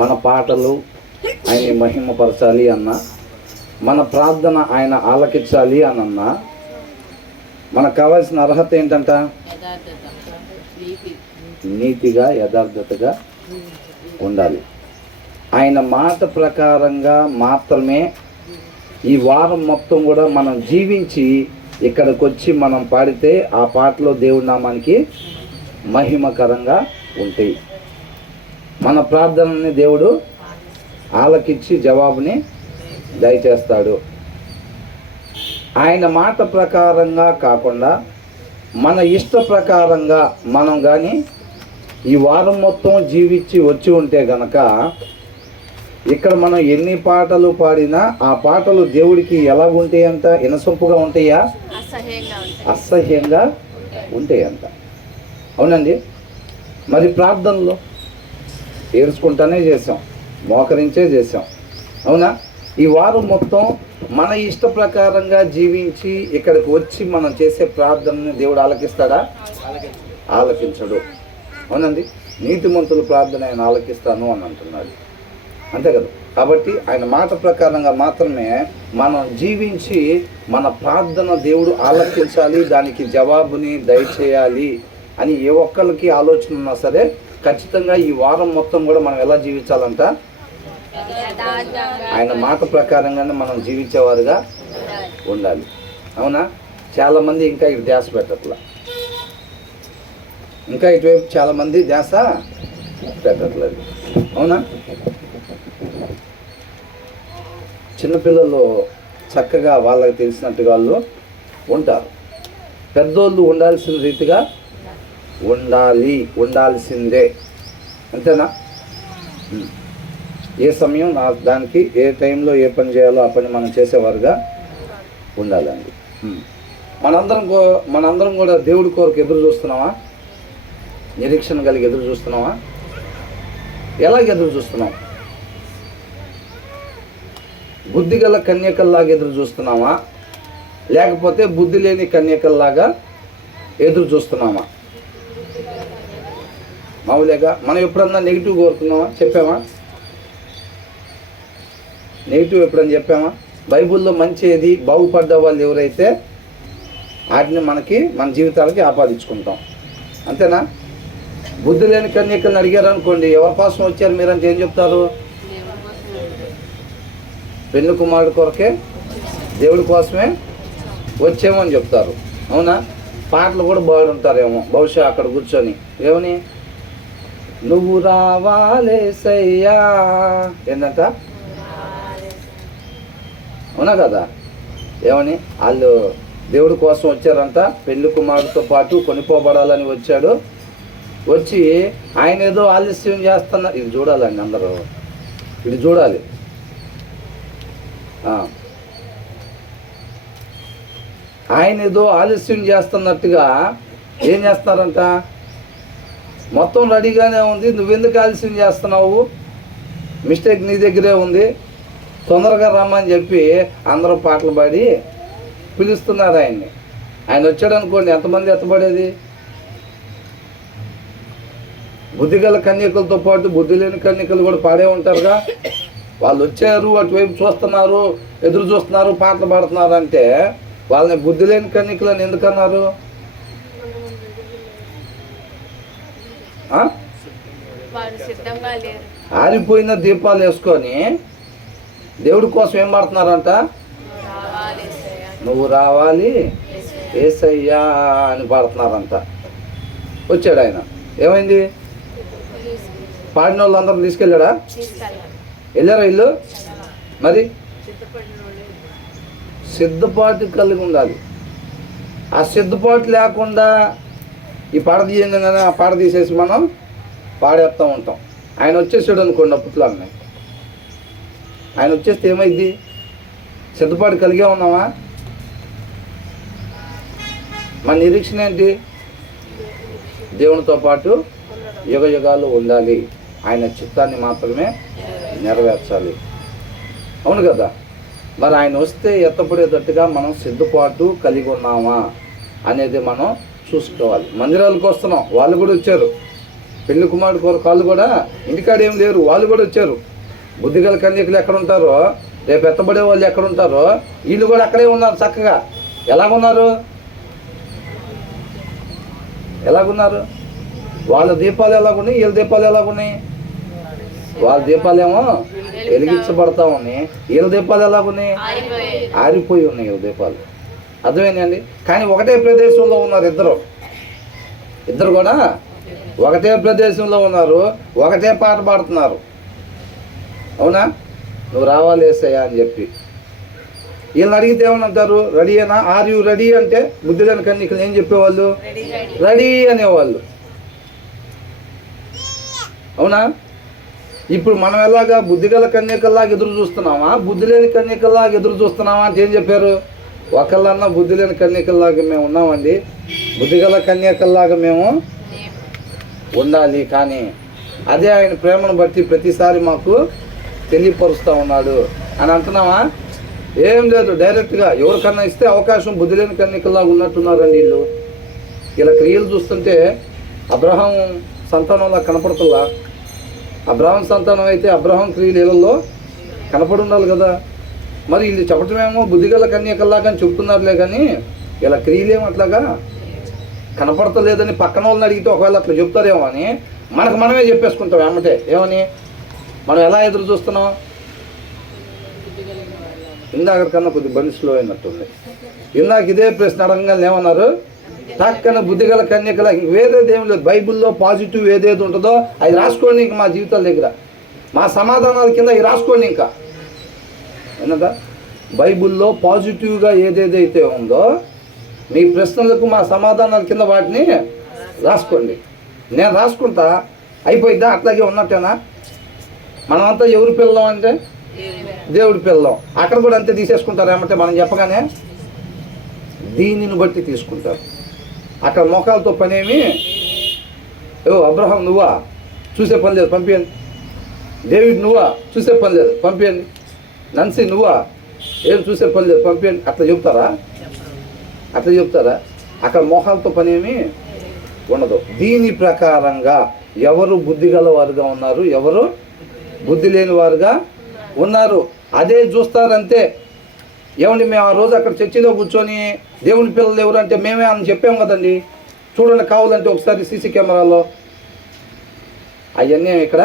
మన పాటలు ఆయన మహిమపరచాలి అన్నా, మన ప్రార్థన ఆయన ఆలకించాలి అనన్నా మనకు కావాల్సిన అర్హత ఏంటంట? నీతిగా యథార్థతగా ఉండాలి. ఆయన మాట ప్రకారంగా మాత్రమే ఈ వారం మొత్తం కూడా మనం జీవించి ఇక్కడికి వచ్చి మనం పాడితే ఆ పాటలో దేవుడి నామానికి మహిమకరంగా ఉంటాయి. మన ప్రార్థనని దేవుడు ఆలకించి జవాబుని దయచేస్తాడు. ఆయన మాట ప్రకారంగా కాకుండా మన ఇష్ట ప్రకారంగా మనం కానీ ఈ వారం మొత్తం జీవించి వచ్చి ఉంటే గనక ఇక్కడ మనం ఎన్ని పాటలు పాడినా ఆ పాటలు దేవుడికి ఎలా ఉంటాయంట? ఇనసొంపుగా ఉంటాయా? అసహ్యంగా ఉంటాయంట. అవునండి. మరి ప్రార్థనలో ఏడ్చుకుంటానే చేసాం, మోకరించే చేసాం, అవునా? ఈ వారం మొత్తం మన ఇష్ట ప్రకారంగా జీవించి ఇక్కడికి వచ్చి మనం చేసే ప్రార్థనని దేవుడు ఆలకిస్తాడా? ఆలకించడు. అవునండి. నీతిమంతుల ప్రార్థన ఆయన ఆలకిస్తాను అని అంటున్నాడు, అంతే కదా. కాబట్టి ఆయన మాట ప్రకారంగా మాత్రమే మనం జీవించి మన ప్రార్థన దేవుడు ఆలకించాలి, దానికి జవాబుని దయచేయాలి అని ఏ ఒక్కరికి ఆలోచన ఉన్నా సరే ఖచ్చితంగా ఈ వారం మొత్తం కూడా మనం ఎలా జీవించాలంట? ఆయన మాట ప్రకారంగానే మనం జీవించేవారుగా ఉండాలి. అవునా? చాలామంది ఇంకా ఇటు ధ్యాస పెట్టట్లా, ఇంకా ఇటువైపు చాలామంది ధ్యాస పెట్టట్లేదు. అవునా? చిన్నపిల్లలు చక్కగా వాళ్ళకి తెలిసినట్టుగా వాళ్ళు ఉంటారు. పెద్దోళ్ళు ఉండాల్సిన రీతిగా ఉండాల్సిందే, అంతేనా? ఏ సమయం దానికి ఏ టైంలో ఏ పని చేయాలో ఆ పని మనం చేసేవారుగా ఉండాలండి. మనందరం కూడా దేవుడి కొరకు ఎదురు చూస్తున్నామా? నిరీక్షణ కలిగి ఎదురు చూస్తున్నామా? ఎలాగ ఎదురు చూస్తున్నాం? బుద్ధి గల కన్యకల్లాగా ఎదురు చూస్తున్నామా, లేకపోతే బుద్ధి లేని కన్యకల్లాగా ఎదురు చూస్తున్నామా? మామూలుగా మనం ఎప్పుడన్నా నెగిటివ్ కోరుకున్నామా? చెప్పామా? నెగిటివ్ ఎప్పుడన్నా చెప్పామా? బైబిల్లో మంచి ఏది, బాగుపడ్డ వాళ్ళు ఎవరైతే వాటిని మన జీవితాలకి ఆపాదించుకుంటాం, అంతేనా? బుద్ధి లేని కన్యకల్ని అడిగారు అనుకోండి, ఎవరి కోసం వచ్చారు మీరంటే ఏం చెప్తారు? పెళ్లి కుమారుడు కొరకే, దేవుడి కోసమే వచ్చేమని చెప్తారు. అవునా? పాటలు కూడా బాగుంటారేమో బహుశా అక్కడ కూర్చొని, ఏమని? నువ్వు రావాలేసయ్యా, ఏంటంట? అవునా కదా? ఏమని? వాళ్ళు దేవుడి కోసం వచ్చారంట, పెళ్లి కుమారుడితో పాటు కొనిపోబడాలని వచ్చాడు. వచ్చి ఆయన ఏదో ఆలస్యం చేస్తున్నారు. ఇది చూడాలండి, అందరూ ఇది చూడాలి. ఆయన ఏదో ఆలస్యం చేస్తున్నట్టుగా ఏం చేస్తున్నారంట? మొత్తం రెడీగానే ఉంది, నువ్వెందుకు ఆలస్యం చేస్తున్నావు? మిస్టేక్ నీ దగ్గరే ఉంది, తొందరగా రమ్మని చెప్పి అందరూ పాటలు పాడి పిలుస్తున్నారు ఆయన్ని. ఆయన వచ్చాడు అనుకోండి, ఎంతమంది ఎత్తబడేది? బుద్ధిగల కన్యకలతో పాటు బుద్ధి లేని కన్యకలు కూడా పాడే ఉంటారుగా. వాళ్ళు వచ్చారు, అటువైపు చూస్తున్నారు, ఎదురు చూస్తున్నారు, పాటలు పాడుతున్నారు అంటే వాళ్ళని బుద్ధి లేని కన్యకలని ఎందుకన్నారు? ఆరిపోయిన దీపాలు వేసుకొని దేవుడి కోసం ఏం పాడుతున్నారంట? నువ్వు రావాలి యేసయ్యా అని పాడుతున్నారంట. వచ్చాడు ఆయన, ఏమైంది? పాడిన వాళ్ళందరూ తీసుకెళ్ళాడా? వెళ్ళారా ఇల్లు? మరి సిద్ధపాటు కలిగి ఉండాలి. ఆ సిద్ధపాటు లేకుండా ఈ పాట తీయండి కదా, ఆ పాట తీసేసి మనం పాడేస్తూ ఉంటాం. ఆయన వచ్చేసాడు అనుకోండి, అప్పట్లో అన్నాయి. ఆయన వచ్చేస్తే ఏమైంది? సిద్ధపాటు కలిగే ఉన్నామా? మన నిరీక్షణ ఏంటి? దేవునితో పాటు యుగ యుగాలు ఉండాలి, ఆయన చిత్తాన్ని మాత్రమే నెరవేర్చాలి. అవును కదా? మరి ఆయన వస్తే ఎత్తపడేటట్టుగా మనం సిద్ధపాటు కలిగి ఉన్నామా అనేది మనం చూసుకోవాలి. మందిరాలకు వస్తున్నాం, వాళ్ళు కూడా వచ్చారు, పెళ్లి కుమారుడు వాళ్ళు కూడా ఇంటికాడ ఏం లేరు, వాళ్ళు కూడా వచ్చారు. బుద్ధిగల కన్యకులు ఎక్కడ ఉంటారో, రేపు ఎత్తబడే వాళ్ళు ఎక్కడ ఉంటారో వీళ్ళు కూడా అక్కడే ఉన్నారు. చక్కగా ఎలాగున్నారు? వాళ్ళ దీపాలు ఎలాగున్నాయి, వీళ్ళ దీపాలు ఎలాగున్నాయి? వాళ్ళ దీపాలేమో వెలిగించబడతా ఉన్నాయి, వీళ్ళ దీపాలు ఎలాగున్నాయి? ఆరిపోయి ఉన్నాయి వీళ్ళ దీపాలు. అర్థమైందండి? కానీ ఒకటే ప్రదేశంలో ఉన్నారు ఇద్దరు కూడా ఒకటే ప్రదేశంలో ఉన్నారు, ఒకటే పాట పాడుతున్నారు. అవునా? నువ్వు రావాలి యేసయ్యా అని చెప్పి. వీళ్ళని అడిగితే ఏమనంటారు? రెడీ అయినా? ఆర్ యూ రెడీ అంటే బుద్ధి లేని కన్యకలు ఏం చెప్పేవాళ్ళు? రెడీ అనేవాళ్ళు. అవునా? ఇప్పుడు మనం ఎలాగా బుద్ధిగల కన్యకల్లాగా ఎదురు చూస్తున్నామా, బుద్ధి లేని కన్యకల్లాగా ఎదురు చూస్తున్నామా అంటే ఏం చెప్పారు? ఒకళ్ళన్నా బుద్ధి లేని కన్యకల్లాగా మేము ఉన్నామండి, బుద్ధిగల కన్యకల్లాగా మేము ఉండాలి. కానీ అదే ఆయన ప్రేమను బట్టి ప్రతిసారి మాకు తెలియపరుస్తూ ఉన్నాడు అని అంటున్నావా? ఏం లేదు, డైరెక్ట్గా ఎవరికన్నా ఇస్తే అవకాశం బుద్ధి లేని కన్యకల్లాగా ఉన్నట్టున్నారండి వీళ్ళు. ఇలా క్రియలు చూస్తుంటే అబ్రహాం సంతానంలా కనపడుతుందా? అబ్రహాం సంతానం అయితే అబ్రహాం క్రియలు ఇళ్ళల్లో కనపడి ఉండాలి కదా. మరి వీళ్ళు చెప్పటమేమో బుద్ధిగల కన్యకల్లాగా అని చెప్తున్నారులే, కానీ ఇలా క్రియలేమో అట్లాగా కనపడతలేదని పక్కన వాళ్ళని అడిగితే ఒకవేళ అట్లా చెప్తారేమో అని మనమే చెప్పేసుకుంటాం ఏమంటే. ఏమని? మనం ఎలా ఎదురు చూస్తున్నాం? ఇందాకన్నా కొద్ది బండి స్లో అయినట్టుంది. ఇందాక ఇదే ప్రశ్న అడగంగానే ఏమన్నారు? టక్కన బుద్ధిగల కన్యకల. ఇంక వేరేది ఏం లేదు. బైబిల్లో పాజిటివ్ ఏదేది ఉంటుందో అది రాసుకోండి. ఇంక మా జీవితాల దగ్గర మా సమాధానాల కింద ఇవి రాసుకోండి. ఇంకా విన్నదా? బైబిల్లో పాజిటివ్గా ఏదేదైతే ఉందో మీ ప్రశ్నలకు మా సమాధానాల కింద వాటిని రాసుకోండి. నేను రాసుకుంటా, అయిపోయిద్దా? అట్లాగే ఉన్నట్టేనా? మనమంతా ఎవరి పిల్లలం అంటే దేవుడి పిల్లలం. అక్కడ కూడా అంతే తీసేసుకుంటారు. ఏమంటే మనం చెప్పగానే దీనిని బట్టి తీసుకుంటారు. అక్కడ మొఖాలతో పనేమి, అబ్రహాం నువ్వా, చూసే పని లేదు, పంపించండి. డేవిడ్ నువ్వా, చూసే పని లేదు, పంపించండి. నన్సీ నువ్వా, ఏం చూసే పని లేదు, పంపించండి. అట్లా చెప్తారా? అక్కడ మొఖాలతో పనేమి ఉండదు. దీని ప్రకారంగా ఎవరు బుద్ధి గలవారుగా ఉన్నారు, ఎవరు బుద్ధి లేని వారుగా ఉన్నారు అదే చూస్తారంతే. ఏమండి, మేము ఆ రోజు అక్కడ చర్చిలో కూర్చొని దేవుని పిల్లలు ఎవరు అంటే మేమే అని చెప్పాం కదండి. చూడండి, కావాలంటే ఒకసారి సీసీ కెమెరాలో అవన్నీ ఇక్కడ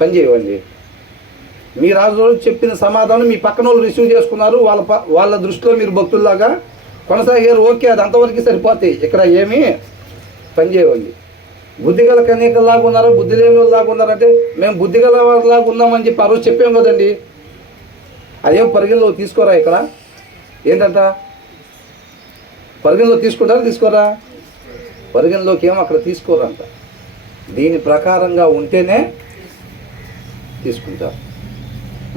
పనిచేయవండి. మీరు ఆ రోజు చెప్పిన సమాధానం మీ పక్కన వాళ్ళు రిసీవ్ చేసుకున్నారు, వాళ్ళ దృష్టిలో మీరు భక్తుల్లాగా కొనసాగారు. ఓకే, అది అంతవరకు సరిపోతాయి. ఇక్కడ ఏమీ పనిచేయవండి. బుద్ధిగల కన్యకల్లాగా ఉన్నారా, బుద్ధి లేని వాళ్ళలాగా ఉన్నారంటే మేము బుద్ధిగల వాళ్ళలాగా ఉన్నామని చెప్పి ఆ రోజు చెప్పాం కదండి. అదేం పరిగణలో తీసుకోరా? ఇక్కడ ఏంటంట, పరిగణలో తీసుకోరా? పరిగణలోకి ఏమో అక్కడ తీసుకోరంట. దీని ప్రకారంగా ఉంటేనే తీసుకుంటారు.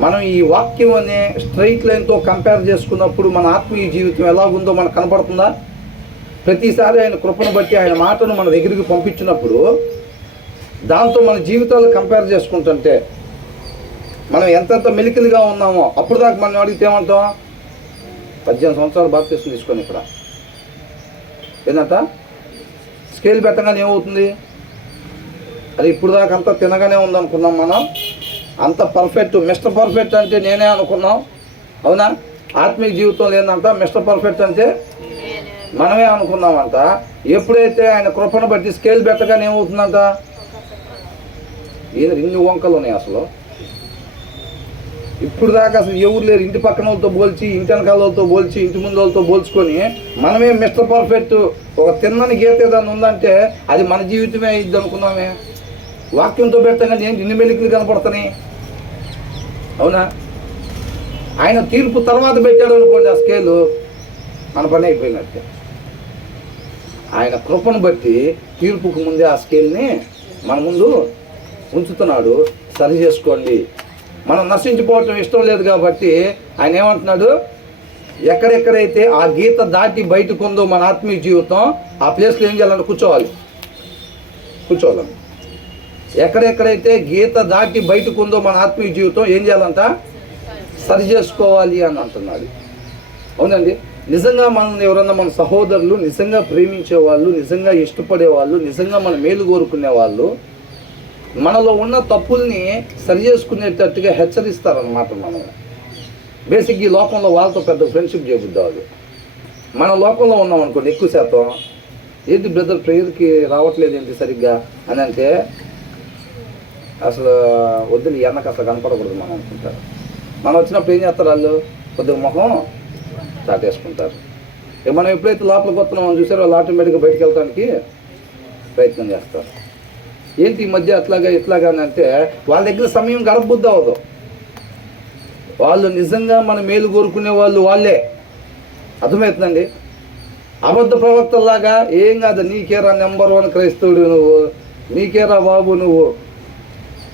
మనం ఈ వాక్యం అనే స్ట్రైట్ లైన్తో కంపేర్ చేసుకున్నప్పుడు మన ఆత్మీయ జీవితం ఎలాగుందో మనకు కనపడుతుందా? ప్రతిసారి ఆయన కృపను బట్టి ఆయన మాటను మన దగ్గరికి పంపించినప్పుడు దాంతో మన జీవితాలు కంపేర్ చేసుకుంటుంటే మనం ఎంతెంత మెలికలుగా ఉన్నామో అప్పుడు దాకా మనం అడిగితే ఏమంటాం? 18 సంవత్సరాలు బాప్తిసం తీసుకొని ఇక్కడ ఏంటంట స్కేల్ పెట్టగానే ఏమవుతుంది? అది ఇప్పుడు దాకా అంతా తినగానే ఉందనుకున్నాం మనం. అంత పర్ఫెక్ట్, మిస్టర్ పర్ఫెక్ట్ అంటే నేనే అనుకున్నాం. అవునా? ఆత్మీయ జీవితంలో ఏంటంట మిస్టర్ పర్ఫెక్ట్ అంటే మనమే అనుకున్నామంట. ఎప్పుడైతే ఆయన కృపను బట్టి స్కేల్ పెట్టగానే ఏమవుతుందంట? ఇన్ని వంకలు ఉన్నాయి అసలు. ఇప్పుడు దాకా అసలు ఎవరు లేరు. ఇంటి పక్కన వాళ్ళతో పోల్చి, ఇంటి వెనకాల వాళ్ళతో పోల్చి, ఇంటి ముందు వాళ్ళతో పోల్చుకొని మనమే మిస్టర్ పర్ఫెక్ట్. ఒక తిన్నని గీత ఏదైనా ఉందంటే అది మన జీవితమే అయ్యిద్ది అనుకున్నామే. వాక్యంతో పెట్టగానే ఏంటి ఇన్ని మెలికలు కనపడుతున్నాయి? అవునా? ఆయన తీర్పు తర్వాత పెట్టాడు అనుకోండి ఆ స్కేలు, మన పని అయిపోయినట్టే. ఆయన కృపను బట్టి తీర్పుకు ముందే ఆ స్కేల్ని మన ముందు ఉంచుతున్నాడు. సరి చేసుకోండి. మనం నశించిపోవటం ఇష్టం లేదు కాబట్టి ఆయన ఏమంటున్నాడు? ఎక్కడెక్కడైతే ఆ గీత దాటి బయటకు ఉందో మన ఆత్మీయ జీవితం, ఆ ప్లేస్లో ఏం చేయాలంటే కూర్చోవాలి. ఎక్కడెక్కడైతే గీత దాటి బయటకు ఉందో మన ఆత్మీయ జీవితం ఏం చేయాలంట? సరి చేసుకోవాలి అని అంటున్నాడు. అవునండి. నిజంగా మనల్ని ఎవరన్నా మన సహోదరులు నిజంగా ప్రేమించే వాళ్ళు, నిజంగా ఇష్టపడే వాళ్ళు, నిజంగా మన మేలు కోరుకునే వాళ్ళు మనలో ఉన్న తప్పుల్ని సరి చేసుకునేటట్టుగా హెచ్చరిస్తారన్నమాట. మనం బేసిక్ ఈ లోకంలో వాళ్ళతో పెద్ద ఫ్రెండ్షిప్ చేయబుద్దాలు. మన లోకంలో ఉన్నాం అనుకోండి, ఎక్కువ శాతం ఏంటి బ్రదర్ ప్రేయర్కి రావట్లేదు ఏంటి సరిగ్గా అని అంటే, అసలు వద్దులు ఎన్నకు అసలు కనపడకూడదు మనం అనుకుంటారు. మనం వచ్చినప్పుడు ఏం చేస్తారు వాళ్ళు, కొద్దిగా మొహం దాటేసుకుంటారు. మనం ఎప్పుడైతే లోపలికి వస్తున్నామని చూసారో వాళ్ళు ఆటోమేటిక్గా బయటకు వెళ్ళడానికి ప్రయత్నం చేస్తారు. ఏంటి ఈ మధ్య అట్లాగా ఇట్లాగా అని అంటే, వాళ్ళ దగ్గర సమయం గడపబుద్ధి అవ్వదు. వాళ్ళు నిజంగా మన మేలు కోరుకునే వాళ్ళు వాళ్ళే. అర్థమవుతుందండి? అబద్ధ ప్రవక్తల్లాగా ఏం కాదు, నీకేరా నెంబర్ 1 క్రైస్తవుడు నువ్వు, నీకేరా బాబు నువ్వు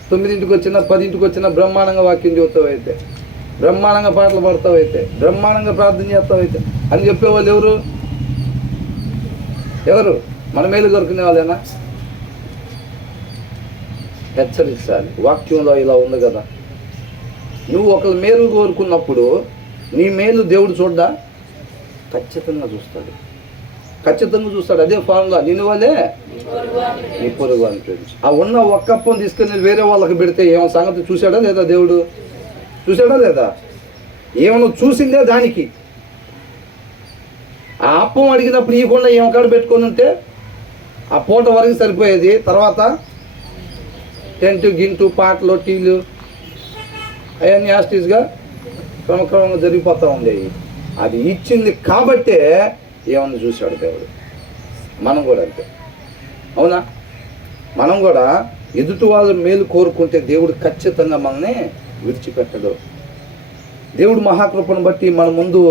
9ంటికి వచ్చినా 10ంటికి వచ్చినా బ్రహ్మాండంగా వాక్యం చెబుతావు అయితే, బ్రహ్మాండంగా పాటలు పాడతావు అయితే, బ్రహ్మాండంగా ప్రార్థన చేస్తావు అయితే అని చెప్పేవాళ్ళు ఎవరు? మన మేలు కోరుకునే వాళ్ళేనా? హెచ్చరించాలి. వాక్యంలో ఇలా ఉంది కదా, నువ్వు ఒకరి మేలు కోరుకున్నప్పుడు నీ మేలు దేవుడు చూడ్డా? ఖచ్చితంగా చూస్తాడు, ఖచ్చితంగా చూస్తాడు. అదే ఫార్ములా, నిన్ను వాళ్ళే నీ పొరుగు అని ప్రేమించు. ఆ ఉన్న ఒక్క అప్పం తీసుకొని వేరే వాళ్ళకి పెడితే ఏమో సంగతి చూశాడా లేదా? దేవుడు చూశాడా లేదా? ఏమన్నా చూసిందే దానికి. ఆ అప్పం అడిగినప్పుడు ఇవ్వకుండా ఏమకాడ పెట్టుకొని ఉంటే ఆ పూట వరకు సరిపోయేది. తర్వాత టెంటు గింటు పాటలు టీలు అవన్నీ యాస్టీస్గా క్రమక్రమంగా జరిగిపోతూ ఉండేవి. అది ఇచ్చింది కాబట్టే ఏమన్నా చూశాడు దేవుడు. మనం కూడా అంతే, అవునా? మనం కూడా ఎదుటి వాళ్ళ మేలు కోరుకుంటే దేవుడు ఖచ్చితంగా మనల్ని విడిచిపెట్టడు. దేవుడు మహాకృపను బట్టి మన ముందు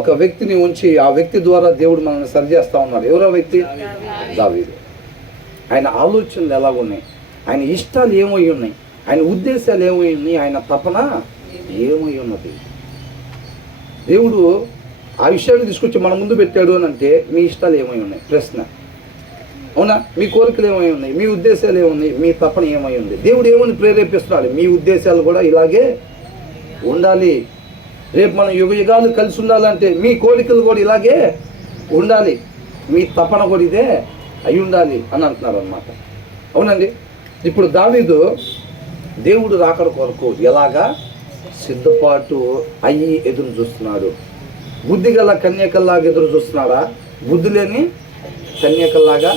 ఒక వ్యక్తిని ఉంచి ఆ వ్యక్తి ద్వారా దేవుడు మనల్ని సరిచేస్తూ ఉన్నాడు. ఎవరో వ్యక్తి? దావీదు. ఆయన ఆలోచనలు ఎలా ఉన్నాయి, ఆయన ఇష్టాలు ఏమై ఉన్నాయి, ఆయన ఉద్దేశాలు ఏమై ఉన్నాయి, ఆయన తపన ఏమై ఉన్నది. దేవుడు ఆ విషయాన్ని తీసుకొచ్చి మన ముందు పెట్టాడు అని అంటే, మీ ఇష్టాలు ఏమై ఉన్నాయి? ప్రశ్న, అవునా? మీ కోరికలు ఏమై ఉన్నాయి? మీ ఉద్దేశాలు ఏమున్నాయి? మీ తపన ఏమై ఉంది? దేవుడు ఏమని ప్రేరేపిస్తున్నాడు? మీ ఉద్దేశాలు కూడా ఇలాగే ఉండాలి, రేపు మనం యుగాలు కలిసి ఉండాలంటే మీ కోరికలు కూడా ఇలాగే ఉండాలి, మీ తపన కూడా ఇదే అయి ఉండాలి అని అంటున్నారు అన్నమాట. అవునండి. ఇప్పుడు దావీదు దేవుడు రాకడ కొరకు ఎలాగా సిద్ధపాటు అయ్యి ఎదురు చూస్తున్నాడు. బుద్ధి గల కన్యకల్లాగా ఎదురు చూస్తున్నాడా? బుద్ధి లేని కన్యకల్లాగా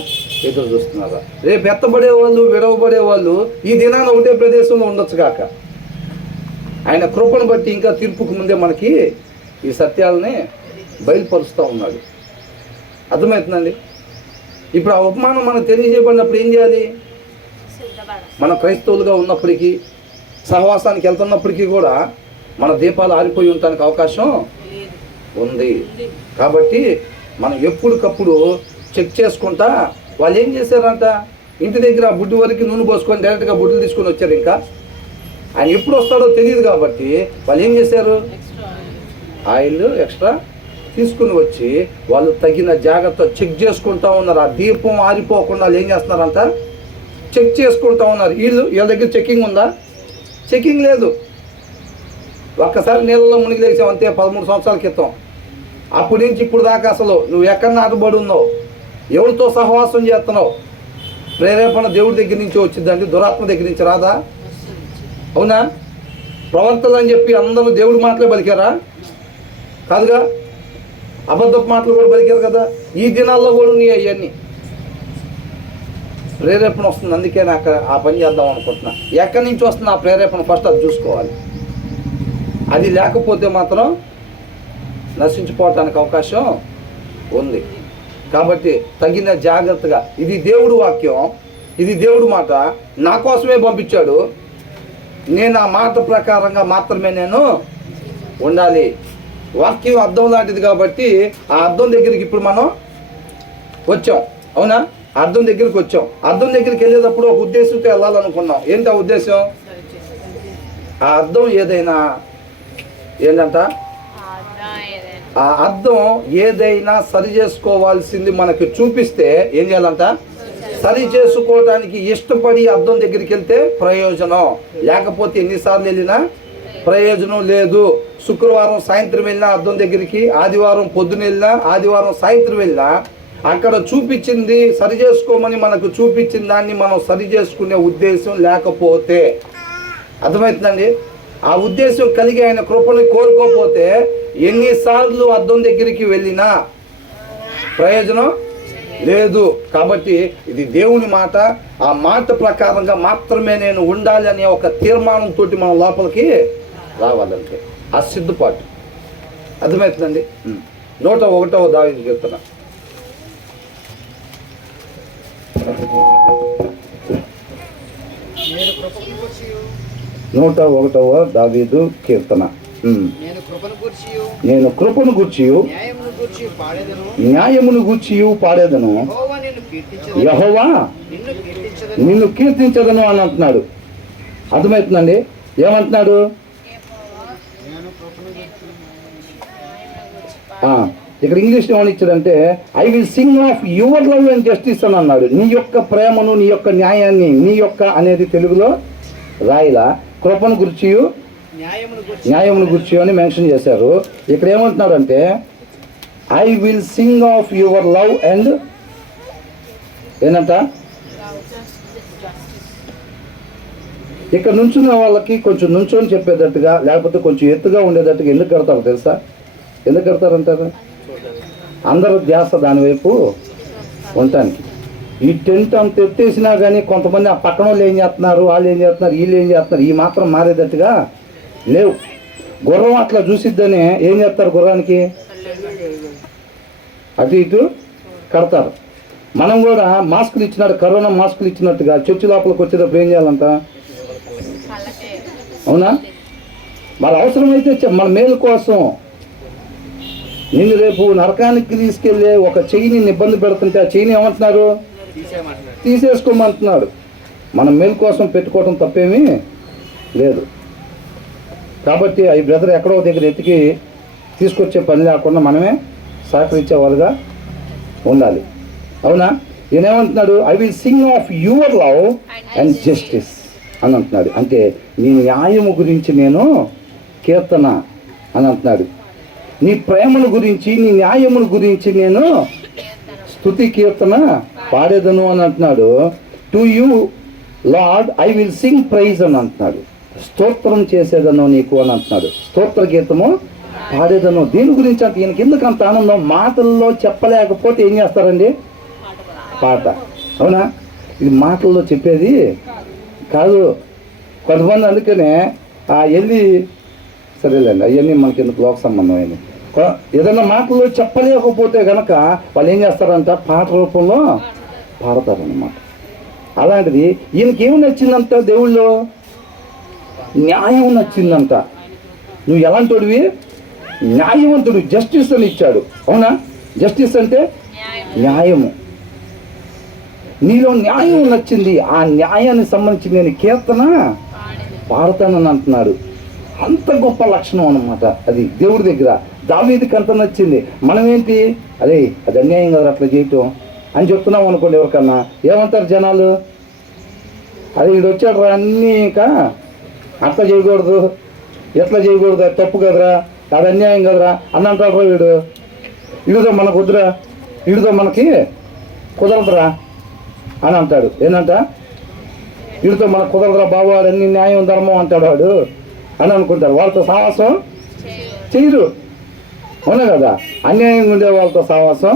ఎదురు చూస్తున్నారా? రేపు ఎత్తబడే వాళ్ళు, విడవబడే వాళ్ళు ఈ దినాన ఒకటే ప్రదేశంలో ఉండొచ్చు కాక, ఆయన కృపను బట్టి ఇంకా తీర్పుకు ముందే మనకి ఈ సత్యాలని బయలుపరుస్తూ ఉన్నాడు. అర్థమవుతుందండి? ఇప్పుడు ఆ ఉపమానం మనకు తెలియజేయబడినప్పుడు ఏం చేయాలి? మనం క్రైస్తవులుగా ఉన్నప్పటికీ, సహవాసానికి వెళ్తున్నప్పటికీ కూడా మన దీపాలు ఆరిపోయి ఉండటానికి అవకాశం ఉంది. కాబట్టి మనం ఎప్పటికప్పుడు చెక్ చేసుకుంటా. వాళ్ళు ఏం చేశారంట, ఇంటి దగ్గర ఆ బుడ్డి వరకు నూనె పోసుకొని డైరెక్ట్గా బుడ్డలు తీసుకొని వచ్చారు. ఇంకా ఆయన ఎప్పుడు వస్తాడో తెలియదు కాబట్టి వాళ్ళు ఏం చేశారు, ఆయిల్ ఎక్స్ట్రా తీసుకుని వచ్చి వాళ్ళు తగిన జాగ్రత్త చెక్ చేసుకుంటా ఉన్నారు. ఆ దీపం ఆరిపోకుండా వాళ్ళు ఏం చేస్తున్నారంట, చెక్ చేసుకుంటా ఉన్నారు. వీళ్ళ దగ్గర చెక్కింగ్ ఉందా? చెక్కింగ్ లేదు. ఒక్కసారి నీళ్ళలో మునిగి తెచ్చావు అంతే, 13 సంవత్సరాల క్రితం. అప్పటి నుంచి ఇప్పుడు దాకా అసలు నువ్వు ఎక్కడ నాటబడి ఉన్నావు, ఎవరితో సహవాసం చేస్తున్నావు? ప్రేరేపణ దేవుడి దగ్గర నుంచి వచ్చిందండి, దురాత్మ దగ్గర నుంచి రాదా? అవునా? ప్రవర్తనలు అని చెప్పి అందరూ దేవుడి మాటలే పలికారా? కాదుగా, అబద్ధపు మాటలు కూడా పలికారు కదా. ఈ దినాల్లో కూడా నీ అవన్నీ ప్రేరేపణ వస్తుంది. అందుకే నాకు ఆ పని చేద్దాం అనుకుంటున్నా. ఎక్కడి నుంచి వస్తుంది ఆ ప్రేరేపణ? ఫస్ట్ అది చూసుకోవాలి. అది లేకపోతే మాత్రం నశించిపోవటానికి అవకాశం ఉంది. కాబట్టి తగిన జాగ్రత్తగా, ఇది దేవుడు వాక్యం, ఇది దేవుడు మాట, నా కోసమే పంపించాడు, నేను ఆ మాట ప్రకారంగా మాత్రమే నేను ఉండాలి. వాక్యం అద్దం లాంటిది కాబట్టి ఆ అద్దం దగ్గరికి ఇప్పుడు మనం వచ్చాం. అవునా? అద్దం దగ్గరికి వచ్చాం. అద్దం దగ్గరికి వెళ్ళేటప్పుడు ఒక ఉద్దేశంతో వెళ్ళాలనుకున్నాం. ఏంటి ఆ ఉద్దేశం? ఆ అద్దం ఏదైనా ఏంటంట, ఆ అద్దం ఏదైనా సరి చేసుకోవాల్సింది మనకి చూపిస్తే ఏం చేయాలంట, సరి చేసుకోవడానికి ఇష్టపడి అద్దం దగ్గరికి వెళ్తే ప్రయోజనం, లేకపోతే ఎన్నిసార్లు వెళ్ళినా ప్రయోజనం లేదు. శుక్రవారం సాయంత్రం వెళ్ళినా అద్దం దగ్గరికి, ఆదివారం పొద్దున వెళ్ళినా, ఆదివారం సాయంత్రం వెళ్ళినా అక్కడ చూపించింది సరి చేసుకోమని మనకు చూపించిన దాన్ని మనం సరి చేసుకునే ఉద్దేశం లేకపోతే, అర్థమవుతుందండి, ఆ ఉద్దేశం కలిగి ఆయన కృపని కోరుకోకపోతే ఎన్నిసార్లు అద్దం దగ్గరికి వెళ్ళినా ప్రయోజనం లేదు. కాబట్టి ఇది దేవుని మాట. ఆ మాట ప్రకారంగా మాత్రమే నేను ఉండాలి అనే ఒక తీర్మానంతో మనం లోపలికి రావాలంటే ఆ సిద్ధపాటు. అర్థమవుతుందండి. 101వ దావీదు కీర్తన. 101వ దావీదు కీర్తన. నేను కృపను గూర్చియు న్యాయమును గూర్చియు పాడేదను, యెహోవా నిన్ను కీర్తించదను అని అంటున్నాడు. అర్థమవుతుందండి. ఏమంటున్నాడు? ఇక్కడ ఇంగ్లీష్ ఏమని ఇచ్చాడంటే I will Singh of your love and justice అని అన్నాడు. నీ యొక్క ప్రేమను, నీ యొక్క న్యాయాన్ని, నీ యొక్క అనేది తెలుగులో రాయిలా, కృపను గుర్చియు న్యాయమును గుర్చియు అని మెన్షన్ చేశారు. ఇక్కడ ఏమంటున్నాడు అంటే I will Singh of your love and ఏంటంట. ఇక్కడ నుంచున్న వాళ్ళకి కొంచెం నుంచొని చెప్పేటట్టుగా, లేకపోతే కొంచెం ఎత్తుగా ఉండేటట్టుగా ఎందుకు కడతారు తెలుసా? ఎందుకు కడతారంటారు? అందరూ ధ్యాస దానివైపు ఉండటానికి. ఈ టెంట్ అంత ఎత్తేసినా కానీ కొంతమంది ఆ పక్కన వాళ్ళు ఏం చేస్తున్నారు, వాళ్ళు ఏం చేస్తున్నారు, వీళ్ళు ఏం చేస్తున్నారు, ఈ మాత్రం మారేటట్టుగా లేవు. గుర్రం అట్లా చూసిద్దని ఏం చేస్తారు? గుర్రానికి అటు ఇటు కడతారు. మనం కూడా మాస్కులు ఇచ్చినట్టు, కరోనా మాస్కులు ఇచ్చినట్టుగా చర్చి లోపలికి వచ్చేటప్పుడు ఏం చేయాలంట? అవునా? మరి అవసరమైతే మన మేలు కోసం నిన్ను రేపు నరకానికి తీసుకెళ్ళే ఒక చెయ్యిని ఇబ్బంది పెడుతుంటే ఆ చెయ్యిని ఏమంటున్నారు? తీసేసుకోమంటున్నాడు. మన మేలు కోసం పెట్టుకోవడం తప్పేమీ లేదు. కాబట్టి ఈ బ్రదర్ ఎక్కడో దగ్గర ఎతికి తీసుకొచ్చే పని లేకుండా మనమే సహకరించేవారుగా ఉండాలి. అవునా? ఈయన ఏమంటున్నాడు? I will Singh of your love and justice అని అంటున్నాడు. అంటే నీ న్యాయము గురించి నేను కీర్తన అని అంటున్నాడు. నీ ప్రేమను గురించి, నీ న్యాయమును గురించి నేను స్తుతి కీర్తన పాడేదను అని అంటున్నాడు. To you Lord I will sing praise అని అంటున్నాడు. స్తోత్రం చేసేదను నీకు అని అంటున్నాడు. స్తోత్ర గీతము పాడేదను. దీని గురించి అంటే ఈయనకి ఎందుకు అంత ఆనందం? మాటల్లో చెప్పలేకపోతే ఏం చేస్తారండి? పాట. అవునా? ఇది మాటల్లో చెప్పేది కాదు. కొంతమంది అందుకనే వెళ్ళి సరేలేండి అవన్నీ మనకి ఎందుకు లోక సంబంధమైనవి. ఏదైనా మాటల్లో చెప్పలేకపోతే కనుక వాళ్ళు ఏం చేస్తారంట? పాట రూపంలో పాడతారన్నమాట. అలాంటిది ఈయనకి ఏమి నచ్చిందంట? దేవుళ్ళు న్యాయం నచ్చిందంట. నువ్వు ఎలాంటివి? న్యాయవంతుడు, జస్టిస్ అని ఇచ్చాడు. అవునా? జస్టిస్ అంటే న్యాయము. నీలో న్యాయం నచ్చింది. ఆ న్యాయానికి సంబంధించి నేను కీర్తన పాడతానని అంటున్నాడు. అంత గొప్ప లక్షణం అన్నమాట అది దేవుడి దగ్గర. దావీదుకి అంత నచ్చింది. మనమేంటి అదే అది అన్యాయం కదా అట్లా చేయటం అని చెప్తున్నాం అనుకోండి. ఎవరికన్నా ఏమంటారు జనాలు? అదే వీడు వచ్చాడు రా అన్నీ ఇంకా అట్లా చేయకూడదు, ఎట్లా చేయకూడదు, అది తప్పు కదరా, అది అన్యాయం కదరా అని అంటాడు. వీడితో మనకు వద్దురా, వీడితో మనకి కుదరదురా అని అంటాడు. ఏంటంట? వీడితో మనకు కుదరదురా బాబు, వాడు అన్ని న్యాయం ధర్మం అంటాడు వాడు అని అనుకుంటారు. వాళ్ళతో సావాసం చేయరు. అవునా కదా? అన్యాయంగా ఉండే వాళ్ళతో సావాసం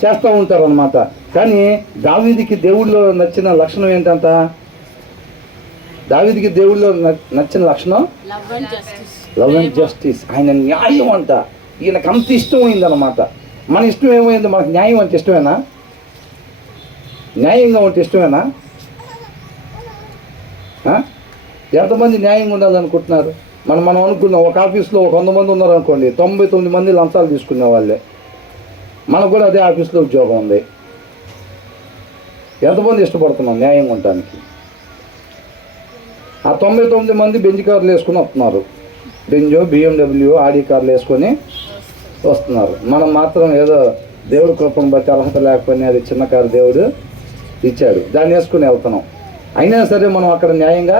చేస్తూ ఉంటారు అన్నమాట. కానీ దావీదుకి దేవుళ్ళో నచ్చిన లక్షణం ఏంటంట? దావీదుకి దేవుళ్ళో నచ్చిన లక్షణం లవ్ అండ్ జస్టిస్. ఆయన న్యాయం అంట. ఈయనకు అంత ఇష్టమైందన్నమాట. మన ఇష్టం ఏమైంది? మనకు న్యాయం అంటే ఇష్టమేనా? న్యాయంగా ఉంటే ఇష్టమేనా? ఎంతమంది న్యాయంగా ఉండాలనుకుంటున్నారు? మనం అనుకున్నాం ఒక ఆఫీస్లో 100 మంది ఉన్నారు అనుకోండి, 99 మంది లంచాలు తీసుకునే వాళ్ళే. మనకు కూడా అదే ఆఫీస్లో ఉద్యోగం ఉంది. ఎంతమంది ఇష్టపడుతున్నాం న్యాయంగా ఉండటానికి? ఆ 99 మంది బెంజ్ కార్లు వేసుకుని వస్తున్నారు. బెంజో, BMW, ఆడి కార్లు వేసుకొని వస్తున్నారు. మనం మాత్రం ఏదో దేవుడి కృపను బట్టి అర్హత లేకపోయినా అది చిన్న కారు దేవుడు ఇచ్చాడు, దాన్ని వేసుకుని వెళ్తున్నాం. అయినా సరే మనం అక్కడ న్యాయంగా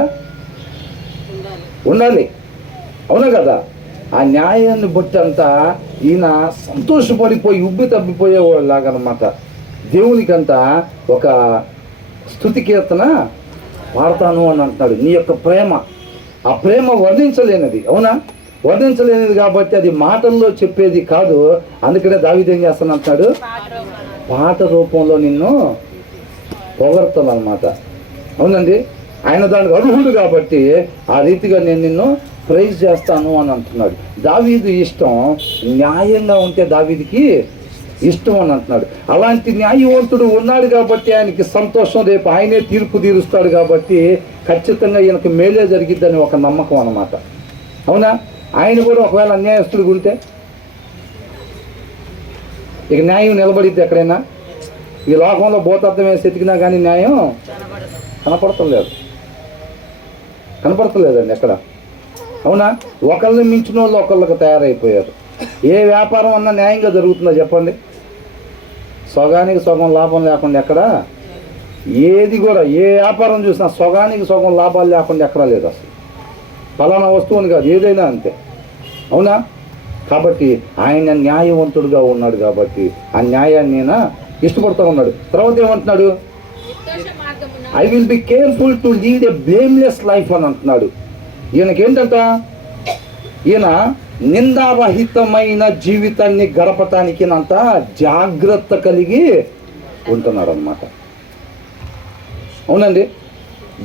ఉండాలి. అవునా కదా? ఆ న్యాయాన్ని బట్టి అంతా ఈయన సంతోషపడిపోయి ఉబ్బి తబ్బిపోయేవాళ్ళలాగా అనమాట. దేవునికంతా ఒక స్తుతి కీర్తన పాడతాను అని అంటున్నాడు. నీ యొక్క ప్రేమ, ఆ ప్రేమ వర్ణించలేనిది. అవునా? వర్ణించలేనిది కాబట్టి అది మాటల్లో చెప్పేది కాదు. అందుకనే దావీదు ఏం చేస్తాను అంటున్నాడు, పాట రూపంలో నిన్ను పొగడతాను అన్నమాట. అవునండి, ఆయన దానికి అర్హుడు కాబట్టి ఆ రీతిగా నేను నిన్ను ప్రైజ్ చేస్తాను అని అంటున్నాడు. దావీదు ఇష్టం న్యాయంగా ఉంటే దావీదుకి ఇష్టం అని అంటున్నాడు. అలాంటి న్యాయవంతుడు ఉన్నాడు కాబట్టి ఆయనకి సంతోషం. రేపు ఆయనే తీర్పు తీరుస్తాడు కాబట్టి ఖచ్చితంగా ఈయనకు మేలే జరిగిద్దని ఒక నమ్మకం అన్నమాట. అవునా? ఆయన కూడా ఒకవేళ అన్యాయస్తుడిగా ఉంటే ఇక న్యాయం నిలబడిద్ది ఎక్కడైనా? ఈ లోకంలో భూతార్థం వేసి ఎతికినా కానీ న్యాయం కనపడతలేదండి ఎక్కడ. అవునా? ఒకళ్ళని మించిన వాళ్ళు ఒకళ్ళకి తయారైపోయారు. ఏ వ్యాపారం అన్నా న్యాయంగా జరుగుతుందో చెప్పండి? సగానికి సగం లాభం లేకుండా ఎక్కడ, ఏది కూడా ఏ వ్యాపారం చూసినా సగానికి సగం లాభాలు లేకుండా ఎక్కడా లేదు అసలు. ఫలానా వస్తువుని కాదు, ఏదైనా అంతే. అవునా? కాబట్టి ఆయన న్యాయవంతుడుగా ఉన్నాడు కాబట్టి ఆ న్యాయాన్ని ఆయన ఇష్టపడుతూ ఉన్నాడు. తర్వాత ఏమంటున్నాడు, I will be careful to lead a blameless life అని అంటున్నాడు. ఈయనకేంటంట, ఈయన నిందారహితమైన జీవితాన్ని గడపటానికి అంత జాగ్రత్త కలిగి ఉంటున్నాడు అన్నమాట. అవునండి,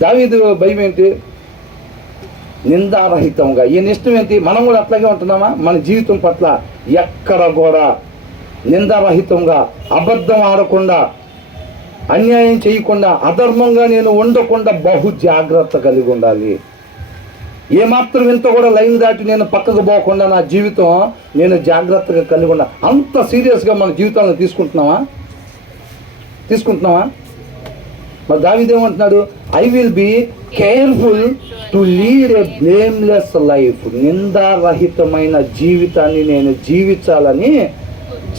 దావీదు భయం ఏంటి? నిందారహితంగా. ఈయన ఇష్టం ఏంటి? మనం కూడా అట్లాగే ఉంటున్నామా? మన జీవితం పట్ల ఎక్కడ కూడా నిందారహితంగా, అబద్ధం ఆడకుండా, అన్యాయం చేయకుండా, అధర్మంగా నేను ఉండకుండా బహు జాగ్రత్త కలిగి ఉండాలి. ఏమాత్రం ఇంత కూడా లైన్ దాటి నేను పక్కకు పోకుండా నా జీవితం నేను జాగ్రత్తగా కలిగి ఉండాలి. అంత సీరియస్గా మన జీవితాలను తీసుకుంటున్నావా? మరి దావీదు ఏమంటున్నాడు, I will be careful to lead a blameless life. నిందారహితమైన జీవితాన్ని నేను జీవించాలని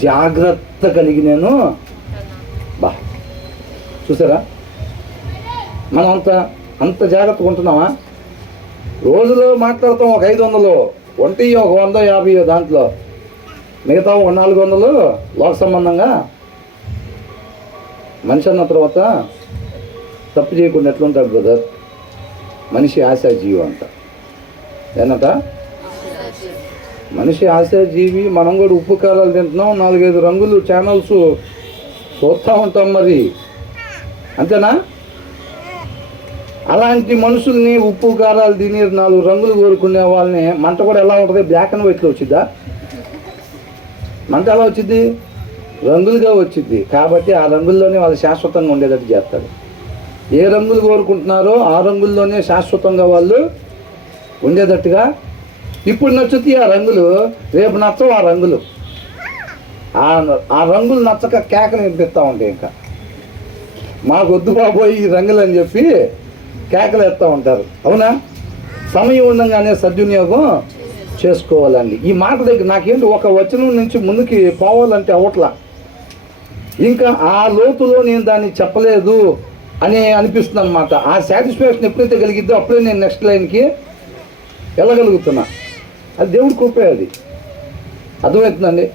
జాగ్రత్త కలిగి నేను చూసారా? మనం అంత జాగ్రత్తగా ఉంటున్నామా? రోజులో మాట్లాడతాం ఒక 500, ఒంటి ఒక 150 దాంట్లో, మిగతా ఒక 400 లోక సంబంధంగా. మనిషి అన్న తర్వాత తప్పు చేయకుండా ఎట్లుంటాడు బ్రదర్? మనిషి ఆశాజీవి అంట. ఏంటంట? మనిషి ఆశాజీవి. మనం కూడా ఉప్పు కారాలు తింటున్నాం, 4-5 రంగులు ఛానల్స్ చూస్తూ ఉంటాం. మరి అంతేనా? అలాంటి మనుషుల్ని, ఉప్పు కారాలు తిని 4 రంగులు కోరుకునే వాళ్ళని మంట కూడా ఎలా ఉంటుంది? బ్లాక్ అండ్ వైట్లో వచ్చిద్దా? మంట ఎలా వచ్చింది? రంగులుగా వచ్చింది. కాబట్టి ఆ రంగుల్లోనే వాళ్ళు శాశ్వతంగా ఉండేటట్టు చేస్తాడు. ఏ రంగులు కోరుకుంటున్నారో ఆ రంగుల్లోనే శాశ్వతంగా వాళ్ళు ఉండేటట్టుగా. ఇప్పుడు నచ్చుతాయి ఆ రంగులు, రేపు నచ్చవు ఆ రంగులు. ఆ రంగులు నచ్చక కేకలు వినిపిస్తూ ఉంటాయి. ఇంకా మాకు వద్దు బాబోయ్ ఈ రంగులు అని చెప్పి కేకలు వేస్తూ ఉంటారు. అవునా? సమయం ఉండగానే సద్వినియోగం చేసుకోవాలండి. ఈ మాట దగ్గర నాకేంటి, ఒక వచనం నుంచి ముందుకి పోవాలంటే అవట్లా. ఇంకా ఆ లోతులో నేను దాన్ని చెప్పలేదు అని అనిపిస్తుంది అనమాట. ఆ సాటిస్ఫాక్షన్ ఎప్పుడైతే కలిగిద్దో అప్పుడే నేను నెక్స్ట్ లైన్కి వెళ్ళగలుగుతున్నా. అది దేవుడి కృపే. అది అర్థమవుతుందండి.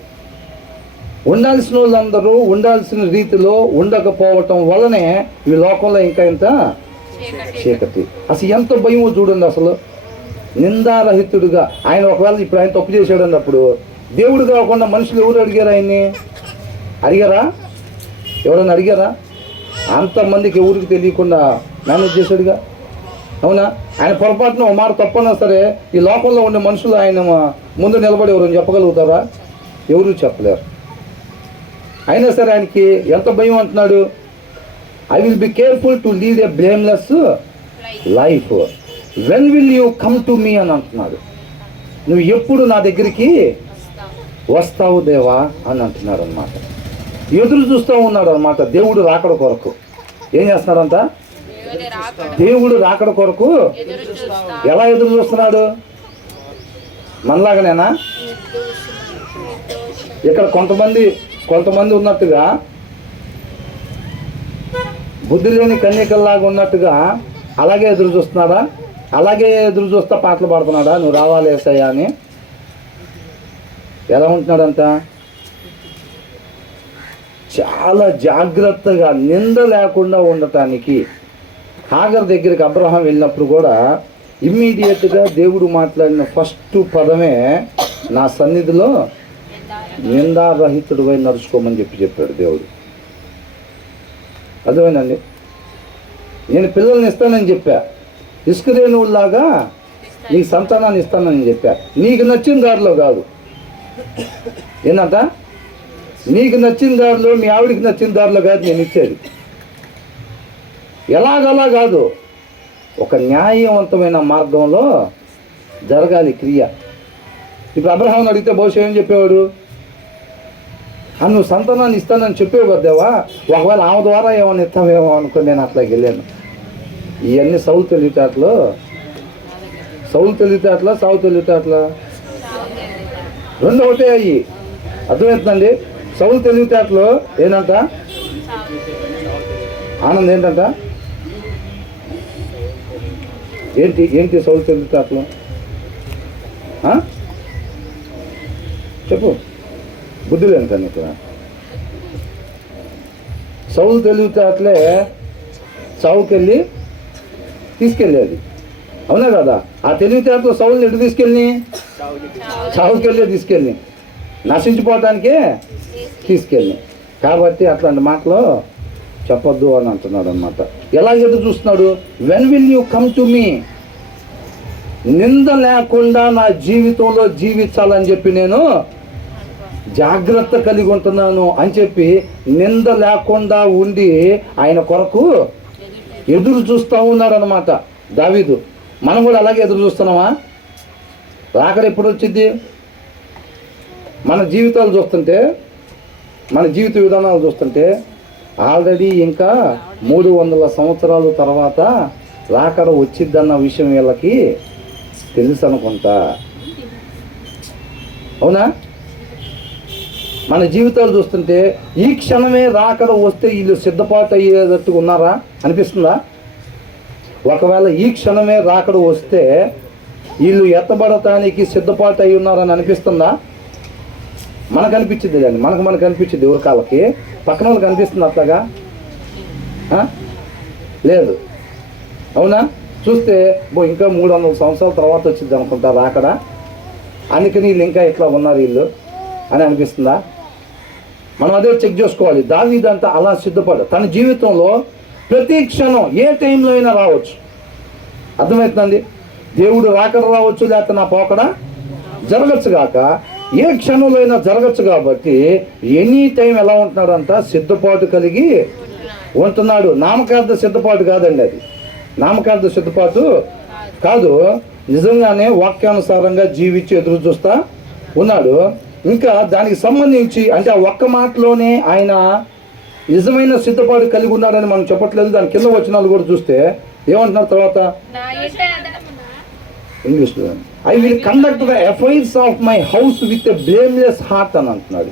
ఉండాల్సిన వాళ్ళందరూ ఉండాల్సిన రీతిలో ఉండకపోవటం వల్లనే ఈ లోకంలో ఇంకా ఇంత చీకటి. అసలు ఎంత భయమో చూడండి. అసలు నిందారహితుడుగా ఆయన, ఒకవేళ ఇప్పుడు ఆయన తప్పు చేశాడు అన్నప్పుడు దేవుడు కాకుండా మనుషులు ఎవరు అడిగారు? ఆయన్ని అడిగారా? ఎవరన్నా అడిగారా? అంతమందికి ఎవరికి తెలియకుండా మేనేజ్ చేశాడుగా. అవునా? ఆయన పొరపాటున ఒక మాట తప్పన్నా సరే ఈ లోకంలో ఉండే మనుషులు ఆయన ముందు నిలబడి ఎవరు చెప్పగలుగుతారా? ఎవరు చెప్పలేరు. అయినా సరే ఆయనకి ఎంత భయం అంటున్నాడు, I will be careful to lead a blameless life. When will you come to me అని అంటున్నాడు. నువ్వు ఎప్పుడు నా దగ్గరికి వస్తావు దేవా అని అంటున్నాడు అనమాట. ఎదురు చూస్తూ ఉన్నాడు అనమాట దేవుడు రాకడ కొరకు. ఏం చేస్తున్నాడంట? దేవుడు రాకడ కొరకు ఎలా ఎదురు చూస్తున్నాడు? మనలాగనేనా? ఇక్కడ కొంతమంది ఉన్నట్టుగా, బుద్ధి లేని కన్యకల్లాగా ఉన్నట్టుగా అలాగే ఎదురు చూస్తున్నారా? అలాగే ఎదురు చూస్తా పాటలు పాడుతున్నాడా నువ్వు రావాలి ఏసయ్యా అని? ఎలా ఉంటున్నాడంట? చాలా జాగ్రత్తగా నింద లేకుండా ఉండటానికి. హాగర్ దగ్గరికి అబ్రహాం వెళ్ళినప్పుడు కూడా ఇమ్మీడియట్గా దేవుడు మాట్లాడిన ఫస్ట్ పదమే నా సన్నిధిలో నిందారహితుడిపై నడుచుకోమని చెప్పాడు దేవుడు. అర్థమైందండి? నేను పిల్లల్ని ఇస్తానని చెప్పా, ఇస్కరేణువులాగా నీ సంతానాన్ని ఇస్తానని చెప్పా. నీకు నచ్చిన దారిలో కాదు. ఏంటంట? నీకు నచ్చిన దారిలో, మీ ఆవిడికి నచ్చిన దారిలో కాదు నేను ఇచ్చేది. ఎలాగలా కాదు, ఒక న్యాయవంతమైన మార్గంలో జరగాలి క్రియ. ఇప్పుడు అబ్రహాం అడిగితే బహుశా ఏం చెప్పేవాడు? నువ్వు సంతానాన్ని ఇస్తానని చెప్పేవు కదేవా, ఒకవేళ ఆమె ద్వారా ఏమైనా ఇస్తావేమో అనుకుని నేను అట్లాగే వెళ్ళాను. ఇవన్నీ సౌలు తెలివితేటలు. సావు తెలివితేటలు రెండు ఒకటే అయ్యి. అర్థమవుతుందండి? సౌలు తెలివితేటలు ఏంటంట? ఆనందం ఏంటంట? ఏంటి సౌలు తెలివితేటలు? చెప్పు, బుద్ధి లేని కానీ ఇక్కడ. సౌలు తెలివితేటలే సావుకెళ్ళి తీసుకెళ్ళేది, అవునా కదా? ఆ తెలివితేటలో సౌలుని ఎటు తీసుకెళ్ళి? చావుకెళ్ళే తీసుకెళ్ళి, నశించిపోవటానికే తీసుకెళ్ళి. కాబట్టి అట్లాంటి మాటలు చెప్పొద్దు అని అంటున్నాడు అనమాట. ఎలా ఎదురు చూస్తున్నాడు? When will you come to me? నింద లేకుండా నా జీవితంలో జీవించాలని చెప్పి నేను జాగ్రత్త కలిగి ఉంటున్నాను అని చెప్పి నింద లేకుండా ఉండి ఆయన కొరకు ఎదురు చూస్తూ ఉన్నాడు అనమాట దావీదు. మనం కూడా అలాగే ఎదురు చూస్తున్నామా? రాకడ ఎప్పుడు వచ్చింది? మన జీవితాలు చూస్తుంటే, మన జీవిత విధానాలు చూస్తుంటే ఆల్రెడీ ఇంకా 300 సంవత్సరాల తర్వాత రాకడ వచ్చిద్దన్న విషయం వీళ్ళకి తెలుసు అనుకుంటా, అవునా? మన జీవితాలు చూస్తుంటే ఈ క్షణమే రాకడ వస్తే వీళ్ళు సిద్ధపాటు అయ్యేటట్టుగా ఉన్నారా అనిపిస్తుందా? ఒకవేళ ఈ క్షణమే రాకడ వస్తే వీళ్ళు ఎత్తబడటానికి సిద్ధపాటు అయి ఉన్నారని అనిపిస్తుందా? మనకు అనిపించింది కానీ మనకు అనిపించింది. ఎవరి కాళ్ళకి పక్కన వాళ్ళకి అనిపిస్తుంది అట్లాగా? లేదు, అవునా? చూస్తే ఇంకా 300 సంవత్సరాల తర్వాత వచ్చింది అనుకుంటా రాకడ, అందుకని వీళ్ళు ఇంకా ఇట్లా ఉన్నారు వీళ్ళు అని అనిపిస్తుందా? మనం అదే చెక్ చేసుకోవాలి. దావీదంతా అలా సిద్ధపడ్డ తన జీవితంలో ప్రతి క్షణం ఏ టైంలో అయినా రావచ్చు. అర్థమవుతుందండి? దేవుడు రాకడ రావచ్చు, లేకపోతే నా పోకడ జరగచ్చు కాక ఏ క్షణంలో అయినా జరగచ్చు. కాబట్టి ఎనీ టైం ఎలా ఉంటున్నాడంట? సిద్ధపాటు కలిగి ఉంటున్నాడు. నామకార్థ సిద్ధపాటు కాదండి, అది నామకార్థ సిద్ధపాటు కాదు. నిజంగానే వాక్యానుసారంగా జీవించి ఎదురు చూస్తా ఉన్నాడు. ఇంకా దానికి సంబంధించి అంటే ఆ ఒక్క మాటలోనే ఆయన నిజమైన సిద్ధపాటు కలిగి ఉన్నాడని మనం చెప్పట్లేదు. దాని కింద వచనాలు కూడా చూస్తే ఏమంటున్నారు తర్వాత? ఇంగ్లీష్లో I will conduct the affairs of my house with a blameless heart అని అంటున్నాడు.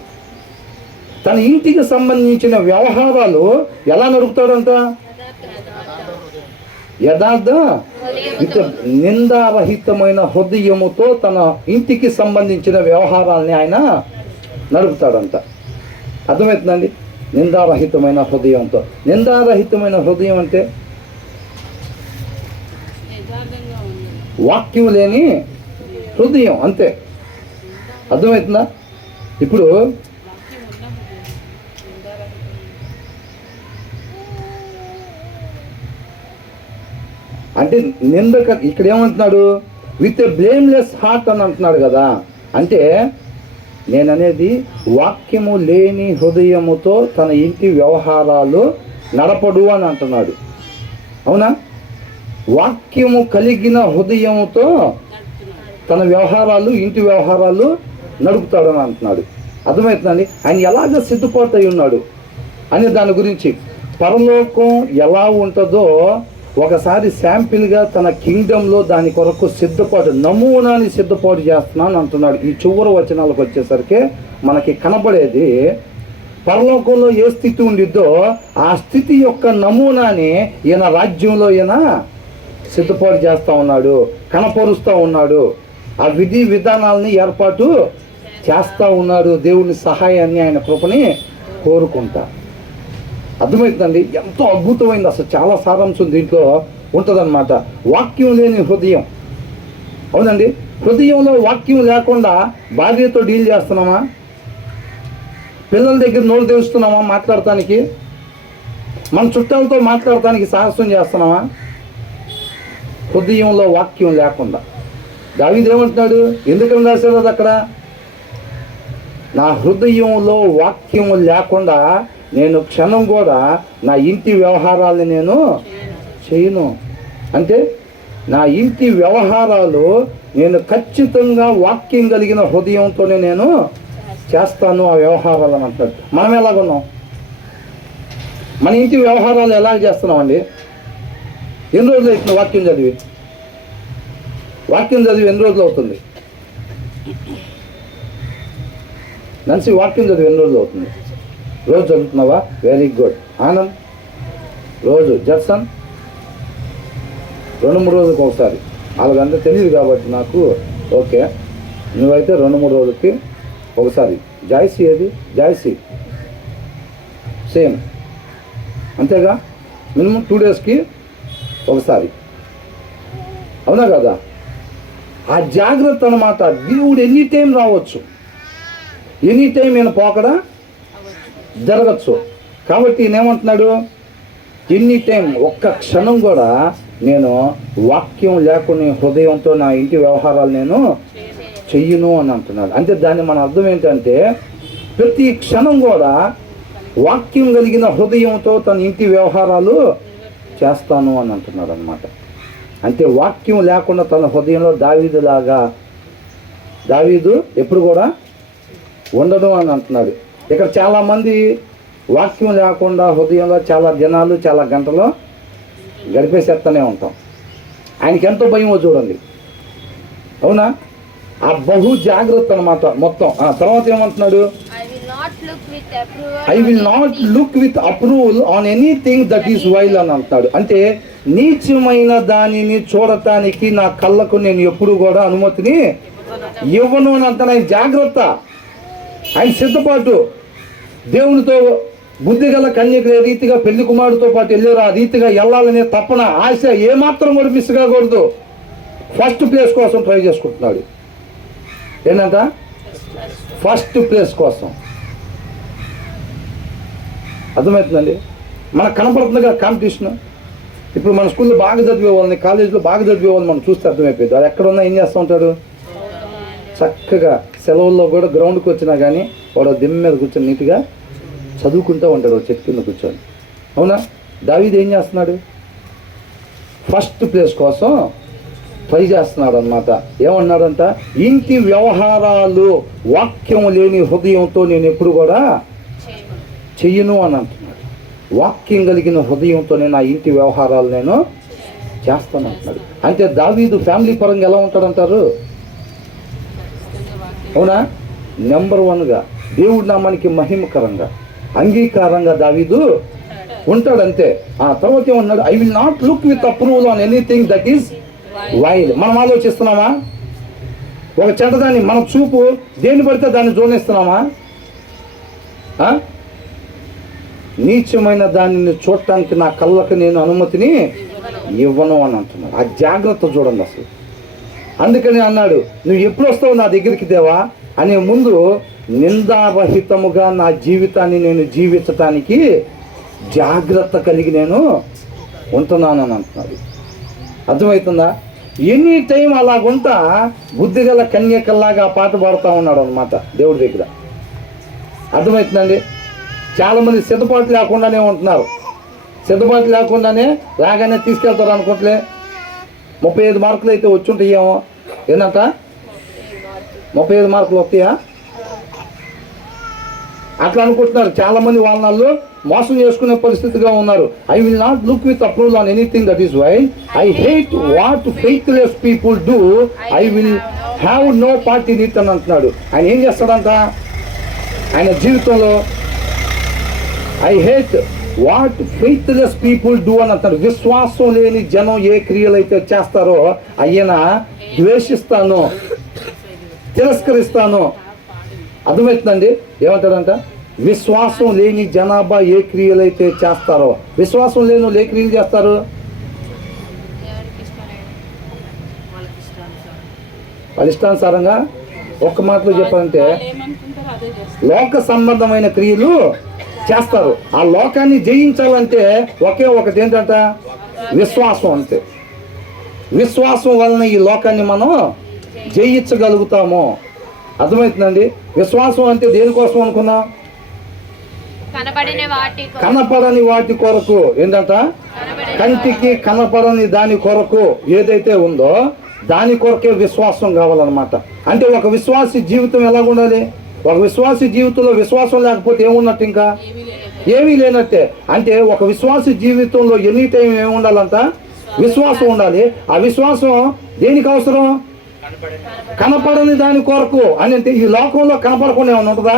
తన ఇంటికి సంబంధించిన వ్యవహారాలు ఎలా నడుపుతాడంట? యథార్థ విత్ నిందారహితమైన హృదయముతో తన ఇంటికి సంబంధించిన వ్యవహారాలని ఆయన నడుపుతాడంట. అర్థమవుతుందండి? నిందారహితమైన హృదయంతో. నిందారహితమైన హృదయం అంటే వాక్యం లేని హృదయం, అంతే. అర్థమవుతుందా? ఇప్పుడు అంటే నిందక ఇక్కడ ఏమంటున్నాడు? విత్ ఎ బ్లేమ్లెస్ హార్ట్ అని అంటున్నాడు కదా. అంటే నేననేది వాక్యము లేని హృదయముతో తన ఇంటి వ్యవహారాలు నడపడు అని అంటున్నాడు, అవునా? వాక్యము కలిగిన హృదయముతో తన వ్యవహారాలు, ఇంటి వ్యవహారాలు నడుపుతాడని అంటున్నాడు. అర్థమవుతుందండి? ఆయన ఎలాగ సిద్ధపాటు అయి ఉన్నాడు అనే దాని గురించి. పరలోకం ఎలా ఉంటుందో ఒకసారి శాంపిల్గా తన కింగ్డంలో దాని కొరకు సిద్ధపాటు, నమూనాని సిద్ధపాటు చేస్తున్నాను అంటున్నాడు. ఈ చివరి వచనాలకు వచ్చేసరికి మనకి కనబడేది పరలోకంలో ఏ స్థితి ఉండిద్దో ఆ స్థితి యొక్క నమూనాని ఈయన రాజ్యంలో ఈయన సిద్ధపాటు చేస్తూ ఉన్నాడు, కనపరుస్తూ ఉన్నాడు, ఆ విధి విధానాలని ఏర్పాటు చేస్తూ ఉన్నాడు. దేవుని సహాయాన్ని, ఆయన కృపని కోరుకుంటా. అర్థమవుతుందండి? ఎంతో అద్భుతమైంది. అసలు చాలా సారాంశం దీంట్లో ఉంటుందన్నమాట. వాక్యం లేని హృదయం. అవునండి, హృదయంలో వాక్యం లేకుండా భార్యతో డీల్ చేస్తున్నామా? పిల్లల దగ్గర నోరు తెరుస్తున్నామా మాట్లాడటానికి? మన చుట్టాలతో మాట్లాడటానికి సాహసం చేస్తున్నామా? హృదయంలో వాక్యం లేకుండా. దావీదు ఏమంటున్నాడు? ఎందుకని రాశాడు అది అక్కడ? నా హృదయంలో వాక్యం లేకుండా నేను క్షణం కూడా నా ఇంటి వ్యవహారాలని నేను చేయను. అంటే నా ఇంటి వ్యవహారాలు నేను ఖచ్చితంగా వాక్యం కలిగిన హృదయంతోనే నేను చేస్తాను ఆ వ్యవహారాలను అంటాడు. మనం ఎలాగున్నాం? మన ఇంటి వ్యవహారాలు ఎలా చేస్తున్నామండి? ఎన్ని రోజులు అవుతుంది వాక్యం చదివి? ఎన్ని రోజులు అవుతుంది? నన్సి వాక్యం చదివి ఎన్ని రోజులు అవుతుంది? రోజు చదువుతున్నావా? Very good. ఆనంద్ రోజు. జడ్సన్ 2-3 రోజులకు ఒకసారి. వాళ్ళకంతా తెలియదు కాబట్టి నాకు. ఓకే, నువ్వైతే 2-3 రోజులకి ఒకసారి. జాయిసీ ఏది? జాయిసీ సేమ్ అంతేగా, మినిమం 2 డేస్కి ఒకసారి. అవునా కదా? ఆ జాగ్రత్త అన్నమాట. దేవుడు ఎనీ టైం రావచ్చు, ఎనీ టైం నేను పోకడా జరగచ్చు. కాబట్టి నేనేమంటున్నాడు? ఎనీ టైం, ఒక్క క్షణం కూడా నేను వాక్యం లేకుండా హృదయంతో నా ఇంటి వ్యవహారాలు నేను చెయ్యను అని అంటున్నాడు. అంటే దాన్ని మన అర్థం ఏంటంటే, ప్రతి క్షణం కూడా వాక్యం కలిగిన హృదయంతో తన ఇంటి వ్యవహారాలు చేస్తాను అని అంటున్నాడు అనమాట. అంటే వాక్యం లేకుండా తన హృదయంలో దావీదు ఎప్పుడు కూడా ఉండదు అని అంటున్నాడు. ఇక్కడ చాలామంది వాక్యం లేకుండా హృదయంలో చాలా దినాలు, చాలా గంటలు గడిపేసేస్తూనే ఉంటాం. ఆయనకి ఎంతో భయమో చూడండి. అవునా? ఆ బహు జాగ్రత్త అనమాట మొత్తం. తర్వాత ఏమంటున్నాడు? I will not look with approval on anything that is while అని అంటాడు. అంటే నీచమైన దానిని చూడటానికి నా కళ్ళకు నేను ఎప్పుడు కూడా అనుమతిని ఇవ్వను అని అంటాను. ఆయన జాగ్రత్త, ఆయన సిద్ధపాటు. దేవునితో బుద్ధి గల కన్యక ఏ రీతిగా పెళ్లి కుమారుడితో పాటు వెళ్ళారు, ఆ రీతిగా వెళ్ళాలనే తపన, ఆశ ఏమాత్రం కూడా మిస్ కాకూడదు. ఫస్ట్ ప్లేస్ కోసం ట్రై చేసుకుంటున్నాడు. ఏంటంట? ఫస్ట్ ప్లేస్ కోసం. అర్థమవుతుందండి? మనకు కనపడుతుందిగా కాంపిటీషన్. ఇప్పుడు మన స్కూల్లో బాగా చదివే వాళ్ళని, కాలేజీలో బాగా చదివే వాళ్ళని మనం చూస్తే అర్థమైపోయింది. వాళ్ళు ఎక్కడున్నా ఏం చేస్తూ ఉంటాడు? చక్కగా సెలవుల్లో కూడా గ్రౌండ్కి వచ్చినా కానీ వాడు దిమ్మ మీద కూర్చొని నీట్గా చదువుకుంటూ ఉంటాడు చెట్టు కింద కూర్చొని. అవునా? దావీదు ఏం చేస్తున్నాడు? ఫస్ట్ ప్లేస్ కోసం ట్రై చేస్తున్నాడు అనమాట. ఏమన్నాడంట? ఇంటి వ్యవహారాలు వాక్యం లేని హృదయంతో నేను ఎప్పుడు కూడా చెయ్యను అని అంటున్నాడు. వాక్యం కలిగిన హృదయంతోనే నా ఇంటి వ్యవహారాలు నేను చేస్తాను అంటున్నాడు. అంటే దావీదు ఫ్యామిలీ పరంగా ఎలా ఉంటాడంటారు? అవునా? నెంబర్ 1గా దేవుడి నామానికి మహిమకరంగా, అంగీకారంగా దావీదు ఉంటాడంతే. ఆ తర్వాత ఏమన్నాడు? I will not look with approval on anything that is while. మనం ఆలోచిస్తున్నామా? ఒక చెడ్డదాన్ని మన చూపు దేన్ని పడితే దాన్ని చూడనిస్తున్నామా? నీచమైన దానిని చూడటానికి నా కళ్ళకు నేను అనుమతిని ఇవ్వను అని అంటున్నాడు. ఆ జాగ్రత్త చూడండి అసలు. అందుకని అన్నాడు, నువ్వు ఎప్పుడు వస్తావు నా దగ్గరికి దేవా అనే ముందు నిందారహితముగా నా జీవితాన్ని నేను జీవించటానికి జాగ్రత్త కలిగి నేను ఉంటున్నానని అంటున్నాడు. అర్థమవుతుందా? ఎనీ టైం అలాగుంటా బుద్ధిగల కన్యకల్లాగా పాట పాడుతూ ఉన్నాడు అనమాట దేవుడి దగ్గర. అర్థమవుతుందండి? చాలామంది సిద్ధపాటు లేకుండానే ఉంటున్నారు. సిద్ధపాటు లేకుండానే రాగానే తీసుకెళ్తారు అనుకుంటలే. 35 మార్కులు అయితే వచ్చి ఉంటాయేమో. ఏంటంట? 35 మార్కులు వస్తాయా? అట్లా అనుకుంటున్నారు చాలామంది. వాళ్ళు మోసం చేసుకునే పరిస్థితిగా ఉన్నారు. I will not look with approval on anything that is vile. I hate what faithless people do. I will have no part in it అని అంటున్నాడు. ఆయన ఏం చేస్తాడంట? ఆయన జీవితంలో I hate what faithless people do అని అంటాడు. విశ్వాసం లేని జనం ఏ క్రియలు అయితే చేస్తారో ఆయన ద్వేషిస్తాను, తిరస్కరిస్తాను. అర్థమవుతుందండి? ఏమంటాడంట? విశ్వాసం లేని జనాభా ఏ క్రియలు అయితే చేస్తారో. విశ్వాసం లేని వాళ్ళు ఏ క్రియలు చేస్తారు? వాళ్ళ ఇష్టానుసారంగా ఒక్క మాటలో చెప్పాలంటే లోక సంబంధమైన క్రియలు చేస్తారు. ఆ లోకాన్ని జయించాలంటే ఒకే ఒకటి ఏంటంట? విశ్వాసం. అంతే. విశ్వాసం వలన ఈ లోకాన్ని మనం జయించగలుగుతాము. అర్థమవుతుందండి? విశ్వాసం అంటే దేనికోసం అనుకున్నాం? కనపడని వాటి కొరకు. ఏంటంట? కంటికి కనపడని దాని కొరకు ఏదైతే ఉందో దాని కొరకే విశ్వాసం కావాలన్నమాట. అంటే ఒక విశ్వాసి జీవితం ఎలాగ ఉండాలి? ఒక విశ్వాసి జీవితంలో విశ్వాసం లేకపోతే ఏమున్నట్టు? ఇంకా ఏమీ లేనట్టే. అంటే ఒక విశ్వాసి జీవితంలో ఎనీ టైం ఏమి ఉండాలంట? విశ్వాసం ఉండాలి. ఆ విశ్వాసం దేనికి అవసరం? కనపడని దాని కొరకు. అని అంటే ఈ లోకంలో కనపడకుండా ఏమన్నా ఉంటుందా?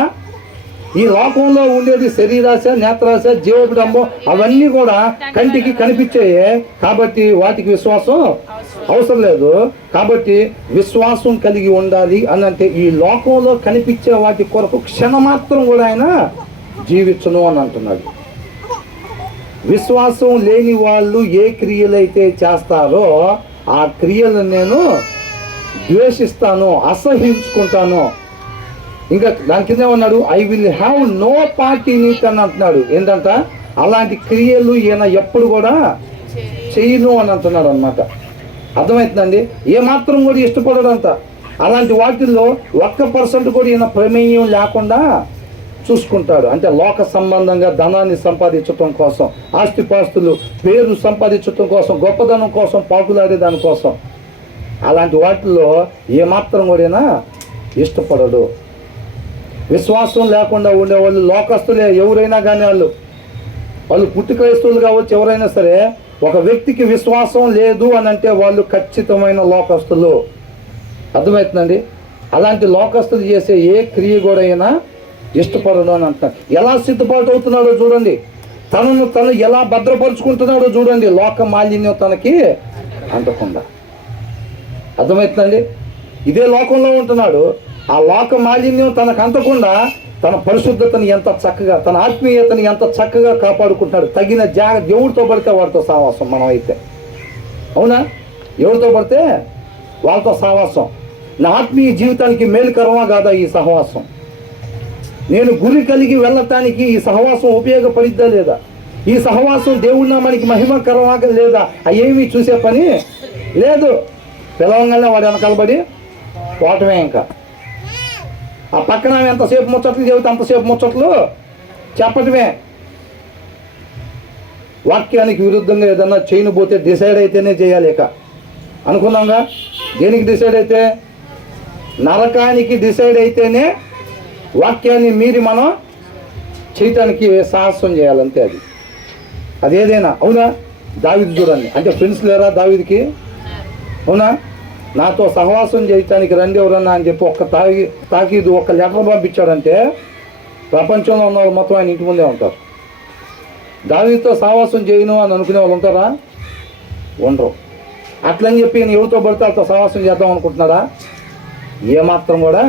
ఈ లోకంలో ఉండేది శరీరాశ, నేత్రాశ, జీవోడంబం అవన్నీ కూడా కంటికి కనిపించాయి. కాబట్టి వాటికి విశ్వాసం అవసరం లేదు. కాబట్టి విశ్వాసం కలిగి ఉండాలి అని అంటే ఈ లోకంలో కనిపించే వాటి కొరకు క్షణమాత్రం కూడా ఆయన జీవించను అని అంటున్నాడు. విశ్వాసం లేని వాళ్ళు ఏ క్రియలైతే చేస్తారో ఆ క్రియలను నేను ద్వేషిస్తాను, అసహించుకుంటాను. ఇంకా దాని కింద ఏమన్నాడు? I will have no part in it అని అంటున్నాడు. ఏంటంట? అలాంటి క్రియలు ఈయన ఎప్పుడు కూడా చేయను అని అంటున్నాడు అనమాట. అర్థమవుతుందండి? ఏమాత్రం కూడా ఇష్టపడడంత. అలాంటి వాటిల్లో 1% కూడా ఈయన ప్రమేయం లేకుండా చూసుకుంటాడు. అంటే లోక సంబంధంగా ధనాన్ని సంపాదించటం కోసం, ఆస్తిపాస్తులు, పేరు సంపాదించటం కోసం, గొప్పదనం కోసం, పాకులాడే దానికోసం అలాంటి వాటిల్లో ఏమాత్రం కూడా ఇష్టపడడు. విశ్వాసం లేకుండా ఉండేవాళ్ళు లోకస్తులే ఎవరైనా కానీ, వాళ్ళు పుట్టి క్రైస్తవులు కావచ్చు, ఎవరైనా సరే ఒక వ్యక్తికి విశ్వాసం లేదు అని అంటే వాళ్ళు ఖచ్చితమైన లోకస్తులు. అర్థమవుతుందండి? అలాంటి లోకస్తులు చేసే ఏ క్రియ కూడా అయినా ఇష్టపడను అని అంటున్నాడు. ఎలా సిద్ధపాటు అవుతున్నాడో చూడండి, తను ఎలా భద్రపరుచుకుంటున్నాడో చూడండి, లోక మాలిన్యం తనకి అంటకుండా. అర్థమవుతుందండి? ఇదే లోకంలో ఉంటున్నాడు. ఆ లోక మాలిన్యం తనకు అంటకుండా తన పరిశుద్ధతని ఎంత చక్కగా, తన ఆత్మీయతని ఎంత చక్కగా కాపాడుకుంటున్నాడు. తగిన ఎవరితో పడితే వాడితో సావాసం. మనం అయితే అవునా? ఎవరితో పడితే వాళ్ళతో సావాసం. నా ఆత్మీయ జీవితానికి మేలుకరమా కాదా ఈ సహవాసం? నేను గురి కలిగి వెళ్ళటానికి ఈ సహవాసం ఉపయోగపడిద్దా లేదా? ఈ సహవాసం దేవుడి నామానికి మహిమకరమా లేదా? అవేమీ చూసే పని లేదు. పిలవంగానే వాడు వెనకాలబడి పోవటమే. ఇంకా ఆ పక్కన ఎంతసేపు ముచ్చట్లు చెబితే అంతసేపు ముచ్చట్లు చెప్పటమే. వాక్యానికి విరుద్ధంగా ఏదన్నా చేయనిపోతే డిసైడ్ అయితేనే చేయాలి. ఇక అనుకున్నాంగా, దేనికి డిసైడ్ అయితే? నరకానికి డిసైడ్ అయితేనే వాక్యాన్ని మీరి మనం చేయటానికి సాహసం చేయాలంతే. అదేదైనా. అవునా? దావీదు చూడండి. అంటే ఫ్రెండ్స్ లేరా దావీదుకి? అవునా? నాతో సహవాసం చేయటానికి రండి ఎవరన్నా అని చెప్పి తాకీదు ఒక్క లెటర్ పంపించాడంటే ప్రపంచంలో ఉన్న వాళ్ళు మొత్తం ఆయన ఇంటి ముందే ఉంటారు. దావీదుతో సహవాసం చేయను అని అనుకునే వాళ్ళు ఉంటారా? ఉండరు. అట్లని చెప్పి నేను ఎవరితో పడితే వాళ్ళతో సహవాసం చేద్దాం అనుకుంటున్నారా? ఏమాత్రం కూడా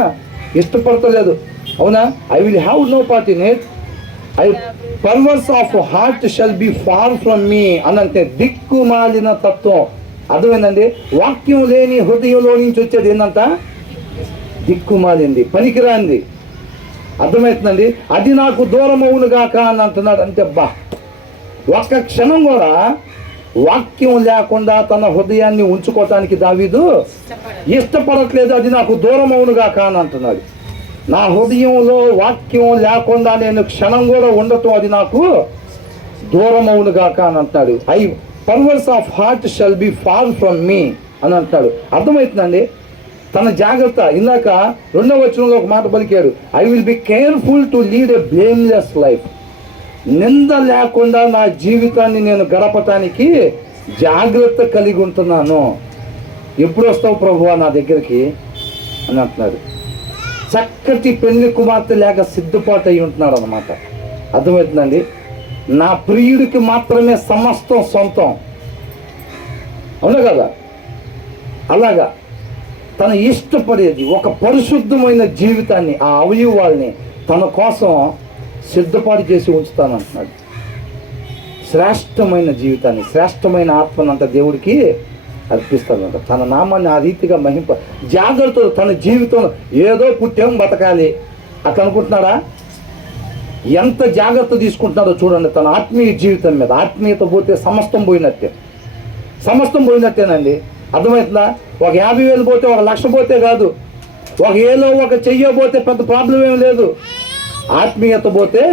ఇష్టపడతలేదు. అవునా? I will have no part in it. A perverse of heart shall be far from me అని అంటే దిక్కుమాలిన తత్వం. అర్థమైందండి? వాక్యం లేని హృదయంలో నుంచి వచ్చేది ఏంటంట? దిక్కుమాలింది, పనికిరాంది. అర్థమవుతుందండి? అది నాకు దూరం అవునుగాక అని అంటున్నాడు. అంటే ఒక్క క్షణం కూడా వాక్యం లేకుండా తన హృదయాన్ని ఉంచుకోవటానికి దావీదు ఇష్టపడట్లేదు. అది నాకు దూరం అవునుగాక అని అంటున్నాడు. నా హృదయంలో వాక్యం లేకుండా నేను క్షణం కూడా ఉండటం అది నాకు దూరం అవునుగాక అని అంటున్నాడు. Perverse of heart shall be far from me అని అంటున్నాడు. అర్థమవుతుందండి? తన జాగ్రత్త. ఇందాక 2వ వచనంలో ఒక మాట పలికాడు, I will be careful to lead a blameless life. నింద లేకుండా నా జీవితాన్ని నేను గడపటానికి జాగ్రత్త కలిగి ఉంటున్నాను. ఎప్పుడు వస్తావు ప్రభువా నా దగ్గరికి అని అంటున్నాడు. చక్కటి పెళ్లి కుమార్తె లేక సిద్ధపాటు అయి ఉంటున్నాడు అన్నమాట. అర్థమవుతుందండి? నా ప్రియుడికి మాత్రమే సమస్తం సొంతం. అవునా కదా? అలాగా తన ఇష్టపడేది ఒక పరిశుద్ధమైన జీవితాన్ని, ఆ అవయవాల్ని తన కోసం సిద్ధపాటు చేసి ఉంచుతానంటున్నాడు. శ్రేష్టమైన జీవితాన్ని, శ్రేష్టమైన ఆత్మనంత దేవుడికి అర్పిస్తానంట. తన నామాన్ని ఆ రీతిగా మహింప జాగ్రత్తలు. తన జీవితంలో ఏదో పుట్టాం బతకాలి అట్లా అనుకుంటున్నాడా? ఎంత జాగ్రత్త తీసుకుంటున్నాడో చూడండి తన ఆత్మీయ జీవితం మీద. ఆత్మీయత పోతే సమస్తం పోయినట్టే, సమస్తం పోయినట్టేనండి. అర్థమవుతుందా? ఒక 50,000 పోతే, 1,00,000 పోతే కాదు, ఒక ఏలో ఒక చెయ్యబోతే పెద్ద ప్రాబ్లం ఏం లేదు. ఆత్మీయత పోతే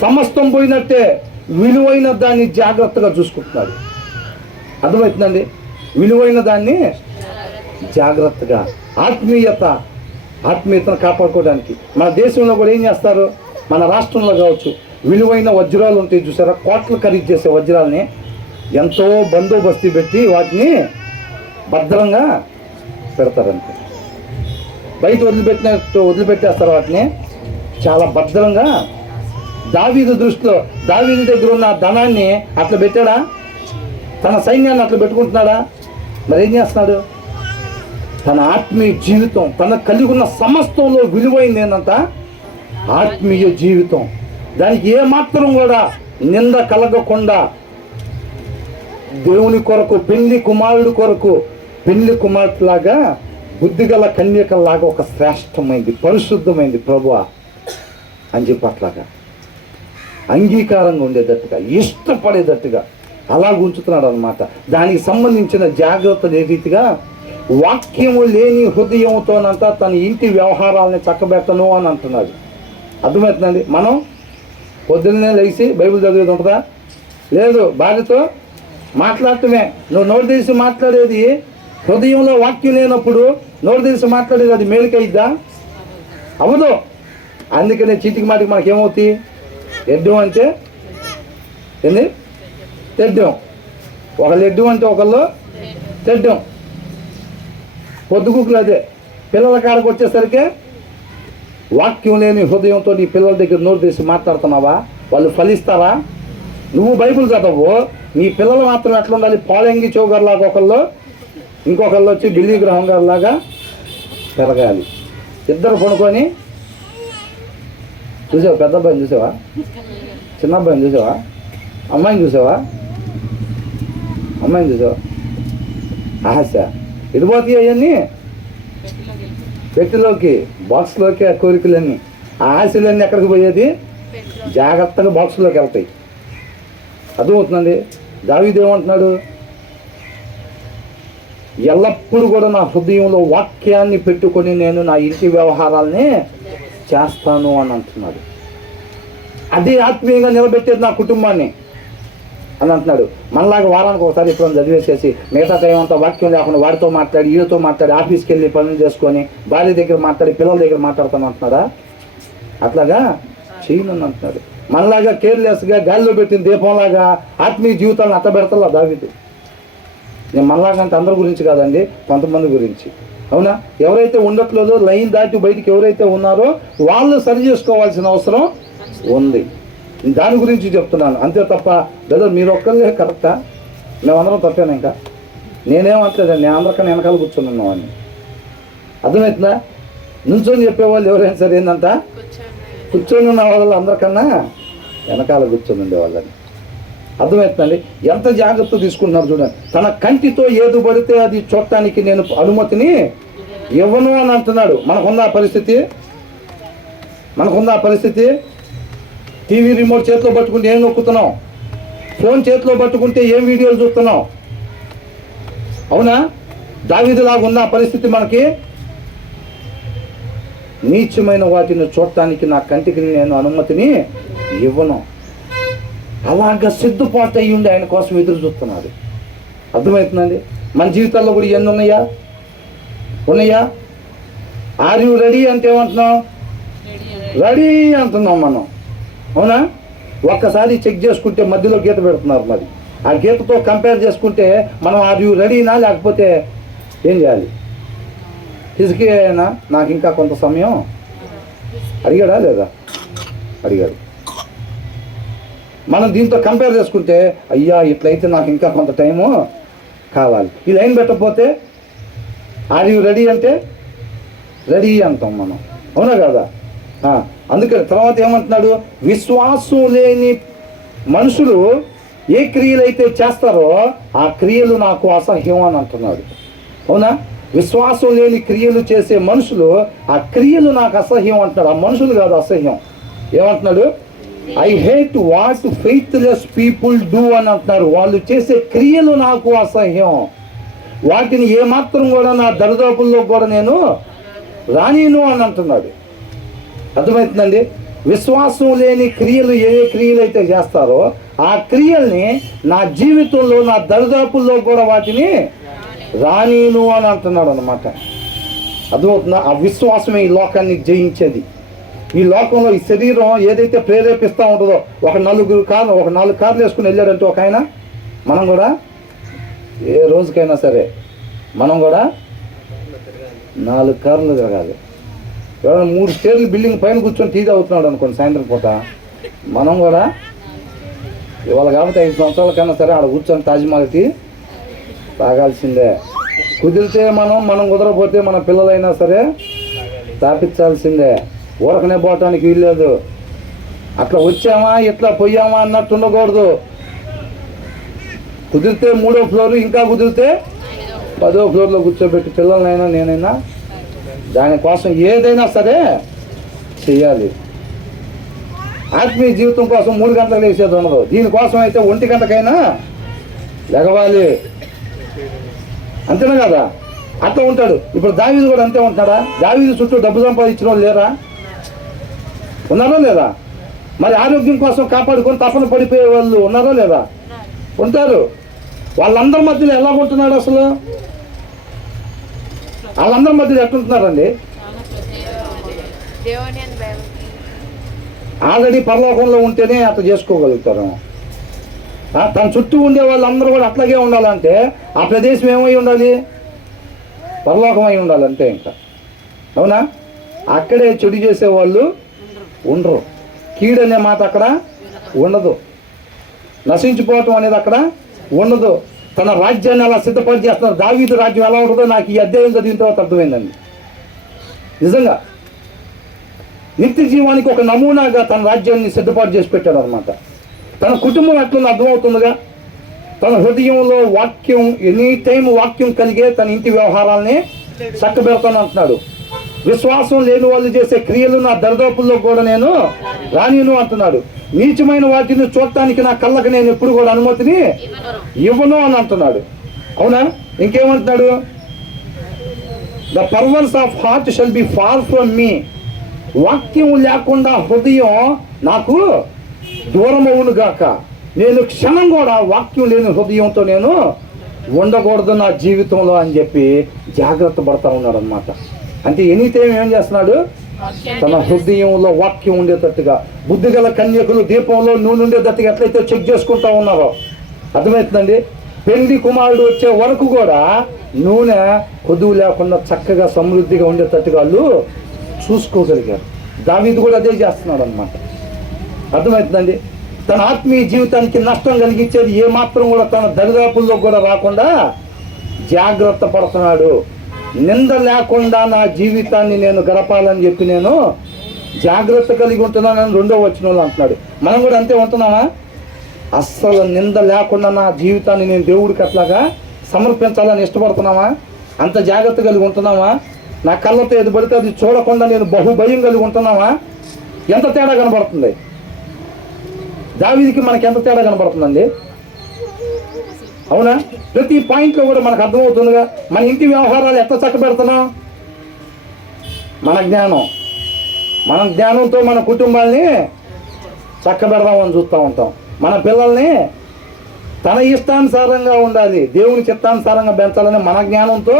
సమస్తం పోయినట్టే. విలువైన దాన్ని జాగ్రత్తగా చూసుకుంటున్నాడు. అర్థమవుతుందండి? విలువైన దాన్ని జాగ్రత్తగా, ఆత్మీయతను కాపాడుకోవడానికి. మన దేశంలో కూడా ఏం చేస్తారు, మన రాష్ట్రంలో కావచ్చు, విలువైన వజ్రాలు ఉంటాయి చూసారా, కోట్లు ఖరీదు చేసే వజ్రాలని ఎంతో బందోబస్తీ పెట్టి వాటిని భద్రంగా పెడతారంటే. బయట వదిలిపెట్టేస్తారు వాటిని చాలా భద్రంగా. దావీదు దృష్టిలో, దావీదు దగ్గర ఉన్న ధనాన్ని అట్లా పెట్టాడా? తన సైన్యాన్ని అట్లా పెట్టుకుంటున్నాడా? మరి ఏం చేస్తున్నాడు? తన ఆత్మీయ జీవితం, తన కలిగి ఉన్న సమస్తంలో విలువైంది ఏంటంట? ఆత్మీయ జీవితం. దానికి ఏమాత్రం కూడా నింద కలగకుండా దేవుని కొరకు, పెళ్లి కుమారుడు కొరకు, పెళ్లి కుమార్తెలాగా, బుద్ధిగల కన్యకలాగా ఒక శ్రేష్టమైంది, పరిశుద్ధమైంది ప్రభువా అని చెప్పి అట్లాగా అంగీకారంగా ఉండేటట్టుగా, ఇష్టపడేటట్టుగా అలా ఉంచుతున్నాడు అనమాట. దానికి సంబంధించిన జాగ్రత్తలు ఏ రీతిగా, వాక్యము లేని హృదయంతోనంతా తన ఇంటి వ్యవహారాలని చక్కబెట్టను అని అంటున్నాడు. అర్థమవుతుందండి? మనం పొద్దున్నే లేచి బైబిల్ చదివేది ఉంటుందా? లేదు. భార్యతో మాట్లాడటమే. నువ్వు నోరు తీసి మాట్లాడేది, హృదయంలో వాక్యం లేనప్పుడు నోరు తీసి మాట్లాడేది అది మేలుకైద్దా? అవ్వదు. అందుకనే చీటికి మాటికి మనకేమవుతాయి? ఎడ్డం అంటే ఏంది? తెడ్డం. ఒకళ్ళు ఎడ్డం అంటే ఒకళ్ళు తెడ్డం. పొద్దుగుకులు అదే. పిల్లల కాడకు వచ్చేసరికి వాక్యం లేని హృదయంతో నీ పిల్లల దగ్గర నోరు తీసి మాట్లాడుతున్నావా? వాళ్ళు ఫలిస్తారా? నువ్వు బైబిల్ చదవు, నీ పిల్లలు మాత్రం ఎట్లా ఉండాలి? పాలంగి చౌగర్లాగా ఒకళ్ళు, ఇంకొకళ్ళు వచ్చి బిల్లి గ్రహం గారిలాగా పెరగాలి. ఇద్దరు కొనుక్కొని చూసావా? పెద్ద అబ్బాయిని చూసావా? చిన్న అబ్బాయిని చూసావా? అమ్మాయిని చూసావా? అమ్మాయిని చూసావా? ఆశ ఎడిపోతాయి అవన్నీ పెట్టిలోకి, బాక్స్లోకి. ఆ కోరికలన్నీ, ఆ ఆశలన్నీ ఎక్కడికి పోయేది? జాగ్రత్తగా బాక్స్లోకి వెళ్తాయి. అర్థమవుతుందండి? దావీదు ఏమంటున్నాడు? ఎల్లప్పుడూ కూడా నా హృదయంలో వాక్యాన్ని పెట్టుకొని నేను నా ఇంటి వ్యవహారాలని చేస్తాను అని అంటున్నాడు. అదే ఆత్మీయంగా నిలబెట్టేది నా కుటుంబాన్ని అని అంటున్నాడు. మనలాగా వారానికి ఒకసారి ఇప్పుడు చదివేసేసి మిగతా టైం అంతా వాక్యం లేకుండా వాడితో మాట్లాడి, వీడితో మాట్లాడి, ఆఫీస్కి వెళ్ళి పనులు చేసుకొని, భార్య దగ్గర మాట్లాడి, పిల్లల దగ్గర మాట్లాడతాను అంటున్నాడా? అట్లాగా చేయమని అంటున్నాడు. మనలాగా కేర్లెస్గా గాలిలో పెట్టిన దీపంలాగా ఆత్మీయ జీవితాలను అట్టబెడతలా దావీదు. నేను మనలాగా అంటే అందరి గురించి కాదండి, కొంతమంది గురించి. అవునా? ఎవరైతే ఉండట్లేదో, లైన్ దాటి బయటికి ఎవరైతే ఉన్నారో వాళ్ళు సరి చేసుకోవాల్సిన అవసరం ఉంది. దాని గురించి చెప్తున్నాను అంతే తప్ప, బ్రదర్ మీరు ఒక్కళ్ళే కరెక్టా, మేమందరం తప్పేనా? ఇంకా నేనేమంటలేదండి, నేను అందరికన్నా వెనకాల కూర్చొని ఉన్నామని. అర్థమవుతుందా? నుంచొని చెప్పేవాళ్ళు ఎవరైనా సరే ఏంటంట, కూర్చొని ఉన్న వాళ్ళు అందరికన్నా వెనకాల కూర్చొని ఉండేవాళ్ళని. అర్థమవుతుందండి? ఎంత జాగ్రత్త తీసుకుంటున్నారు చూడండి. తన కంటితో ఏది పడితే అది చూడటానికి నేను అనుమతిని ఇవ్వను అని అంటున్నాడు. మనకుందా పరిస్థితి? మనకుందా పరిస్థితి? టీవీ రిమోట్ చేతిలో పట్టుకుంటే ఏం నొక్కుతున్నాం? ఫోన్ చేతిలో పట్టుకుంటే ఏం వీడియోలు చూస్తున్నాం? అవునా? దావీదులాగా ఉందా పరిస్థితి మనకి? నీచమైన వాటిని చూడటానికి నా కంటికి నేను అనుమతిని ఇవ్వను. అలాగా సిద్ధపాటు అయ్యి ఉండి ఆయన కోసం ఎదురు చూస్తున్నాడు. అర్థమవుతుందండి? మన జీవితాల్లో కూడా ఎన్ని ఉన్నాయా? ఆర్ యు రెడీ అంటే ఏమంటున్నాం? రెడీ అంటున్నాం మనం. అవునా? ఒక్కసారి చెక్ చేసుకుంటే మధ్యలో గీత పెడుతున్నారు. మరి ఆ గీతతో కంపేర్ చేసుకుంటే మనం ఆర్ యు రెడీనా, లేకపోతే ఏం చేయాలి? హిజ్కియా నాకు ఇంకా కొంత సమయం అడిగాడా లేదా? అడిగాడు. మనం దీంతో కంపేర్ చేసుకుంటే అయ్యా ఇట్లయితే నాకు ఇంకా కొంత టైము కావాలి. ఈ లైన్ పెట్టకపోతే ఆర్ యూ రెడీ అంటే రెడీ అంటాం మనం, అవునా కదా? అందుకని తర్వాత ఏమంటున్నాడు, విశ్వాసం లేని మనుషులు ఏ క్రియలు అయితే చేస్తారో ఆ క్రియలు నాకు అసహ్యం అని అంటున్నాడు. అవునా? విశ్వాసం లేని క్రియలు చేసే మనుషులు ఆ క్రియలు నాకు అసహ్యం అంటున్నాడు. ఆ మనుషులు కాదు అసహ్యం. ఏమంటున్నాడు, I hate what faithless people do అని అంటున్నారు. వాళ్ళు చేసే క్రియలు నాకు అసహ్యం, వాటిని ఏమాత్రం కూడా నా దరిదాపుల్లో కూడా నేను రానీను అని అంటున్నాడు. అర్థమవుతుందండి? విశ్వాసం లేని క్రియలు ఏ క్రియలు అయితే చేస్తారో ఆ క్రియల్ని నా జీవితంలో నా దరిదాపుల్లో కూడా వాటిని రానీను అని అంటున్నాడు అన్నమాట. అర్థమవుతుందా? ఆ విశ్వాసమే ఈ లోకాన్ని జయించేది. ఈ లోకంలో ఈ శరీరం ఏదైతే ప్రేరేపిస్తూ ఉంటుందో, ఒక 4 కార్లు వేసుకుని వెళ్ళాడంటే ఒక ఆయన, మనం కూడా ఏ రోజుకైనా సరే మనం కూడా 4 కార్లు తిరగాలి. ఎవరైనా 3 స్టేర్లు బిల్డింగ్ పైన కూర్చొని టీ తాగుతున్నాడు అనుకోండి సాయంత్రం పూట, మనం కూడా ఇవాళ కాబట్టి 5 సంవత్సరాల కన్నా సరే ఆడ కూర్చొని తాజ్మహల్ టీ తాగాల్సిందే. కుదిరితే మనం కుదరకపోతే మన పిల్లలైనా సరే తాపించాల్సిందే. ఊరకనే పోవటానికి వీల్లేదు. అట్లా వచ్చామా ఇట్లా పోయామా అన్నట్టు ఉండకూడదు. కుదిరితే 3వ ఫ్లోర్, ఇంకా కుదిరితే 10వ ఫ్లోర్లో కూర్చోబెట్టి పిల్లలనైనా నేనైనా దానికోసం ఏదైనా సరే చెయ్యాలి. ఆత్మీయ జీవితం కోసం 3 గంటలకు లేచేది ఉండదు. దీనికోసం అయితే 1 గంటకైనా లెగవాలి. అంతేనా కదా? అట్లా ఉంటాడు. ఇప్పుడు దావీదు కూడా అంతే ఉంటున్నాడా? దావీదు చుట్టూ డబ్బు సంపాదించిన వాళ్ళు లేరా? ఉన్నారా లేదా? మరి ఆరోగ్యం కోసం కాపాడుకొని తపన పడిపోయే వాళ్ళు ఉన్నారా లేదా? ఉంటారు. వాళ్ళందరి మధ్యలో ఎలా ఉంటున్నాడు అసలు? వాళ్ళందరి మధ్యలో ఎట్లుంటున్నారండి? ఆల్రెడీ పరలోకంలో ఉంటేనే అట్లా చేసుకోగలుగుతారు. తన చుట్టూ ఉండే వాళ్ళందరూ కూడా అట్లాగే ఉండాలంటే ఆ ప్రదేశం ఏమై ఉండాలి? పరలోకం అయి ఉండాలి అంతే. ఇంకా అవునా? అక్కడే చెడు చేసేవాళ్ళు ఉండరు. కీడనే మాట అక్కడ ఉండదు. నశించిపోవటం అనేది అక్కడ ఉండదు. తన రాజ్యాన్ని అలా సిద్ధపడి చేస్తున్నారు. దావీదు రాజ్యం ఎలా ఉంటుందో నాకు ఈ అధ్యాయం చదివిన తర్వాత అర్థమైందండి. నిజంగా నిత్య జీవానికి ఒక నమూనాగా తన రాజ్యాన్ని సిద్ధపాటు చేసి పెట్టాడు అనమాట. తన కుటుంబం ఎట్లుందో అర్థమవుతుందిగా. తన హృదయంలో వాక్యం, ఎనీ టైం వాక్యం కలిగే తన ఇంటి వ్యవహారాలని చక్కబెడతాను అంటున్నాడు. విశ్వాసం లేని వాళ్ళు చేసే క్రియలు నా దరిదాపుల్లో కూడా నేను రానీను అంటున్నాడు. నీచమైన వాటిని చూడటానికి నా కళ్ళకి నేను ఎప్పుడు కూడా అనుమతిని ఇవ్వను అని అంటున్నాడు. అవునా? ఇంకేమంటున్నాడు? The perverse of heart shall be far from me. వాక్యం లేకుండా హృదయం నాకు దూరం అవును గాక. నేను క్షణం కూడా వాక్యం లేని హృదయంతో నేను ఉండకూడదు నా జీవితంలో అని చెప్పి జాగ్రత్త పడతా ఉన్నాడు అనమాట. అంటే ఎనీ టైం ఏం చేస్తున్నాడు? తన హృదయంలో వాక్యం ఉండేటట్టుగా, బుద్ధిగల కన్యకులు దీపంలో నూనె ఉండేటట్టుగా ఎట్లయితే చెక్ చేసుకుంటా ఉన్నారో అర్థమవుతుందండి. పెళ్లి కుమారుడు వచ్చే వరకు కూడా నూనె కొద్దువు లేకుండా చక్కగా సమృద్ధిగా ఉండేటట్టుగా వాళ్ళు చూసుకోగలిగారు. దావీదు కూడా అదే చేస్తున్నాడు అనమాట. అర్థమవుతుందండి. తన ఆత్మీయ జీవితానికి నష్టం కలిగించేది ఏమాత్రం కూడా తన దరిదాపుల్లో కూడా రాకుండా జాగ్రత్త పడుతున్నాడు. నింద లేకుండా నా జీవితాన్ని నేను గడపాలని చెప్పి నేను జాగ్రత్త కలిగి ఉంటున్నానని 2వ వచనంలో అంటున్నాడు. మనం కూడా అంతే ఉంటున్నామా? అస్సలు నింద లేకుండా నా జీవితాన్ని నేను దేవుడికి అట్లాగా సమర్పించాలని ఇష్టపడుతున్నామా? అంత జాగ్రత్త కలిగి ఉంటున్నామా? నా కళ్ళతో ఏది పడితే అది చూడకుండా నేను బహుభయం కలిగి ఉంటున్నామా? ఎంత తేడా కనబడుతుంది? దావీదుకి మనకి ఎంత తేడా కనబడుతుందండి? అవునా? ప్రతి పాయింట్లో కూడా మనకు అర్థమవుతుందిగా. మన ఇంటి వ్యవహారాలు ఎట్లా చక్కబెడుతున్నాం? మన జ్ఞానంతో మన కుటుంబాల్ని చక్కబెడదామని చూస్తూ ఉంటాం. మన పిల్లల్ని తన ఇష్టానుసారంగా ఉండాలి, దేవుని చిత్తానుసారంగా పెంచాలని మన జ్ఞానంతో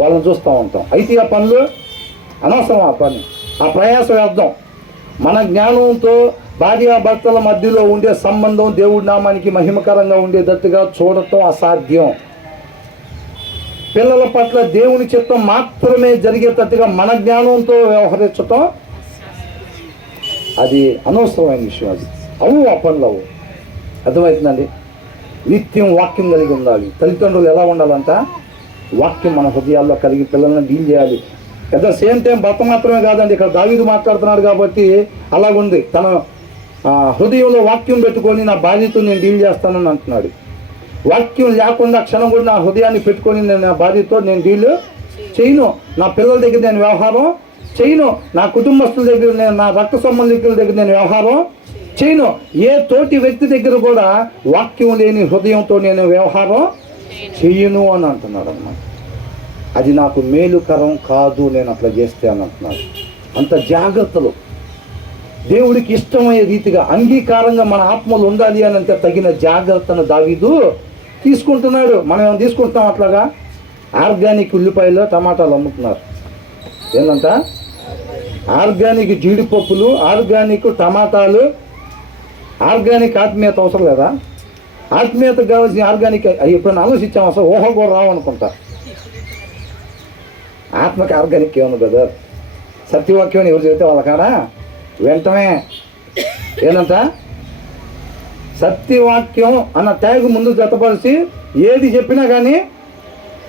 వాళ్ళని చూస్తూ ఉంటాం. అయితే ఆ పనులు అనవసరం. ఆ పని, ఆ ప్రయాసం వ్యర్థం. మన జ్ఞానంతో భార్యాభర్తల మధ్యలో ఉండే సంబంధం దేవుడి నామానికి మహిమకరంగా ఉండేటట్టుగా చూడటం అసాధ్యం. పిల్లల పట్ల దేవుని చిత్తం మాత్రమే జరిగేటట్టుగా మన జ్ఞానంతో వ్యవహరించటం అది అనవసరమైన విషయం. అది ఆ పనులు అవు. అర్థమవుతుందండి? నిత్యం వాక్యం కలిగి ఉండాలి. తల్లిదండ్రులు ఎలా ఉండాలంట? వాక్యం మన హృదయాల్లో కలిగి పిల్లల్ని డీల్ చేయాలి. పెద్ద సేమ్ టైం భర్త మాత్రమే కాదండి, ఇక్కడ దావీదు మాట్లాడుతున్నాడు కాబట్టి అలాగుంది. తన హృదయంలో వాక్యం పెట్టుకొని నా బాధ్యతను నేను డీల్ చేస్తానని అంటున్నాడు. వాక్యం లేకుండా క్షణం కూడా నా హృదయాన్ని పెట్టుకొని నేను నా బాధ్యతతో నేను డీల్ చేయను. నా పిల్లల దగ్గర నేను వ్యవహారం చేయను. నా కుటుంబస్తుల దగ్గర నేను, నా రక్త సంబంధికుల దగ్గర నేను వ్యవహారం చేయను. ఏ తోటి వ్యక్తి దగ్గర కూడా వాక్యం లేని హృదయంతో నేను వ్యవహారం చెయ్యను అని అంటున్నాడు అన్నమాట. అది నాకు మేలుకరం కాదు నేను అట్లా చేస్తే అని అంటున్నాడు. అంత జాగ్రత్తలు దేవుడికి ఇష్టమయ్యే రీతిగా అంగీకారంగా మన ఆత్మలు ఉండాలి అని అంటే తగిన జాగ్రత్తను దావీదు తీసుకుంటున్నాడు. మనం ఏమైనా తీసుకుంటున్నాం అట్లాగా? ఆర్గానిక్ ఉల్లిపాయలు టమాటాలు అమ్ముతున్నారు. ఏంటంట? ఆర్గానిక్ జీడిపప్పులు, ఆర్గానిక్ టమాటాలు. ఆర్గానిక్ ఆత్మీయత అవసరం లేదా? ఆత్మీయతకు కావాల్సిన ఆర్గానిక్ ఎప్పుడైనా ఆలోచించాం? అసలు ఊహ కూడా రావనుకుంటా. ఆత్మకి ఆర్గానిక్ ఏమన్నా కదా? సత్యవాక్యం ఎవరు చెబితే వాళ్ళకాడా వెంటనే ఏంటంట? సత్యవాక్యం అన్న ట్యాగ్ ముందు జతపరిచి ఏది చెప్పినా కానీ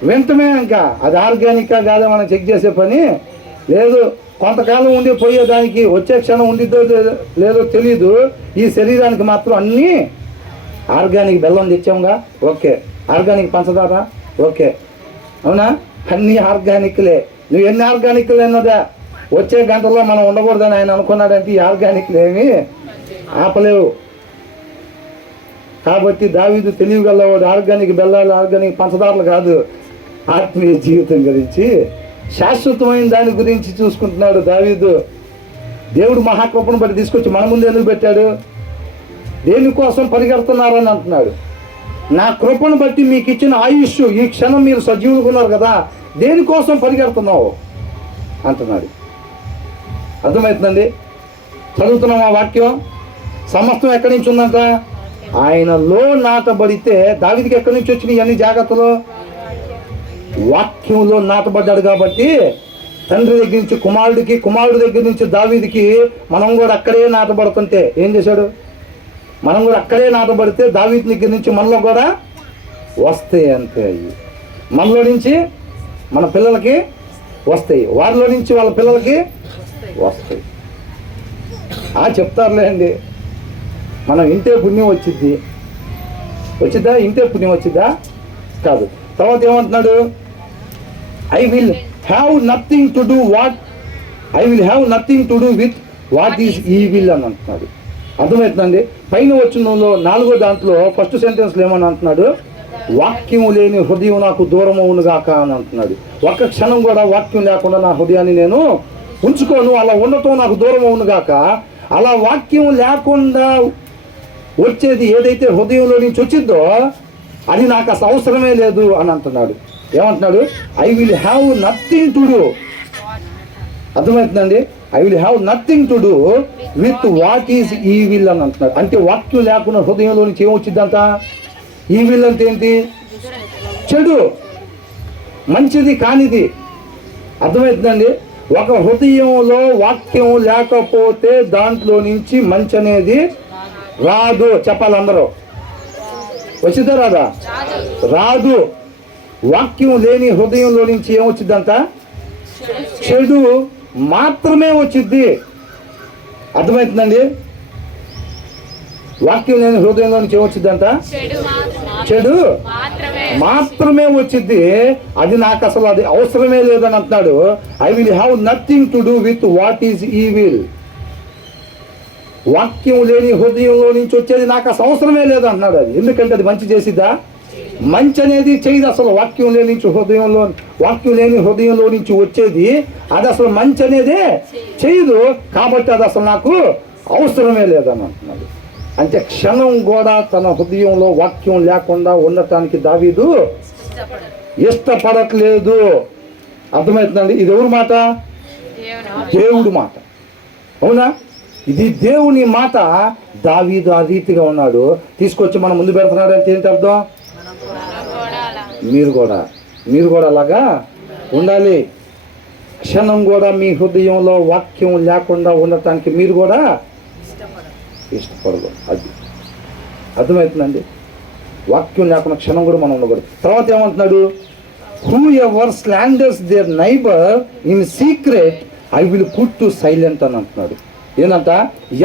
వెంటనే ఇంకా అది ఆర్గానిక్గా కాదా మనం చెక్ చేసే పని లేదు. కొంతకాలం ఉండి పోయేదానికి వచ్చే క్షణం ఉండిద్దో లేదో తెలీదు. ఈ శరీరానికి మాత్రం అన్నీ ఆర్గానిక్. బెల్లం తెచ్చాముగా, ఓకే. ఆర్గానిక్ పంచదార, ఓకే. అవునా? అన్నీ ఆర్గానిక్లే. నువ్వు ఎన్ని ఆర్గానిక్లు అన్నదా వచ్చే గంటలో మనం ఉండకూడదని ఆయన అనుకున్నాడంటే ఈ ఆర్గానిక్లు ఏమీ ఆపలేవు. కాబట్టి దావీదు తెలియగలవాడు. ఆర్గానిక్ బెల్లాలు, ఆర్గానిక్ పంచదారలు కాదు, ఆత్మీయ జీవితం గురించి, శాశ్వతమైన దాని గురించి చూసుకుంటున్నాడు దావీదు. దేవుడు మహాకృపను బట్టి తీసుకొచ్చి మన ముందు ఎందుకు పెట్టాడు? దేనికోసం పరిగెడుతున్నారని అంటున్నాడు. నా కృపను బట్టి మీకు ఇచ్చిన ఆయుష్, ఈ క్షణం మీరు సజీవులుగా ఉన్నారు కదా, దేనికోసం పరిగెడుతున్నావు అంటున్నాడు. అర్థమవుతుందండి? చదువుతున్నాం ఆ వాక్యం. సమస్తం ఎక్కడి నుంచి ఉందంట? ఆయనలో నాటబడితే. దావీదుకి ఎక్కడి నుంచి వచ్చినాయి అన్ని జాగ్రత్తలు? వాక్యంలో నాటబడ్డాడు కాబట్టి తండ్రి దగ్గర నుంచి కుమారుడికి, కుమారుడి దగ్గర నుంచి దావీదుకి. మనం కూడా అక్కడే నాటబడుతుంటే ఏం చేశాడు? మనం కూడా అక్కడే నాటబడితే దావీదు దగ్గర నుంచి మనలో కూడా వస్తాయి. అంతే. అయ్యి మనలో నుంచి మన పిల్లలకి వస్తాయి, వారిలో నుంచి వాళ్ళ పిల్లలకి వస్తాయి. చెప్తారులే అండి, మనం ఇంతే పుణ్యం వచ్చిద్దా? ఇంతే పుణ్యం వచ్చిద్దా? కాదు. తర్వాత ఏమంటున్నాడు? I will have nothing to do with what is evil అని అంటున్నాడు. అర్థమవుతుందండి? పైన వచ్చినలో 4వ దాంట్లో ఫస్ట్ సెంటెన్స్లో ఏమని అంటున్నాడు? వాక్యం లేని హృదయం నాకు దూరం అవునుగాక అని అంటున్నాడు. ఒక్క క్షణం కూడా వాక్యం లేకుండా నా హృదయాన్ని నేను ఉంచుకోను, అలా ఉండటం నాకు దూరం అవునుగాక. అలా వాక్యం లేకుండా వచ్చేది ఏదైతే హృదయంలో నుంచి వచ్చిందో అది నాకు అసలు అవసరమే లేదు అని అంటున్నాడు. ఏమంటున్నాడు? I will have nothing to do. అర్థమవుతుందండి? I will have nothing to do with what is evil అని అంటున్నాడు. అంటే వాక్యం లేకుండా హృదయంలో నుంచి ఏమొచ్చిందంట? ఈవిల్ అంటే ఏంటి? చెడు, మంచిది కానిది. అర్థమవుతుందండి? ఒక హృదయంలో వాక్యం లేకపోతే దాంట్లో నుంచి మంచి అనేది రాదు. చెప్పాలి అందరూ. వచ్చిందా? రాదా? రాదు. వాక్యం లేని హృదయంలో నుంచి ఏమొచ్చిందంట? చెడు మాత్రమే వచ్చింది. అర్థమవుతుందండి? వాక్యం లేని హృదయంలో నుంచి ఏమొచ్చిందంట? చెడు మాత్రమే వచ్చింది. అది నాకు అసలు అది అవసరమే లేదని అంటున్నాడు. I will have nothing to do with what is evil. వాక్యం లేని హృదయంలో నుంచి వచ్చేది నాకు అసలు అవసరమే లేదు అంటున్నాడు. అది ఎందుకంటే అది మంచి చేసిద్దా? మంచి అనేది చేయదు అసలు. వాక్యం లేని హృదయంలో నుంచి వచ్చేది అది అసలు మంచి అనేదే చేయదు. కాబట్టి అది అసలు నాకు అవసరమే లేదని అంటున్నాడు. అంటే క్షణం కూడా తన హృదయంలో వాక్యం లేకుండా ఉండటానికి దావీదు ఇష్టపడట్లేదు. అర్థమవుతుందండి? ఇది ఎవరి మాట? దేవుడి మాట. అవునా? ఇది దేవుని మాట. దావీదు ఆ రీతిగా ఉన్నాడు. తీసుకొచ్చి మనం ముందు పెడుతున్నాడు అంటే ఏంటి అర్థం? మీరు కూడా అలాగా ఉండాలి. క్షణం కూడా మీ హృదయంలో వాక్యం లేకుండా ఉండటానికి మీరు కూడా ఇష్టపడదు. అది అర్థమవుతుందండి. వాక్యం లేకుండా క్షణం కూడా మనం ఉండకూడదు. తర్వాత ఏమంటున్నాడు, whoever slanders their neighbour in secret I will put to silent అని అంటున్నాడు. ఏంటంట,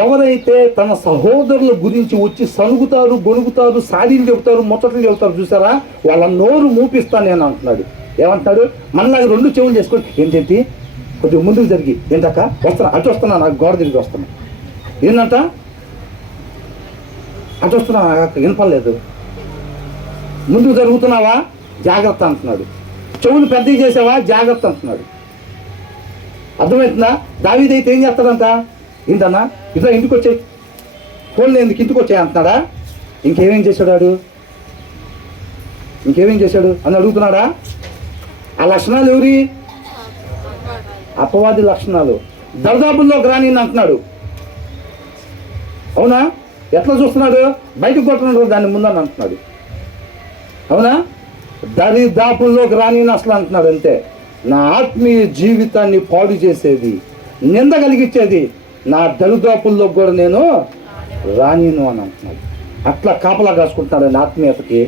ఎవరైతే తన సహోదరుల గురించి వచ్చి సనుగుతారు, గొనుగుతారు, సాడీలు చెబుతారు, ముచ్చట్లు చెబుతారు చూసారా, వాళ్ళ నోరు మూపిస్తాను నేను అంటున్నాడు. ఏమంటున్నాడు, మనలాగా రెండు చెవులు చేసుకొని ఏంటంటే కొద్దిగా ముందుకు జరిగి ఏంటక్క వస్తున్నా, అటు వస్తున్నా, నాకు గోడ తిరిగి వస్తున్నా, ఏంటంట అటు వస్తున్నా, వినపడలేదు, ముందుకు జరుగుతున్నావా జాగ్రత్త అంటున్నాడు. చెవులు పెద్దవి చేసావా జాగ్రత్త అంటున్నాడు. అర్థమవుతుందా? దావీదైతే ఏం చేస్తాడంట, ఏంటన్నా ఇట్లా ఇంటికి వచ్చాయి, ఫోన్లో ఎందుకు ఇంటికి వచ్చాయి అంటున్నాడా? ఇంకేమేం చేశాడు, ఇంకేమేం చేశాడు అని అడుగుతున్నాడా? ఆ లక్షణాలు ఎవరి? అపవాది లక్షణాలు. దరిదాపుల్లోకి రాని అంటున్నాడు. అవునా? ఎట్లా చూస్తున్నాడు, బయటకు కొట్టున్నాడు దాన్ని ముందని అంటున్నాడు. అవునా? దరిదాపుల్లోకి రాని అసలు అంటున్నాడు. అంతే, నా ఆత్మీయ జీవితాన్ని పాడు చేసేది, నింద కలిగించేది నా దరిదాపుల్లో కూడా నేను రానిను అని అంటున్నాడు. అట్లా కాపలా కాసుకుంటున్నాడు ఆత్మీయతకి.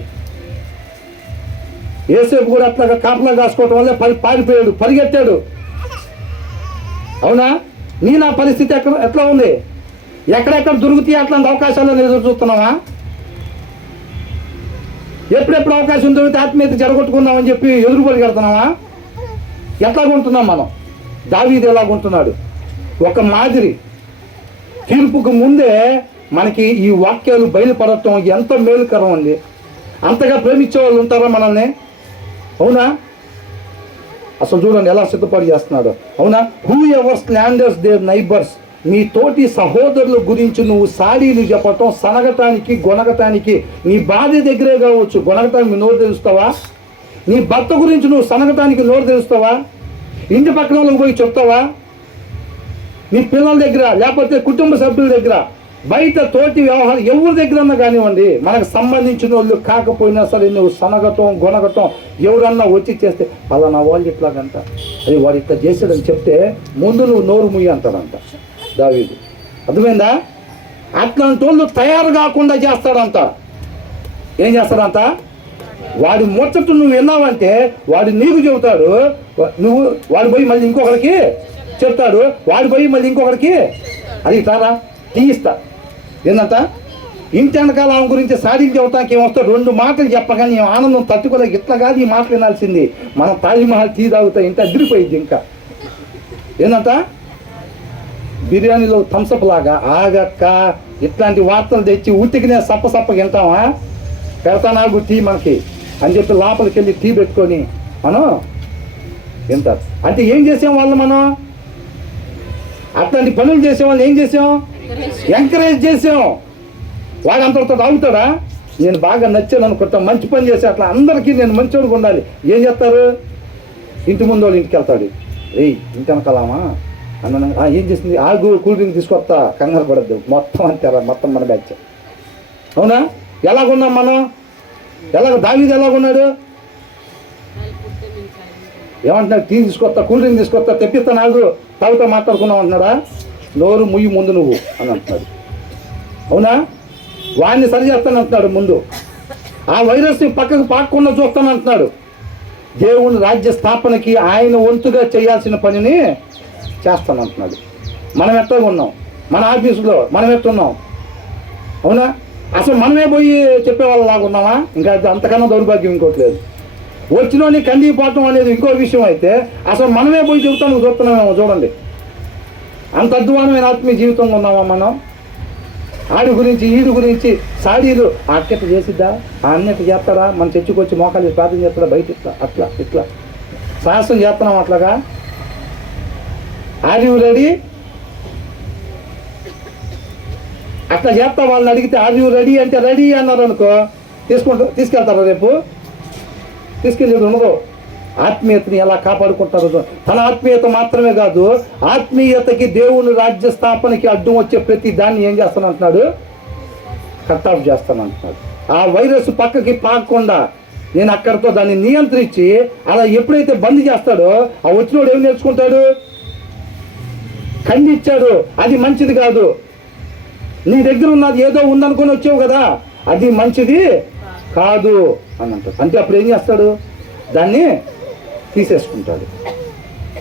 యేసేపు కూడా అట్లాగా కాపలా కాసుకోవటం వల్ల పారిపోయాడు, పరిగెత్తాడు. అవునా? నా పరిస్థితి ఎట్లా ఉంది? ఎక్కడెక్కడ దొరుకుతాయి అట్లాంటి అవకాశాలను ఎదురు చూస్తున్నావా? ఎప్పుడెప్పుడు అవకాశం దొరికితే ఆత్మీయత జరగొట్టుకుందామని చెప్పి ఎదురు పరిగెడుతున్నావా? ఎట్లాగుంటున్నాం మనం? దావీదు ఎలాగుంటున్నాడు? ఒక మాదిరి. తీర్పుకు ముందే మనకి ఈ వాక్యాలు బయలుపడటం ఎంతో మేలుకరం అండి. అంతగా ప్రేమించే వాళ్ళు ఉంటారా మనల్ని? అవునా? అసలు చూడండి ఎలా సిద్ధపడి చేస్తున్నాడు. అవునా? Who ever slanders there neighbours, నీ తోటి సహోదరుల గురించి నువ్వు సాడీలు చెప్పటం, సనగటానికి గొనగటానికి, నీ భార్య దగ్గరే కావచ్చు గొనగటానికి నోరు తెలుస్తావా? నీ భర్త గురించి నువ్వు సనగటానికి నోరు తెలుస్తావా? ఇంటి పక్కన వాళ్ళకి పోయి చెప్తావా? నీ పిల్లల దగ్గర, లేకపోతే కుటుంబ సభ్యుల దగ్గర, బయట తోటి వ్యవహారం ఎవరి దగ్గరన్నా కానివ్వండి, మనకు సంబంధించిన వాళ్ళు కాకపోయినా సరే నువ్వు సనగటం గొనగటం, ఎవరన్నా వచ్చి చేస్తే పలానా వాళ్ళు ఇట్లాగంట, అది వాడు ఇట్లా చేశాడని చెప్తే ముందు నువ్వు నోరు ముయ్యి అంటాడంట దావీదు. అర్థమైందా? అట్లాంటి వాళ్ళు తయారు కాకుండా చేస్తాడంట. ఏం చేస్తాడంట? వాడి ముచ్చట నువ్వు విన్నావంటే వాడు నీకు చెబుతాడు, నువ్వు వాడు పోయి మళ్ళీ ఇంకొకరికి చెప్తాడు, వాడు పోయి మళ్ళీ ఇంకొకరికి అది తారా తీయిస్తా. ఏంటంట, ఇంటి వెనకాల ఆమె గురించి సాధించి చెబుతానికి ఏమొస్తా, రెండు మాటలు చెప్పగానే ఏం ఆనందం తట్టుకోలేక ఇట్లా కాదు ఈ మాటలు వినాల్సింది, మనం తాజ్మహల్ టీ తాగుతా ఇంత అదిరిపోయింది. ఇంకా ఏంటంట, బిర్యానీలో థమ్సప్ లాగా ఆగక్క ఇట్లాంటి వార్తలు తెచ్చి ఉట్టికినే సప్ప వింటామా? పెడతానాగు టీ మనకి అని చెప్పి లోపలికి వెళ్ళి టీ పెట్టుకొని మనం వింటారు. అంటే ఏం చేసాం వాళ్ళు? మనం అట్లాంటి పనులు చేసేవాళ్ళు ఏం చేసాం? ఎంకరేజ్ చేసాం. వాడు అంతటితో తాగుతాడా? నేను బాగా నచ్చాను అనుకుంటాం, మంచి పని చేసి అట్లా అందరికీ నేను మంచివాడికి ఉండాలి. ఏం చేస్తారు? ఇంటి ముందు వాళ్ళు ఇంటికి వెళ్తాడు, ఏయ్ ఇంటి వెనకాలమా అన్న ఏం చేసింది, ఆగు కూల్ డ్రింక్ తీసుకొస్తా, కంగారు పడద్దు, మొత్తం అంటారా, మొత్తం మన బ్యాచ్. అవునా? ఎలాగున్నాం మనం? దావీదు ఎలాగున్నాడు? ఏమంటున్నాడు? టీ తీసుకొస్తా, కూల్ డ్రింక్ తీసుకొస్తా, తెప్పిస్తా, నాకు తాగుతా, మాట్లాడుకున్నాం అంటున్నాడా? నోరు ముయ్యి ముందు నువ్వు అని అంటున్నాడు. అవునా? వాడిని సరి చేస్తానంటున్నాడు ముందు. ఆ వైరస్ని పక్కకు పాకకుండా చూస్తానంటున్నాడు. దేవుని రాజ్య స్థాపనకి ఆయన వంతుగా చేయాల్సిన పనిని చేస్తానంటున్నాడు. మనం ఎట్లా ఉన్నాం? మన ఆఫీసులో మనం ఎట్టున్నాం? అవునా? అసలు మనమే పోయి చెప్పేవాళ్ళలాగా ఉన్నామా? ఇంకా అంతకన్నా దౌర్భాగ్యం ఇంకోట్లేదు. వచ్చినోని కందిపోవటం అనేది ఇంకో విషయం అయితే, అసలు మనమే పోయి చెబుతాను చూస్తున్నామేమో. చూడండి, అంత అధ్వానమైన ఆత్మీయ జీవితంలో ఉన్నామా మనం? ఆడి గురించి ఈడి గురించి సాడీలు, అట్లా చేసిద్దా, అన్నట్టు చేస్తారా, మన చర్చకొచ్చి మోకాలు ప్రార్థన చేస్తారా, బయట ఇట్లా అట్లా ఇట్లా సాహసం చేస్తున్నాం. అట్లాగా ఆర్ యు రెడీ? అట్లా చేస్తా. వాళ్ళని అడిగితే ఆర్ యు రెడీ అంటే రెడీ అన్నారు అనుకో, తీసుకెళ్తారా? రేపు తీసుకెళ్ళేది ఉండదు. ఆత్మీయతని ఎలా కాపాడుకుంటారు? తన ఆత్మీయత మాత్రమే కాదు, ఆత్మీయతకి దేవుని రాజ్య స్థాపనకి అడ్డం వచ్చే ప్రతి దాన్ని ఏం చేస్తానంటున్నాడు? Cut off చేస్తానంటున్నాడు. ఆ వైరస్ పక్కకి పాకకుండా నేను అక్కడితో దాన్ని నియంత్రించి అలా ఎప్పుడైతే బంద్ చేస్తాడో, ఆ వచ్చినోడు ఏం నేర్చుకుంటాడు? ఖండించాడు, అది మంచిది కాదు, నీ దగ్గర ఉన్నది ఏదో ఉందనుకొని వచ్చావు కదా, అది మంచిది కాదు అని అంటాడు. అంటే అప్పుడు ఏం చేస్తాడు? దాన్ని తీసేసుకుంటాడు.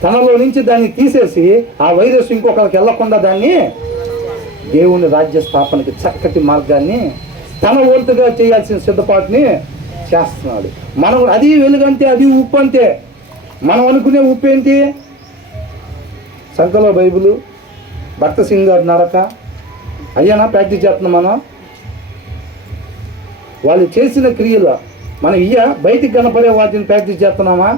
తనలో నుంచి దాన్ని తీసేసి ఆ వైరస్ ఇంకొకరికి వెళ్లకుండా దాన్ని దేవుని రాజ్య స్థాపనకి చక్కటి మార్గాన్ని తన వంతుగా చేయాల్సిన సిద్ధపాటుని చేస్తున్నాడు. మనం అది వెలుగంటే అది ఉప్పు అంతే. మనం అనుకునే ఉప్పు ఏంటి? సంఖలో బైబిలు, భక్త సింగ్ గారి నడక అయ్యానా ప్రాక్టీస్ చేస్తున్నాం మనం. వాళ్ళు చేసిన క్రియలు మనం బయటికి కనపడే వాటిని ప్రాక్టీస్ చేస్తున్నామా?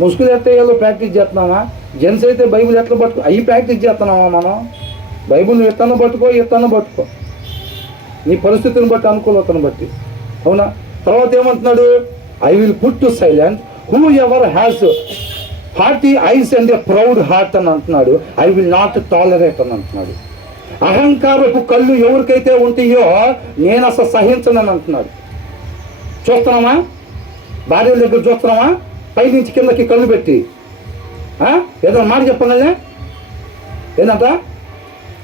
ముసుగులు ఎట్టేయాలో ప్రాక్టీస్ చేస్తున్నామా? జెంట్స్ అయితే బైబిల్ ఎట్లా పట్టుకో అవి ప్రాక్టీస్ చేస్తున్నామా మనం? బైబిల్ని ఎత్తన పట్టుకో నీ పరిస్థితిని బట్టి, అనుకూలతను బట్టి. అవునా? తర్వాత ఏమంటున్నాడు? I will put to silent who ever has hearty ice and a proud heart అని అంటున్నాడు. ఐ విల్ నాట్ టాలరేట్ అని అంటున్నాడు. అహంకారపు కళ్ళు ఎవరికైతే ఉంటాయో నేను అసలు సహించనని అంటున్నాడు. చూస్తున్నామా? భార్యల దగ్గర చూస్తున్నామా? పైనుంచి కిందకి కళ్ళు పెట్టి ఏదైనా మాట చెప్పగలనే? ఏంటంట?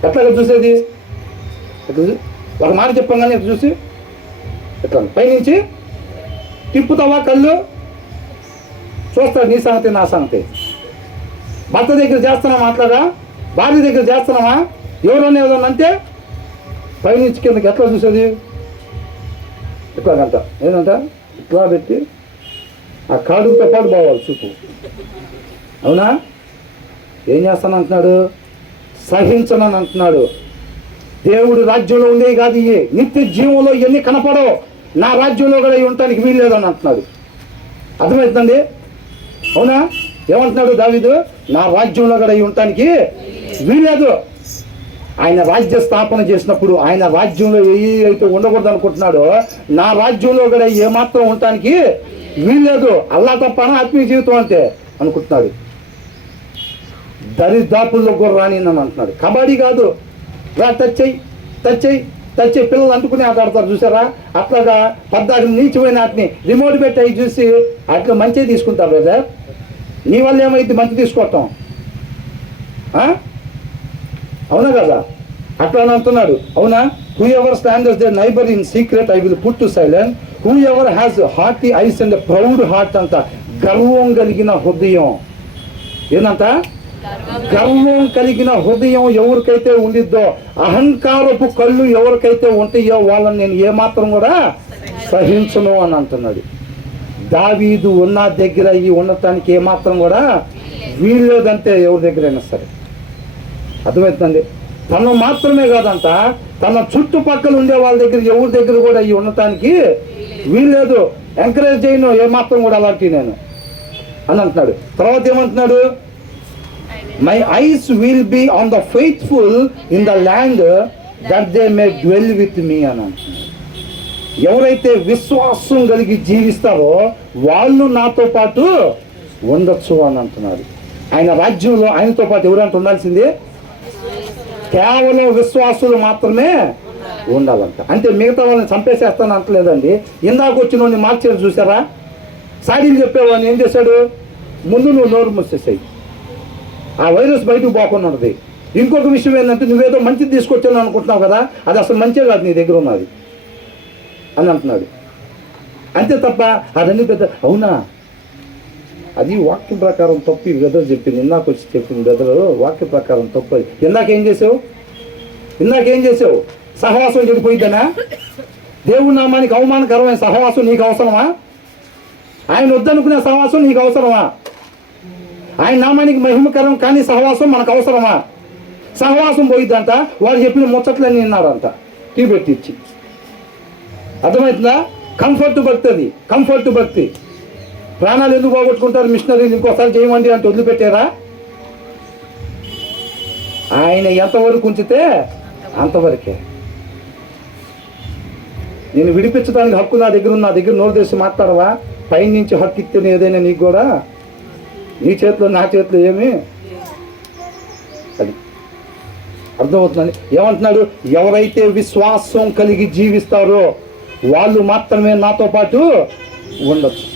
ఎట్లాగా చూసేది? ఒక మాట చెప్పగానే ఎట్లా చూసి ఎట్లా పైనుంచి తిప్పుతావా కళ్ళు? చూస్తాడు నీ సంగతి నా సంగతి. భర్త దగ్గర చేస్తున్నామా అట్లాగా? భార్య దగ్గర చేస్తున్నామా? ఎవరన్నా ఏదన్నా అంటే పైనుంచి కిందకి ఎట్లా చూసేది? ఇట్లాగంట. ఏంటంట? ఇట్లా పెట్టి ఆ కాడుతో పాటు పోవాలి చూపు. అవునా? ఏం చేస్తాను అంటున్నాడు? సహించనని అంటున్నాడు. దేవుడు రాజ్యంలో ఉండేవి కాదు ఇవి. నిత్య జీవంలో ఇవన్నీ కనపడవు. నా రాజ్యంలో కూడా ఉండటానికి వీల్లేదని అంటున్నాడు. అర్థమవుతుందండి? అవునా? ఏమంటున్నాడు దావీదు? నా రాజ్యంలో కూడా ఉండటానికి వీల్లేదు. ఆయన రాజ్య స్థాపన చేసినప్పుడు ఆయన రాజ్యంలో ఏ అయితే ఉండకూడదు అనుకుంటున్నాడో నా రాజ్యంలో కూడా ఏమాత్రం ఉండటానికి వీల్లేదు. అల్లా తప్ప ఆత్మీయ జీవితం అంటే అనుకుంటున్నాడు. దరిదాపుల్లో కూడా రాని అని అంటున్నాడు. కబడ్డీ కాదు, రా టచ్ చెయ్యి పిల్లలు అంటుకుని ఆట ఆడతారు చూసారా? అట్లాగా 14 నీచిపోయిన వాటిని రిమోట్ పెట్టి అవి చూసి అట్లా మంచిగా తీసుకుంటారు బ్రదర్. నీ వల్ల ఏమైంది మంచి తీసుకోవటం? అవునా కదా? అట్లా అని అంటున్నాడు. అవునా? Who ever standers the neighbour in secret I will put to silent who ever has hearty ice and proud heart అంట. గర్వం కలిగిన హృదయం. ఏంటంట? గర్వం కలిగిన హృదయం ఎవరికైతే ఉండిద్దో, అహంకారపు కళ్ళు ఎవరికైతే ఉంటాయో వాళ్ళని నేను ఏమాత్రం కూడా సహించను అని అంటున్నాడు. దావీదు ఉన్న దగ్గర ఈ ఉండటానికి ఏమాత్రం కూడా వీల్లేదంటే ఎవరి దగ్గరైనా సరే. అర్థమవుతుందండి? తను మాత్రమే కాదంట, తన చుట్టుపక్కల ఉండే వాళ్ళ దగ్గర ఎవరి దగ్గర కూడా ఈ ఉండటానికి వీల్లేదు. ఎంకరేజ్ చేయను ఏమాత్రం కూడా అలాంటి నేను అని అంటున్నాడు. తర్వాత ఏమంటున్నాడు? My eyes will be on the faithful in the land that they may dwell with me అని అంటున్నాడు. ఎవరైతే విశ్వాసం కలిగి జీవిస్తారో వాళ్ళు నాతో పాటు ఉండొచ్చు అని అంటున్నాడు. ఆయన రాజ్యంలో ఆయనతో పాటు ఎవరంటే ఉండాల్సింది కేవలం విశ్వాసులు మాత్రమే ఉండాలంట. అంటే మిగతా వాళ్ళని చంపేసేస్తాను అంటలేదండి. ఇందాక వచ్చిన వాడిని మార్చేది చూసారా? సాడీలు చెప్పేవాడిని ఏం చేశాడు? ముందు నువ్వు నోరు మూసేసాయి, ఆ వైరస్ బయటకు పోకుండా ఉన్నది. ఇంకొక విషయం ఏంటంటే నువ్వేదో మంచిది తీసుకొచ్చాను అనుకుంటున్నావు కదా, అది అసలు మంచిగా కాదు నీ దగ్గర ఉన్నది అని అంటున్నాడు. అంతే తప్ప అదన్నీ పెద్ద అవునా? అది వాక్యం ప్రకారం తప్పు. ఈ బ్రదర్ చెప్పింది, ఇందాక వచ్చి చెప్పింది బ్రదరు వాక్య ప్రకారం తప్పు. అది ఇందాకేం చేసావు? సహవాసం చెడిపోయిద్దనా? దేవుడి నామానికి అవమానకరమైన సహవాసం నీకు అవసరమా? ఆయన వద్దనుకునే సహవాసం నీకు అవసరమా? ఆయన నామానికి మహిమకరం కానీ సహవాసం మనకు అవసరమా? సహవాసం పోయిద్దంట. వాడు చెప్పిన ముచ్చట్లన్నీ విన్నాడంట టీ పెట్టించి. అర్థమవుతుందా? కంఫర్ట్ భక్తి. ప్రాణాలు ఎందుకు పోగొట్టుకుంటారు మిషనరీలు? ఇంకోసారి చేయమండి అంటే వదిలిపెట్టారా? ఆయన ఎంతవరకు ఉంచితే అంతవరకే. నేను విడిపించడానికి హక్కు నా దగ్గర నోరు తెరిచి మాట్లాడవా? పైనుంచి హక్కు ఇస్తే ఏదైనా నీకు కూడా నీ చేతిలో నా చేతిలో ఏమి? అది అర్థమవుతుందండి. ఏమంటున్నాడు? ఎవరైతే విశ్వాసం కలిగి జీవిస్తారో వాళ్ళు మాత్రమే నాతో పాటు ఉండొచ్చు.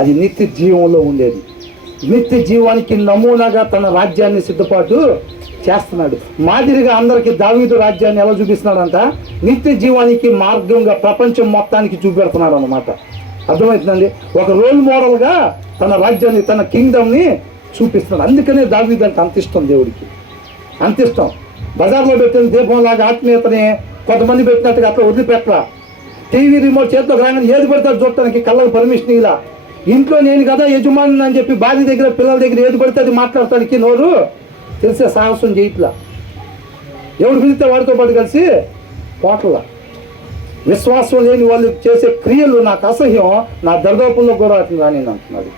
అది నిత్య జీవంలో ఉండేది. నిత్య జీవానికి నమూనాగా తన రాజ్యాన్ని సిద్ధపాటు చేస్తున్నాడు. మాదిరిగా అందరికీ దావీదు రాజ్యాన్ని ఎలా చూపిస్తున్నాడంట? నిత్య జీవానికి మార్గంగా ప్రపంచం మొత్తానికి చూపెడుతున్నాడు అన్నమాట. అర్థమవుతుందండి? ఒక రోల్ మోడల్గా తన రాజ్యాన్ని, తన కింగ్డమ్ని చూపిస్తున్నాడు. అందుకనే దావీదు అంటే అంత ఇష్టం దేవుడికి, అంత ఇష్టం. బజార్లో పెట్టిన దీపంలాగా ఆత్మీయతని కొంతమంది పెట్టినట్టుగా అట్లా వదిలిపెట్టరా. టీవీ రిమోట్ చేతిలోకి రాగానే ఏది పడితే చూడటానికి కళ్ళకు పర్మిషన్ ఇలా. ఇంట్లో నేను కదా యజమాని అని చెప్పి భార్య దగ్గర, పిల్లల దగ్గర ఏది పడితే అది మాట్లాడటానికి నోరు తెలిసే సాహసం చేయట్లా. ఎవడు పిలిస్తే వాడితో పాటు కలిసి పోట్లా. విశ్వాసం లేని వాళ్ళు చేసే క్రియలు నాకు అసహ్యం, నా దరిదాపుల్లో కూడా అట్లా రాని అంటున్నాడు.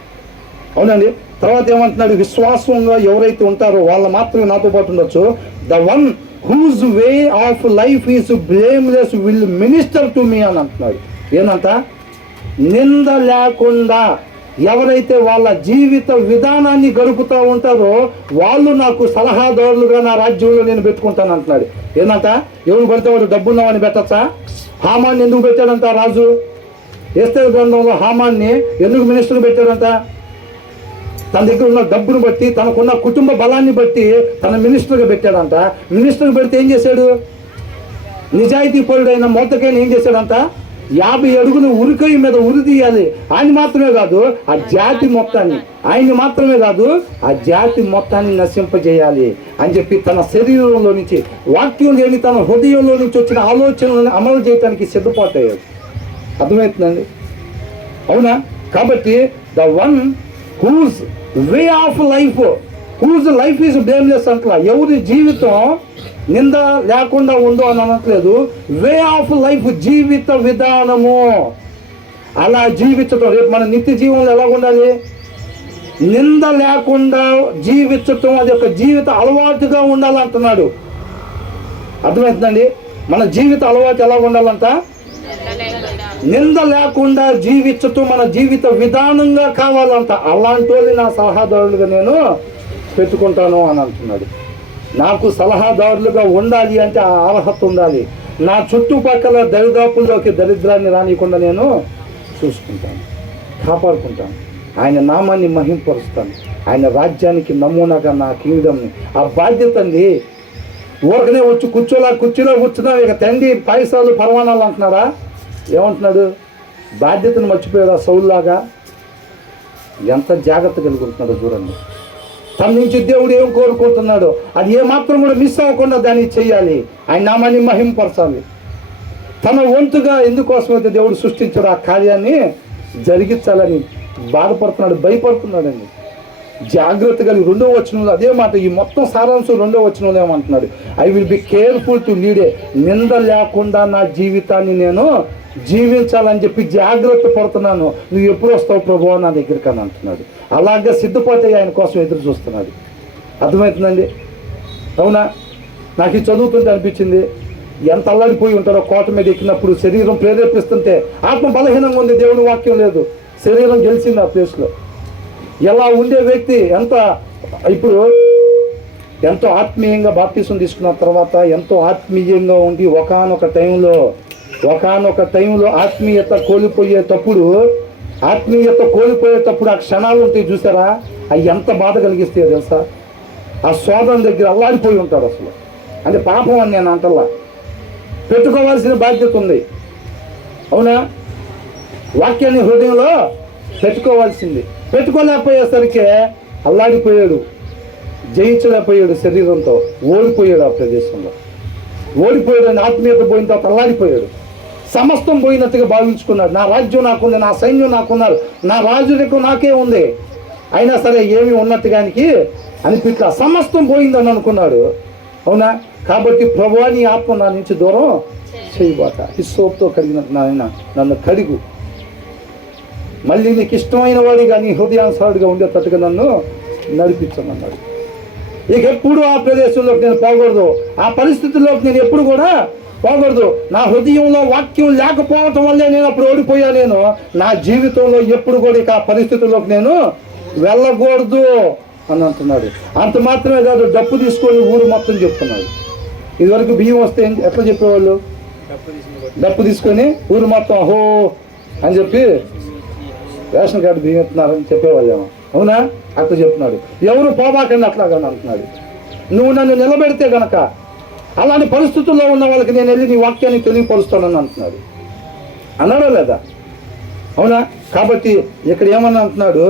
అవునండి. తర్వాత ఏమంటున్నాడు? విశ్వాసంగా ఎవరైతే ఉంటారో వాళ్ళు మాత్రమే నాతో పాటు ఉండొచ్చు. The one whose way of life is blameless will minister to me అని అంటున్నాడు. ఏంటంట? నింద లేకుండా ఎవరైతే వాళ్ళ జీవిత విధానాన్ని గడుపుతూ ఉంటారో వాళ్ళు నాకు సలహాదారులుగా నా రాజ్యంలో నేను పెట్టుకుంటాను అంటున్నాడు. ఏంటంట? ఎవరు పడితే వాడు డబ్బున్నవాడిని పెట్టచ్చా? హామాన్ని ఎందుకు పెట్టాడంట రాజు? ఎస్తేరు గ్రంథంలో హామాన్ని ఎందుకు మినిస్టర్ పెట్టాడంట? తన దగ్గర ఉన్న డబ్బును బట్టి, తనకున్న కుటుంబ బలాన్ని బట్టి తన మినిస్టర్గా పెట్టాడంట. మినిస్టర్గా పెడితే ఏం చేశాడు? నిజాయితీ పరుడైన మొద్దకైనా ఏం చేశాడంట? 50 అడుగులు ఉరికొయ్యి మీద ఉరి తీయాలి. ఆయన మాత్రమే కాదు ఆ జాతి మొత్తాన్ని, ఆయన్ని మాత్రమే కాదు ఆ జాతి మొత్తాన్ని నశింపజేయాలి అని చెప్పి తన శరీరంలో నుంచి, వాక్యం లేని తన హృదయంలో నుంచి వచ్చిన ఆలోచనలను అమలు చేయడానికి సిద్ధపడ్డాడు. అర్థమవుతుందండి? అవునా? కాబట్టి the one whose way of life, whose life is blameless అంటలా. ఎవరి జీవితం నింద లేకుండా ఉందో అని అనట్లేదు. వే ఆఫ్ లైఫ్, జీవిత విధానము అలా జీవించటం. రేపు మన నిత్య జీవంలో ఎలా ఉండాలి? నింద లేకుండా జీవించటం, అది ఒక జీవిత అలవాటుగా ఉండాలంటున్నాడు. అర్థమవుతుందండి? మన జీవిత అలవాటు ఎలా ఉండాలంట? నింద లేకుండా జీవించటం మన జీవిత విధానంగా కావాలంట. అలాంటి వాళ్ళు నా సలహాదారులుగా నేను పెట్టుకుంటాను అని అంటున్నాడు. నాకు సలహాదారులుగా ఉండాలి అంటే ఆ అర్హత ఉండాలి. నా చుట్టుపక్కల దరిదాపుల్లోకి దరిద్రాన్ని రానియకుండా నేను చూసుకుంటాను, కాపాడుకుంటాను. ఆయన నామాన్ని మహింపరుస్తాను. ఆయన రాజ్యానికి నమూనాగా నా కింగ్డమ్ని, ఆ బాధ్యత అండి. ఊరకనే వచ్చి కుర్చీలో కూర్చున్నా ఇక తండ్రి పాయసాలు పరమాణాలు అంటున్నాడా? ఏమంటున్నాడు? బాధ్యతను మర్చిపోయాడు సౌలులాగా. ఎంత జాగ్రత్త కలుగుతున్నాడో చూడండి. తన నుంచి దేవుడు ఏం కోరుకుంటున్నాడో అది ఏమాత్రం కూడా మిస్ అవ్వకుండా దాన్ని చేయాలి. ఆయన నామాన్ని మహింపరచాలి. తన వంతుగా ఎందుకోసమైతే దేవుడు సృష్టించాడు ఆ కార్యాన్ని జరిగించాలని బాధపడుతున్నాడు, భయపడుతున్నాడండి. జాగ్రత్త కలిగి 2వ వచనంలో అదే మాట. ఈ మొత్తం సారాంశం 2వ వచనంలో ఏమంటున్నాడు? I will be careful to lead ఏ, నింద లేకుండా నా జీవితాన్ని నేను జీవించాలని చెప్పి జాగ్రత్త పడుతున్నాను. నువ్వు ఎప్పుడు వస్తావు ప్రభువా నా దగ్గరికి అని అంటున్నాడు. అలాగే సిద్ధపడి ఆయన కోసం ఎదురు చూస్తున్నాడు. అర్థమవుతుందండి? అవునా? నాకు ఇది చదువుతుంటే అనిపించింది, ఎంత అల్లాడిపోయి ఉంటారో కోట మీద ఎక్కినప్పుడు. శరీరం ప్రేరేపిస్తుంటే ఆత్మ బలహీనంగా ఉంది, దేవుని వాక్యం లేదు, శరీరం గెలిచింది ఆ ప్లేస్లో. ఎలా ఉండే వ్యక్తి ఇప్పుడు ఎంతో ఆత్మీయంగా బాప్తిసం తీసుకున్న తర్వాత ఎంతో ఆత్మీయంగా ఉండి ఒకానొక టైంలో ఆత్మీయత కోల్పోయేటప్పుడు ఆ క్షణాలు ఉంటాయి చూసారా? అవి ఎంత బాధ కలిగిస్తాయో తెలుసా? ఆ శోధన దగ్గర అల్లాడిపోయి ఉంటాడు అసలు. అంటే పాపం అని నేను అంటల్లా, పెట్టుకోవాల్సిన బాధ్యత ఉంది. అవునా? వాక్యాన్ని హృదయంలో పెట్టుకోవాల్సింది. పెట్టుకోలేకపోయేసరికి అల్లాడిపోయాడు, జయించలేకపోయాడు, శరీరంతో ఓడిపోయాడు. ఆ ప్రదేశంలో ఓడిపోయాడు. ఆత్మీయత పోయిన తర్వాత అల్లాడిపోయాడు. సమస్తం పోయినట్టుగా భావించుకున్నాడు. నా రాజ్యం నాకుంది, నా సైన్యం నాకున్నారు, నా రాజులకు నాకే ఉంది, అయినా సరే ఏమీ ఉన్నట్టుగానికి అనిపించా, సమస్తం పోయిందని అనుకున్నాడు. అవునా? కాబట్టి ప్రభువా నీ ఆత్మ నా నుంచి దూరం చేయబాట, ఈ సోపుతో కడిగినట్టు నాయన నన్ను కడిగు, మళ్ళీ నీకు ఇష్టమైన వాడిగా నీ హృదయానుసారుడిగా ఉండేటట్టుగా నన్ను నడిపించమన్నాడు. ఇక ఎప్పుడు ఆ ప్రదేశంలోకి నేను పోకూడదు, ఆ పరిస్థితుల్లోకి నేను ఎప్పుడు కూడా పోకూడదు. నా హృదయంలో వాక్యం లేకపోవటం వల్లే నేను అప్పుడు ఓడిపోయా. నేను నా జీవితంలో ఎప్పుడు కూడా ఇక ఆ పరిస్థితుల్లోకి నేను వెళ్ళకూడదు అని అంటున్నాడు. అంత మాత్రమే కాదు, డప్పు తీసుకొని ఊరు మొత్తం చెప్తున్నాడు. ఇదివరకు బియ్యం వస్తే ఎట్లా చెప్పేవాళ్ళు? డప్పు తీసుకొని ఊరు మొత్తం అహో అని చెప్పి రేషన్ కార్డు బియ్యం ఇస్తున్నారని చెప్పేవాళ్ళేమో. అవునా? అట్లా చెప్తున్నాడు. ఎవరు పోబాకండి అట్లాగని అంటున్నాడు. నువ్వు నన్ను నిలబెడితే గనక అలాంటి పరిస్థితుల్లో ఉన్న వాళ్ళకి నేను వెళ్ళి నీ వాక్యాన్ని తెలియపరుస్తానని అంటున్నాడు. అన్నాడా లేదా? అవునా? కాబట్టి ఇక్కడ ఏమన్నా అంటున్నాడు,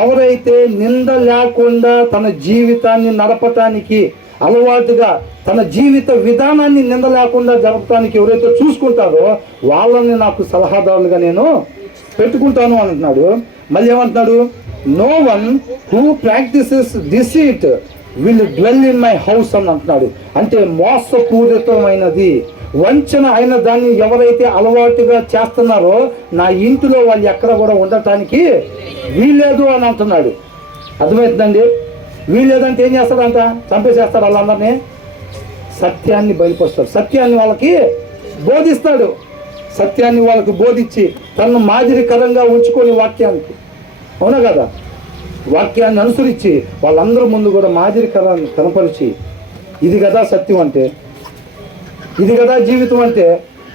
ఎవరైతే నింద లేకుండా తన జీవితాన్ని నడపటానికి అలవాటుగా తన జీవిత విధానాన్ని నింద లేకుండా జరపడానికి ఎవరైతే చూసుకుంటారో వాళ్ళని నాకు సలహాదారులుగా నేను పెట్టుకుంటాను అంటున్నాడు. మళ్ళీ ఏమంటున్నాడు, no one who practises deceit will dwell in my house అని అంటున్నాడు. అంటే మోసపూరితమైనది, వంచన అయిన దాన్ని ఎవరైతే అలవాటుగా చేస్తున్నారో నా ఇంటిలో వాళ్ళు ఎక్కడ కూడా ఉండటానికి వీల్లేదు అని అంటున్నాడు. అర్థమవుతుందండి? వీల్లేదంటే ఏం చేస్తాడంట? చంపేసేస్తాడు వాళ్ళందరినీ. సత్యాన్ని బయలుపరుస్తాడు, సత్యాన్ని వాళ్ళకి బోధిస్తాడు. సత్యాన్ని వాళ్ళకి బోధించి తనను మాదిరికరంగా ఉంచుకొని వాక్యానికి, అవునా కదా, వాక్యాన్ని అనుసరించి వాళ్ళందరూ ముందు కూడా మాదిరికరాన్ని కనపరిచి, ఇది కదా సత్యం అంటే, ఇది కదా జీవితం అంటే,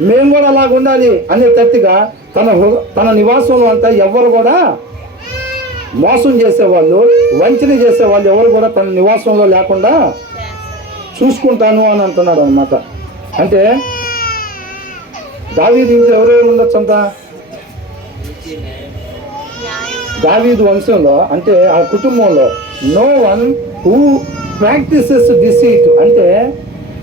మేము కూడా అలాగ ఉండాలి అనేటట్టుగా తన నివాసంలో అంతా ఎవరు కూడా మోసం చేసేవాళ్ళు, వంచన చేసేవాళ్ళు ఎవరు కూడా తన నివాసంలో లేకుండా చూసుకుంటాను అని అంటున్నాడు అనమాట. అంటే దావీదు ఇంట్లో ఎవరెవరు ఉండొచ్చు అంట? దావీదు వంశంలో అంటే ఆ కుటుంబంలో no one who practises deceit, అంటే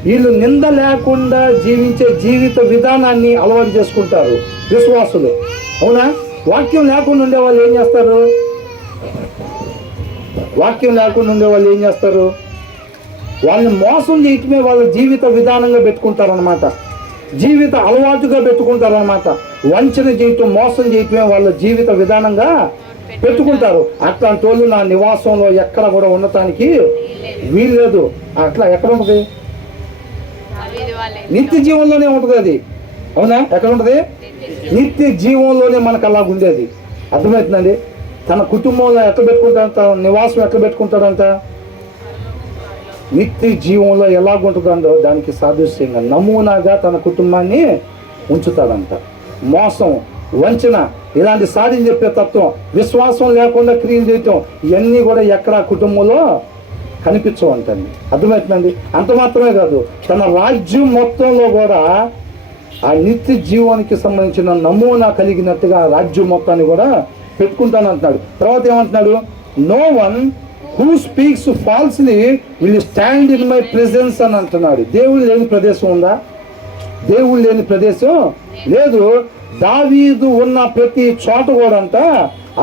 వీళ్ళు నింద లేకుండా జీవించే జీవిత విధానాన్ని అలవాటు చేసుకుంటారు విశ్వాసులు. అవునా? వాక్యం లేకుండా ఉండే వాళ్ళు ఏం చేస్తారు? వాక్యం లేకుండా ఉండే వాళ్ళు ఏం చేస్తారు? వాళ్ళని మోసం చేయటమే వాళ్ళ జీవిత విధానంగా పెట్టుకుంటారనమాట, జీవిత అలవాటుగా పెట్టుకుంటారనమాట. వంచన చేయటం, మోసం చేయటమే వాళ్ళ జీవిత విధానంగా పెట్టుకుంటారు. అట్లాంటి వాళ్ళు నా నివాసంలో ఎక్కడ కూడా ఉండటానికి వీల్లేదు. అట్లా ఎక్కడ ఉంటుంది? నిత్య జీవంలోనే ఉంటుంది అది. అవునా? ఎక్కడ ఉంటుంది? నిత్య జీవంలోనే మనకు అలాగ ఉండేది. అర్థమవుతుందండి? తన కుటుంబంలో ఎట్లా పెట్టుకుంటాడంట, తన నివాసం ఎట్లా పెట్టుకుంటాడంట, నిత్య జీవంలో ఎలాగుంటుందో దానికి సాదృశ్యంగా నమూనాగా తన కుటుంబాన్ని ఉంచుతాడంట. మోసం, వంచన, ఇలాంటి సాధ్యం చెప్పే తత్వం, విశ్వాసం లేకుండా క్రియలు చేయటం, ఇవన్నీ కూడా ఎక్కడ కుటుంబంలో కనిపించవంటండి. అర్థమవుతుందండి? అంత మాత్రమే కాదు, తన రాజ్యం మొత్తంలో కూడా ఆ నిత్య జీవానికి సంబంధించిన నమూనా కలిగినట్టుగా రాజ్యం మొత్తాన్ని కూడా పెట్టుకుంటాను అంటున్నాడు. తర్వాత ఏమంటున్నాడు, no one who speaks falsely will stand in my presence అని అంటున్నాడు. దేవుడు లేని ప్రదేశం ఉందా? దేవుడు లేని ప్రదేశం లేదు. దావీదు ఉన్న ప్రతి చోట కూడా అంట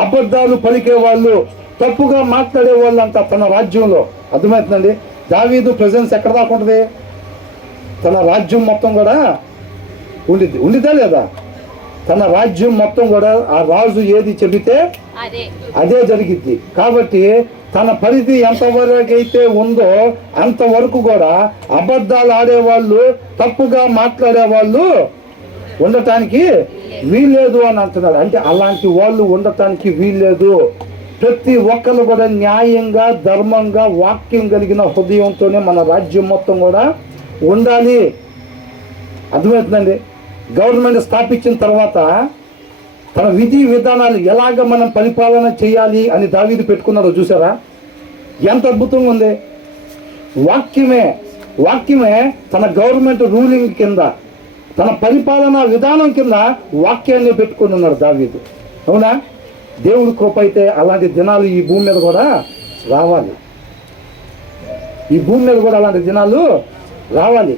అబద్ధాలు పలికే వాళ్ళు, తప్పుగా మాట్లాడే వాళ్ళు అంట తన రాజ్యంలో. అర్థమవుతుందండి? దావీదు ప్రెజెన్స్ ఎక్కడ దాకా ఉంటుంది? తన రాజ్యం మొత్తం కూడా ఉండిద్దా లేదా? తన రాజ్యం మొత్తం కూడా ఆ రాజు ఏది చెబితే అదే జరిగిద్ది. కాబట్టి తన పరిధి ఎంతవరకు అయితే ఉందో అంతవరకు కూడా అబద్ధాలు ఆడేవాళ్ళు, తప్పుగా మాట్లాడేవాళ్ళు ఉండటానికి వీల్లేదు అని అంటున్నారు. అంటే అలాంటి వాళ్ళు ఉండటానికి వీల్లేదు. ప్రతి ఒక్కరు కూడా న్యాయంగా, ధర్మంగా, వాక్యం కలిగిన హృదయంతోనే మన రాజ్యం మొత్తం కూడా ఉండాలి. అర్థమవుతుందండి? గవర్నమెంట్ స్థాపించిన తర్వాత తన విధి విధానాలు ఎలాగ మనం పరిపాలన చేయాలి అని దావీదు పెట్టుకున్నారో చూసారా? ఎంత అద్భుతంగా ఉంది. వాక్యమే తన గవర్నమెంట్ రూలింగ్ కింద, తన పరిపాలనా విధానం కింద వాక్యాన్ని పెట్టుకుని ఉన్నాడు దావీదు. అవునా? దేవుడి కృప అయితే అలాంటి దినాలు ఈ భూమి మీద కూడా రావాలి. ఈ భూమి మీద కూడా అలాంటి దినాలు రావాలి.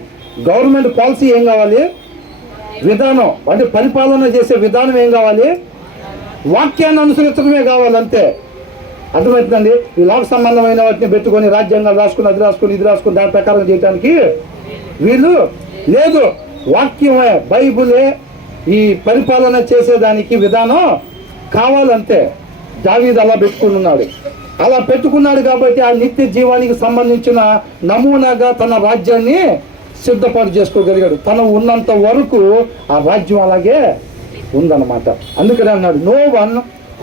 గవర్నమెంట్ పాలసీ ఏం కావాలి? విధానం, అంటే పరిపాలన చేసే విధానం ఏం కావాలి? వాక్యాన్ని అనుసరించడమే కావాలి, అంతే. అర్థమవుతుందండి? ఈ లోక సంబంధమైన వాటిని పెట్టుకొని రాజ్యాంగాలు రాసుకుని, అది రాసుకుని, ఇది రాసుకుని దాని ప్రకారం చేయడానికి వీళ్ళు లేదు. వాక్యమే, బైబులే ఈ పరిపాలన చేసేదానికి విధానం కావాలంతే. దావీదు అలా పెట్టుకున్నాడు. అలా పెట్టుకున్నాడు కాబట్టి ఆ నిత్య జీవానికి సంబంధించిన నమూనాగా తన రాజ్యాన్ని సిద్ధపాటు చేసుకోగలిగాడు. తను ఉన్నంత వరకు ఆ రాజ్యం అలాగే ఉందన్నమాట. అందుకనే అన్నాడు, no one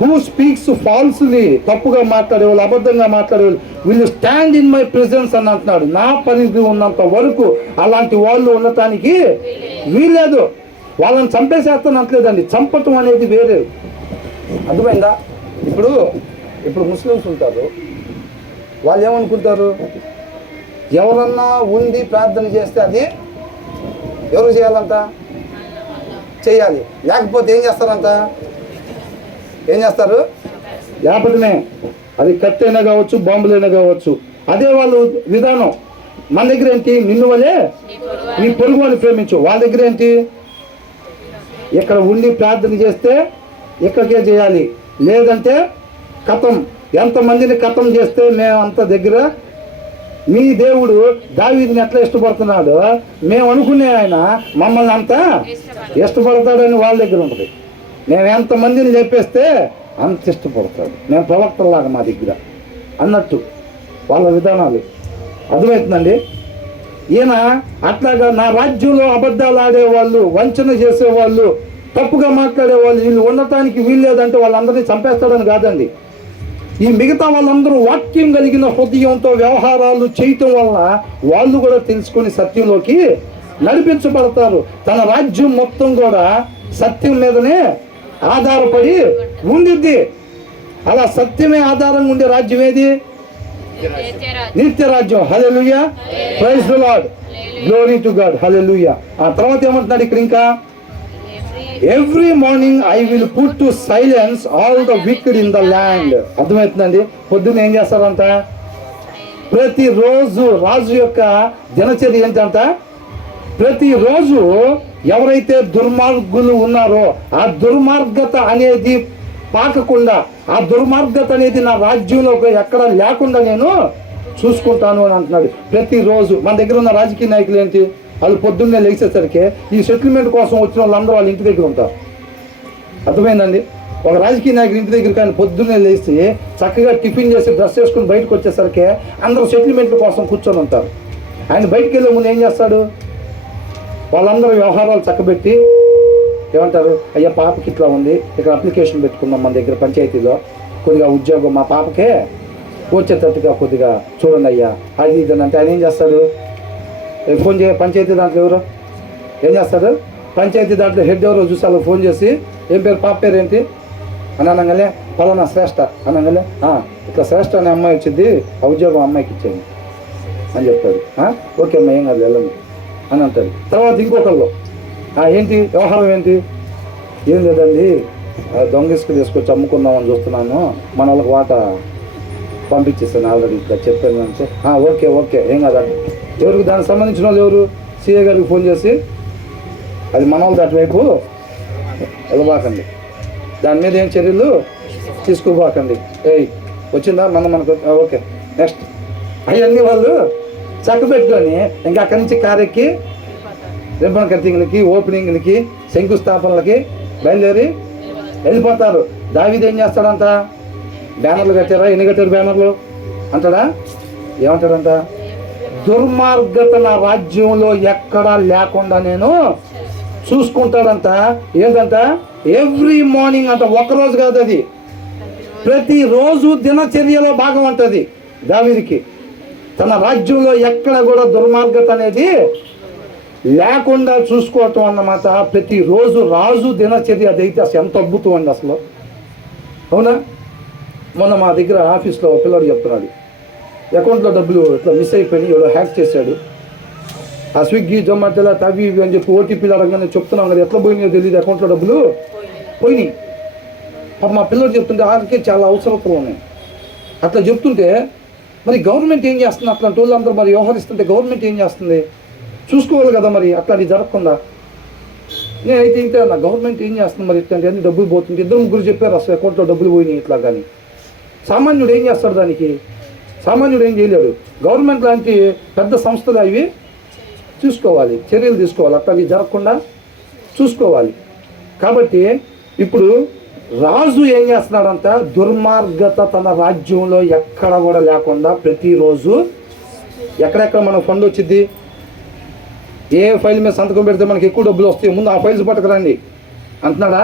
who speaks falsely, తప్పుగా మాట్లాడేవాళ్ళు, అబద్ధంగా మాట్లాడేవాళ్ళు, వీళ్ళు స్టాండ్ ఇన్ మై ప్రెజెన్స్ అని అంటున్నాడు. నా పరిధి ఉన్నంత వరకు అలాంటి వాళ్ళు ఉండటానికి వీల్లేదు. వాళ్ళని చంపేసేస్తాను అంటలేదండి. చంపటం అనేది వేరే. అర్థమైందా? ఇప్పుడు ముస్లిమ్స్ ఉంటారు, వాళ్ళు ఏమనుకుంటారు, ఎవరన్నా ఉండి ప్రార్థన చేస్తే అది ఎవరు చేయాలంట? చేయాలి. లేకపోతే ఏం చేస్తారంట? ఏం చేస్తారు? లేకపోతేనే అది కత్తైనా కావచ్చు, బాంబులైనా కావచ్చు. అదే వాళ్ళు విధానం. మన దగ్గర ఏంటి? నిన్ను వలే నీ పొరుగు అని ప్రేమించు. వాళ్ళ దగ్గర ఏంటి? ఇక్కడ ఉండి ప్రార్థన చేస్తే ఇక్కడికే చేయాలి, లేదంటే కథం. ఎంతమందిని కథం చేస్తే మేము అంత దగ్గర. మీ దేవుడు దావీదుని ఎట్లా ఇష్టపడుతున్నాడో మేము అనుకునే ఆయన మమ్మల్ని అంతా ఇష్టపడతాడని వాళ్ళ దగ్గర ఉంటుంది. మేము ఎంతమందిని చెప్పేస్తే అంత ఇష్టపడతాడు. మేము ప్రవక్తలాగా మా దగ్గర అన్నట్టు వాళ్ళ విధానాలు. అర్థమవుతుందండి? ఈయన అట్లాగా నా రాజ్యంలో అబద్ధాలు ఆడేవాళ్ళు, వంచన చేసేవాళ్ళు, తప్పుగా మాట్లాడేవాళ్ళు వీళ్ళు ఉండటానికి వీల్లేదంటే వాళ్ళందరినీ చంపేస్తాడని కాదండి. ఈ మిగతా వాళ్ళందరూ వాక్యం కలిగిన హృదయంతో వ్యవహారాలు చేయటం వల్ల వాళ్ళు కూడా తెలుసుకొని సత్యంలోకి నడిపించబడతారు. తన రాజ్యం మొత్తం కూడా సత్యం మీదనే ఆధారపడి ఉండిద్ది. అలా సత్యమే ఆధారంగా ఉండే రాజ్యం ఏది? నిత్య రాజ్యం. Hallelujah, praise the lord, glory to god, hallelujah. ఆ తర్వాత ఏమంటున్నాడు ఇక్కడ ఇంకా? Every morning I will put to silence all the wicked in the land. అర్థమవుతుందండి? పొద్దున్న ఏం చేస్తారంట? ప్రతిరోజు రాజు యొక్క దినచర్య ఏంటంట? ప్రతిరోజు ఎవరైతే దుర్మార్గులు ఉన్నారో ఆ దుర్మార్గత అనేది పాకకుండా, ఆ దుర్మార్గత అనేది నా రాజ్యంలో ఎక్కడ లేకుండా నేను చూసుకుంటాను అని అంటున్నాడు. ప్రతిరోజు మన దగ్గర ఉన్న రాజకీయ నాయకులు ఏంటి? వాళ్ళు పొద్దున్నే లేచేసరికి ఈ సెటిల్మెంట్ కోసం వచ్చిన వాళ్ళందరూ వాళ్ళ ఇంటి దగ్గర ఉంటారు. అర్థమైందండి? ఒక రాజకీయ నాయకుడు ఇంటి దగ్గర కానీ పొద్దున్నే లేచి చక్కగా టిఫిన్ చేసి డ్రెస్ చేసుకుని బయటకు వచ్చేసరికి అందరూ సెటిల్మెంట్ల కోసం కూర్చొని ఉంటారు. ఆయన బయటకు వెళ్ళే ముందు ఏం చేస్తాడు? వాళ్ళందరూ వ్యవహారాలు చక్కబెట్టి ఏమంటారు? అయ్యా పాపకి ఇట్లా ఉంది, ఇక్కడ అప్లికేషన్ పెట్టుకున్నాం మన దగ్గర పంచాయతీలో, కొద్దిగా ఉద్యోగం మా పాపకే వచ్చేటట్టుగా కొద్దిగా చూడండి అయ్యా, అది ఇది అంటే ఆయన ఏం చేస్తాడు? ఫోన్ పంచాయతీ దాంట్లో ఎవరు ఏం చేస్తాడు? పంచాయతీ దాంట్లో హెడ్ ఎవరో చూసి అలా ఫోన్ చేసి ఏం పేరు, పాప పేరు ఏంటి అని అనగానే పలానా శ్రేష్ఠ అనగానే ఇట్లా శ్రేష్ఠ అనే అమ్మాయి వచ్చింది, ఆ ఉద్యోగం అమ్మాయికి ఇచ్చేయండి అని చెప్తాడు. ఓకే అమ్మాయి ఏం కాదు వెళ్ళండి అని అంటాడు. తర్వాత ఇంకొకళ్ళు ఏంటి వ్యవహారం ఏంటి? ఏం లేదండి దొంగ ఇసుక తీసుకొచ్చి అమ్ముకుందామని చూస్తున్నాను, మన వాళ్ళకి వాటా పంపించేస్తాను ఆల్రెడీ ఇట్లా చెప్పాను అంటే ఓకే ఓకే ఏం కాదండి. ఎవరికి దానికి సంబంధించిన వాళ్ళు ఎవరు? సిఏ గారికి ఫోన్ చేసి అది మన వాళ్ళది అటువైపు వెళ్ళబాకండి, దాని మీద ఏం చర్యలు తీసుకోబాకండి, వచ్చిందా మనకు ఓకే నెక్స్ట్ అవన్నీ వాళ్ళు చక్క పెట్టుకొని ఇంకా అక్కడి నుంచి కారెక్కి రిబ్బన్ కటింగ్లకి, ఓపెనింగ్లకి, శంకుస్థాపనలకి బయలుదేరి వెళ్ళిపోతారు. దావీదు ఏం చేస్తాడంట? బ్యానర్లు కట్టారా? ఎన్ని కట్టారు బ్యానర్లు అంటాడా? ఏమంటాడంట? దుర్మార్గత నా రాజ్యంలో ఎక్కడా లేకుండా నేను చూసుకుంటాడంట. ఏంటంట? ఎవ్రీ మార్నింగ్ అంట. ఒక్కరోజు కాదు, అది ప్రతిరోజు దినచర్యలో భాగం అంటది దావీదుకి. తన రాజ్యంలో ఎక్కడ కూడా దుర్మార్గత అనేది లేకుండా చూసుకోవటం అన్నమాట. ప్రతిరోజు రాజు దినచర్య అదైతే అసలు ఎంత అద్భుతం అండి అసలు. అవునా? మొన్న మా దగ్గర ఆఫీస్లో పిల్లడు చెప్తున్నాడు, అకౌంట్లో డబ్బులు ఇట్లా మిస్ అయిపోయి ఎవడో హ్యాక్ చేశాడు. ఆ స్విగ్గీ జొమాటోలో తవి ఇవి అని చెప్పి ఓటీపీలు అడగగానే చెప్తున్నాం కదా, ఎట్లా పోయినాయో తెలియదు, అకౌంట్లో డబ్బులు పోయినాయి. మా పిల్లడు చెప్తుంటే వాళ్ళకే చాలా అవసరతలు ఉన్నాయి. అట్లా చెప్తుంటే మరి గవర్నమెంట్ ఏం చేస్తుంది? అట్లాంటి వాళ్ళందరూ మరి వ్యవహరిస్తుంటే గవర్నమెంట్ ఏం చేస్తుంది? చూసుకోవాలి కదా మరి అట్లాంటివి జరగకుండా. నేనైతే ఇంతే అన్న, గవర్నమెంట్ ఏం చేస్తుంది మరి ఇట్లాంటి అన్ని డబ్బులు పోతుంది. ఇద్దరు ముగ్గురు చెప్పారు అసలు అకౌంట్లో డబ్బులు పోయినాయి ఇట్లా. కానీ సామాన్యుడు ఏం చేస్తాడు దానికి? సామాన్యుడు ఏం చేయలేడు. గవర్నమెంట్ లాంటి పెద్ద సంస్థలు అవి చూసుకోవాలి, చర్యలు తీసుకోవాలి, అట్లాంటివి జరగకుండా చూసుకోవాలి. కాబట్టి ఇప్పుడు రాజు ఏం చేస్తున్నాడంట? దుర్మార్గత తన రాజ్యంలో ఎక్కడ కూడా లేకుండా ప్రతిరోజు ఎక్కడెక్కడ మనకు ఫండ్ వచ్చింది, ఏ ఫైల్ మీద సంతకం పెడితే మనకి ఎక్కువ డబ్బులు వస్తాయి, ముందు ఆ ఫైల్స్ పట్టుకురండి అంటున్నాడా?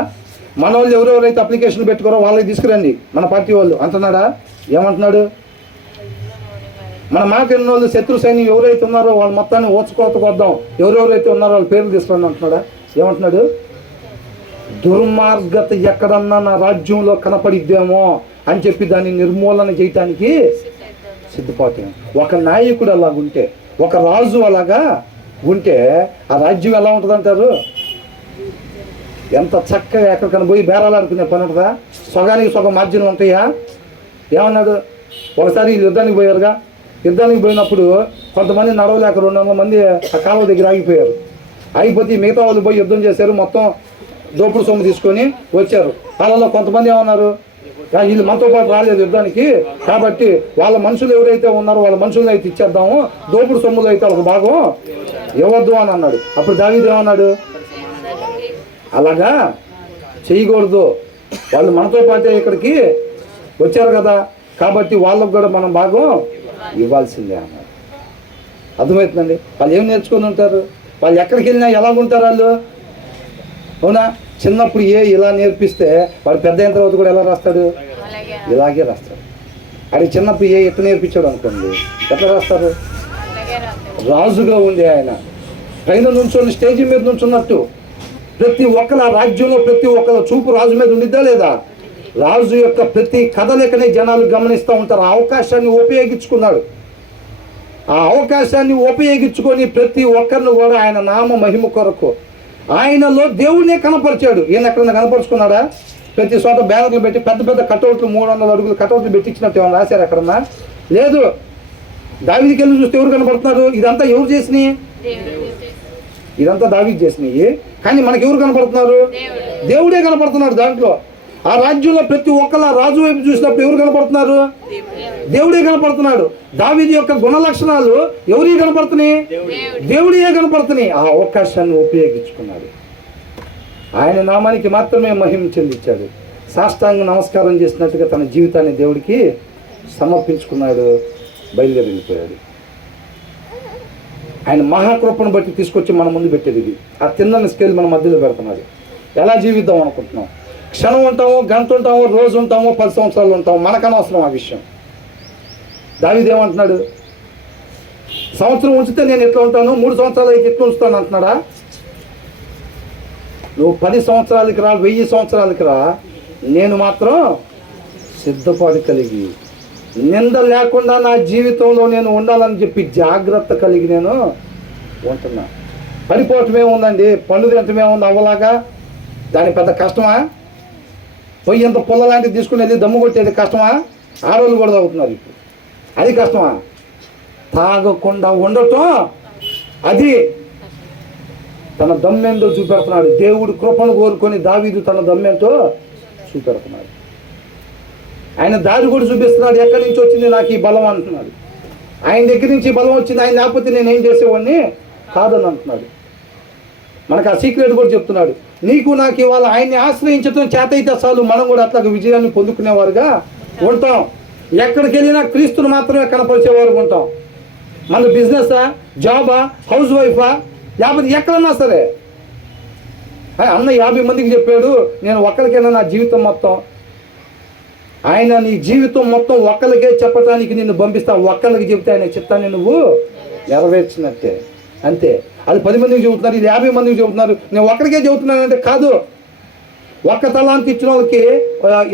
మన వాళ్ళు ఎవరెవరైతే అప్లికేషన్ పెట్టుకోరో వాళ్ళకి తీసుకురండి మన పార్టీ వాళ్ళు అంటున్నాడా? ఏమంటున్నాడు? మన మాట ఎన్న వాళ్ళు శత్రు సైన్యం ఎవరైతే ఉన్నారో వాళ్ళు మొత్తాన్ని ఓచుకోతకు వద్దాం, ఎవరెవరైతే ఉన్నారో వాళ్ళ పేర్లు తీసుకురండి అంటున్నాడా? ఏమంటున్నాడు? దుర్మార్గత ఎక్కడన్నా నా రాజ్యంలో కనపడిద్దేమో అని చెప్పి దాన్ని నిర్మూలన చేయటానికి సిద్ధపాటు. ఒక నాయకుడు అలాగుంటే, ఒక రాజు అలాగా ఉంటే ఆ రాజ్యం ఎలా ఉంటుంది అంటారు? ఎంత చక్కగా ఎక్కడికైనా పోయి బేరాలు ఆడుకునే పని ఉంటుందా? సగానికి సగం మార్జిన్లు ఉంటాయా? ఏమన్నాడు? ఒకసారి వీళ్ళు యుద్ధానికి పోయారుగా, యుద్ధానికి పోయినప్పుడు కొంతమంది నడవలేక 200 మంది ఆ కాలువ దగ్గర ఆగిపోయారు. ఆగిపోతే మిగతా వాళ్ళు పోయి యుద్ధం చేశారు, మొత్తం దోపుడు సొమ్ము తీసుకొని వచ్చారు. వాళ్ళలో కొంతమంది ఏమన్నారు, వీళ్ళు మనతో పాటు రాలేదు యుద్ధానికి, కాబట్టి వాళ్ళ మనుషులు ఎవరైతే ఉన్నారో వాళ్ళ మనుషులను అయితే ఇచ్చేద్దాము, దోపుడు సొమ్ములు అయితే వాళ్ళకి భాగం ఇవ్వద్దు అని అన్నాడు. అప్పుడు దావీదు ఏమన్నాడు? అలాగా చేయకూడదు, వాళ్ళు మనతో పాటే ఇక్కడికి వచ్చారు కదా, కాబట్టి వాళ్ళకు కూడా మనం భాగం ఇవ్వాల్సిందే అన్నారు. అర్థమవుతుందండి? వాళ్ళు ఏం నేర్చుకొని ఉంటారు? వాళ్ళు ఎక్కడికి వెళ్ళినా ఎలాగుంటారు వాళ్ళు? అవునా? చిన్నప్పుడు ఇలా నేర్పిస్తే వాడు పెద్ద అయిన తర్వాత కూడా ఎలా రాస్తాడు? ఇలాగే రాస్తాడు. అది చిన్నప్పుడు ఎట్లా నేర్పించాడు అనుకోండి, ఎట్లా రాస్తారు? రాజుగా ఉండే ఆయన పైన నుంచొని స్టేజీ మీద నుంచున్నట్టు ప్రతి ఒక్కల రాజ్యంలో ప్రతి ఒక్కల చూపు రాజు మీద ఉండిద్దా లేదా? రాజు యొక్క ప్రతి కదలికని జనాలు గమనిస్తూ ఉంటారు. ఆ అవకాశాన్ని ఉపయోగించుకున్నాడు. ఆ అవకాశాన్ని ఉపయోగించుకొని ప్రతి ఒక్కరిని కూడా ఆయన నామ మహిమ కొరకు ఆయనలో దేవుడినే కనపరిచాడు. ఈయన ఎక్కడన్నా కనపరుచుకున్నాడా? ప్రతి చోట బ్యానర్లు పెట్టి పెద్ద పెద్ద కటౌట్లు 300 అడుగులు కటౌట్లు పెట్టించినట్టు ఏమన్నా రాశారు ఎక్కడన్నా? లేదు. దావీదుకి వెళ్ళి చూస్తే ఎవరు కనపడుతున్నారు? ఇదంతా ఎవరు చేసినాయి? ఇదంతా దావీదు చేసినాయి. కానీ మనకి ఎవరు కనపడుతున్నారు? దేవుడే కనపడుతున్నాడు దాంట్లో. ఆ రాజ్యంలో ప్రతి ఒక్కళ్ళ రాజు వైపు చూసినప్పుడు ఎవరు కనపడుతున్నారు? దేవుడే కనపడుతున్నాడు. దావీదు యొక్క గుణ లక్షణాలు ఎవరి కనపడుతున్నాయి? దేవుడియే కనపడుతున్నాయి. ఆ అవకాశాన్ని ఉపయోగించుకున్నాడు. ఆయన నామానికి మాత్రమే మహిమ చెందించాడు. సాష్టాంగ నమస్కారం చేసినట్టుగా తన జీవితాన్ని దేవుడికి సమర్పించుకున్నాడు. బయలుదేరి వెళ్ళిపోయాడు. ఆయన మహాకృపను బట్టి తీసుకొచ్చి మన ముందు పెట్టేది ఇది. ఆ తిన్నని స్కేల్ మన మధ్యలో పెడుతున్నాడు. ఎలా జీవిద్దాం అనుకుంటున్నాం? క్షణం ఉంటామో, గంట ఉంటామో, రోజు ఉంటామో, 10 సంవత్సరాలు ఉంటామో, మనకనవసరం ఆ విషయం. దావీదు ఏమంటున్నాడు? సంవత్సరం ఉంచితే నేను ఎట్లా ఉంటాను, 3 సంవత్సరాలు అయితే ఎట్లా ఉంచుతాను అంటున్నాడా? నువ్వు 10 సంవత్సరాలకి రా, 1000 సంవత్సరాలకి రా, నేను మాత్రం సిద్ధపాటు కలిగి నింద లేకుండా నా జీవితంలో నేను ఉండాలని చెప్పి జాగ్రత్త కలిగి నేను ఉంటున్నా. పడిపోవటమే ఉందండి, పండు తింటమే ఉంది అవ్వలాగా. దాని పెద్ద కష్టమా? పొయ్యి ఎంత పుల్ల లాంటివి తీసుకుని వెళ్ళి దమ్ము కొట్టేది కష్టమా? ఆడవాళ్ళు కూడా తాగుతున్నారు ఇప్పుడు. అది కష్టమా? తాగకుండా ఉండటం అది తన దమ్మెంతో చూపెడుతున్నాడు. దేవుడు కృపను కోరుకొని దావీదు తన దమ్మెంతో చూపెడుతున్నాడు. ఆయన దారి కూడా చూపిస్తున్నాడు. ఎక్కడి నుంచి వచ్చింది నాకు ఈ బలం అంటున్నాడు. ఆయన దగ్గర నుంచి బలం వచ్చింది, ఆయన లేకపోతే నేను ఏం చేసేవాడిని కాదని అంటున్నాడు. మనకు ఆ సీక్రెట్ కూడా చెప్తున్నాడు. నీకు నాకు ఇవాళ ఆయన్ని ఆశ్రయించడం చేత అయితే చాలు, మనం కూడా అట్లా విజయాన్ని పొందుకునేవారుగా ఉంటాం. ఎక్కడికి వెళ్ళినా క్రీస్తుని మాత్రమే కనపరిచేవారు ఉంటాం. మన బిజినెసా, జాబా, హౌస్ వైఫా, లేకపోతే ఎక్కడన్నా సరే. అన్న 50 మందికి చెప్పాడు, నేను ఒక్కరికైనా నా జీవితం మొత్తం. ఆయన నీ జీవితం మొత్తం ఒక్కరికే చెప్పడానికి నిన్ను పంపిస్తా. ఒక్కరికి చెప్తే ఆయన చిత్తాన్ని నువ్వు నెరవేర్చినట్టే, అంతే. అది 10 మందికి చెబుతున్నారు, ఇది 50 మందికి చెబుతున్నారు. నేను ఒక్కడికే చెబుతున్నానంటే కాదు. ఒక్క తలాంతి ఇచ్చిన వాళ్ళకి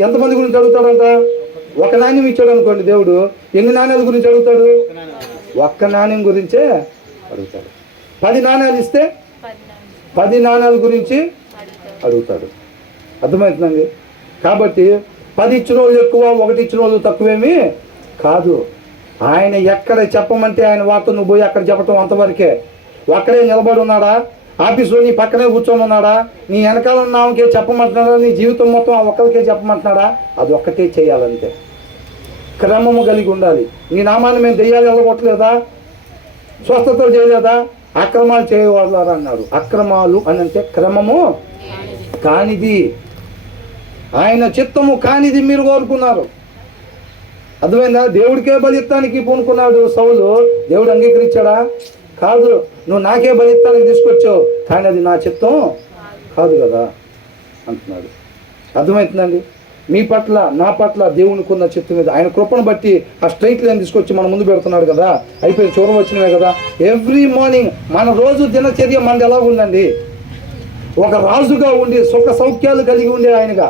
ఎంతమంది గురించి అడుగుతాడంట? ఒక నాణ్యం ఇచ్చాడు అనుకోండి దేవుడు, ఎన్ని నాణ్యాల గురించి అడుగుతాడు? ఒక్క నాణ్యం గురించే అడుగుతాడు. 10 నాణ్యాలు ఇస్తే 10 నాణ్యాల గురించి అడుగుతాడు. అర్థమవుతుందండి? కాబట్టి 10 ఇచ్చిన వాళ్ళు ఎక్కువ, 1 ఇచ్చిన వాళ్ళు తక్కువేమీ కాదు. ఆయన ఎక్కడ చెప్పమంటే ఆయన వార్త నువ్వు పోయి అక్కడ చెప్పటం అంతవరకే. ఒక్కడే నిలబడి ఉన్నాడా? ఆఫీసులో నీ పక్కనే కూర్చొని ఉన్నాడా? నీ వెనకాల ఉన్నాకే చెప్పమంటున్నాడా? నీ జీవితం మొత్తం ఆ ఒక్కరికే చెప్పమంటున్నాడా? అది ఒక్కటే చేయాలంతే. క్రమము కలిగి ఉండాలి. నీ నామాన్ని మేము దెయ్యాలు వెళ్ళగొట్టలేదా? స్వస్థతలు చేయలేదా? అక్రమాలు చేయవాళ్ళు అన్నాడు. అక్రమాలు అని అంటే క్రమము కానిది, ఆయన చిత్తము కానిది మీరు కోరుకున్నారు. అర్థమైందా? దేవుడికే బలిత్తానికి పూనుకున్నాడు సౌలు. దేవుడు అంగీకరించాడా? కాదు. నువ్వు నాకే బలిత్తానికి తీసుకొచ్చావు, కానీ అది నా చిత్తం కాదు కదా అంటున్నాడు. అర్థమవుతుందండి? మీ పట్ల, నా పట్ల దేవునికి ఉన్న చిత్తం మీద ఆయన కృపను బట్టి ఆ స్ట్రైట్ లైన్ తీసుకొచ్చి మన ముందు పెడుతున్నాడు కదా. అయిపోయి చూరం వచ్చినవే కదా. ఎవ్రీ మార్నింగ్ మన రోజు దినచర్య మనది ఎలా ఉందండి? ఒక రాజుగా ఉండి సుఖ సౌఖ్యాలు కలిగి ఉండే ఆయనగా,